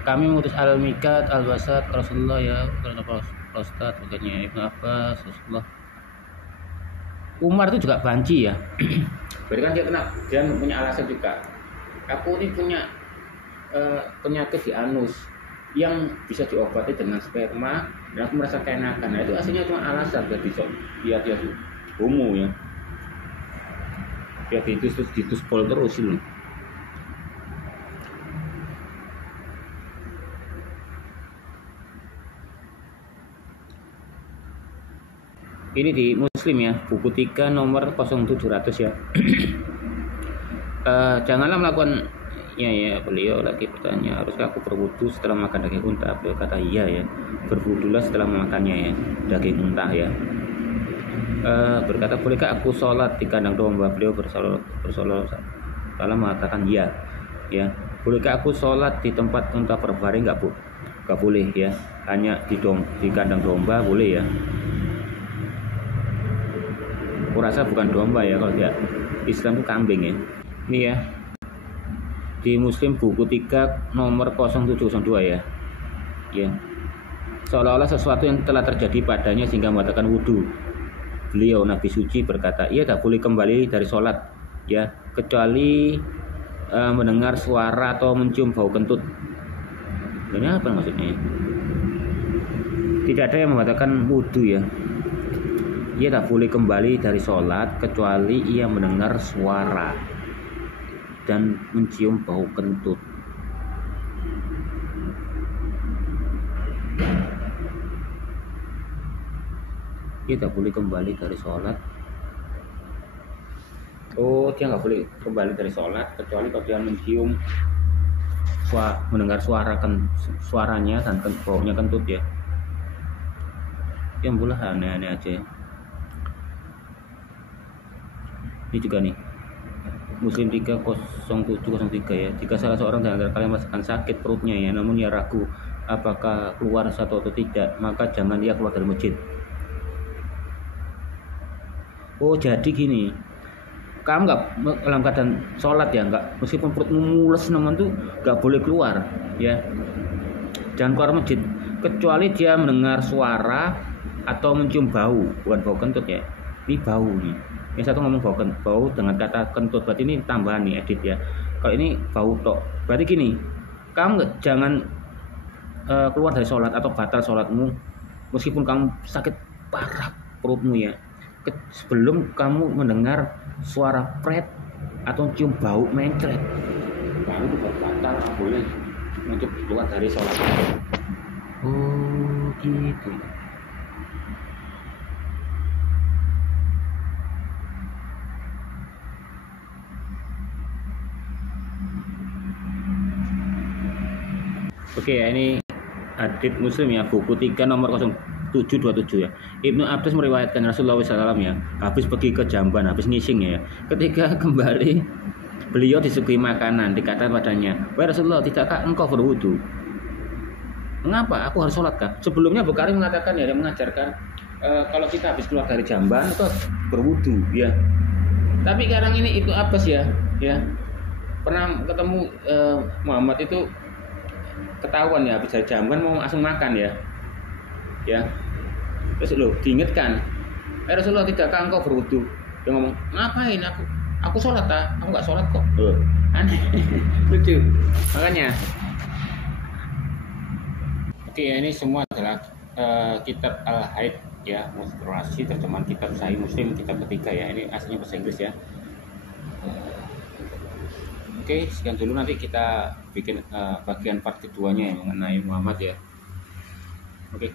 Kami mengutus al-Mikat, al-Basat, Rasulullah ya, karena prostat, bukannya Ibnu Abbas, Rasulullah. Umar itu juga banci ya. Berarti kan dia punya alasan juga. Aku ini punya penyakit di anus yang bisa diobati dengan sperma dan aku merasa keenakan. Nah itu aslinya cuma alasan biar dia homo ya. Biar dituspol terus loh. Ini di Muslim ya, buku 3 nomor 0700 ya. Janganlah melakukan ya beliau lagi bertanya, haruskah aku berwudu setelah makan daging unta? Beliau kata iya ya, berwudulah setelah memakannya ya, daging unta ya. Berkata, bolehkah aku sholat di kandang domba? Beliau bersolat salah mengatakan iya ya. Bolehkah aku sholat di tempat unta berbaring? Nggak boleh ya, hanya di kandang domba boleh ya. Aku rasa bukan domba ya, kalau dia Islam itu kambing ya. Ini ya di Muslim buku 3 nomor 0702 ya. Ya. Seolah-olah sesuatu yang telah terjadi padanya sehingga membatalkan wudu. Beliau Nabi suci berkata, ia tak boleh kembali dari sholat ya, kecuali mendengar suara atau mencium bau kentut. Ini apa maksudnya? Tidak ada yang membatalkan wudu ya. Ia tak boleh kembali dari sholat kecuali ia mendengar suara dan mencium bau kentut. Dia tak boleh kembali dari sholat. Oh, dia nggak boleh kembali dari sholat kecuali kalau dia mencium mendengar suaranya dan baunya kentut ya. Yang boleh aneh-aneh aja ya. Ini juga nih Muslim 30703 ya. Jika salah seorang dari antara kalian merasakan sakit perutnya ya, namun ia ragu apakah keluar satu atau tidak, maka jangan ia keluar dari masjid. Oh jadi gini, kamu nggak dalam keadaan sholat ya, nggak, meskipun perutmu mules namun tuh nggak boleh keluar ya, jangan keluar masjid kecuali dia mendengar suara atau mencium bau, bukan bau kentut ya, ini bau nih. Yang satu ngomong bau dengan kata kentut, berarti ini tambahan nih edit ya. Kalau ini bau tok, berarti gini, kamu jangan keluar dari sholat atau batal sholatmu meskipun kamu sakit parah perutmu ya, sebelum kamu mendengar suara pret atau cium bau mencret. Bau itu batal, boleh untuk keluar dari sholat. Oh gitu. Oke ya, ini hadits Muslim ya, buku 3 nomor 0727 ya. Ibnu Abbas meriwayatkan Rasulullah SAW ya, habis pergi ke jamban, habis ngising ya. Ketika kembali, beliau disuguhi makanan, dikatakan padanya, "Wahai Rasulullah, tidakkah engkau berwudu?" "Mengapa? Aku harus sholat kah?" Sebelumnya Bukhari mengatakan ya, dia mengajarkan kalau kita habis keluar dari jamban itu harus berwudu ya. Tapi sekarang ini Ibnu Abbas ya, pernah ketemu Muhammad itu ketahuan ya habis dari jamban mau langsung makan ya. Terus diingatkan, Rasulullah, tidakkah engkau berwudu? Dia ngomong, ngapain aku sholat aku nggak sholat kok. Aneh. Lucu. Makanya oke ya, ini semua adalah kitab Al-Haid ya, menstruasi, terjemahan kitab Sahih Muslim, kitab ketiga ya. Ini aslinya bahasa Inggris ya. Oke, sekian dulu, nanti kita bikin bagian part keduanya yang mengenai Muhammad ya. Oke.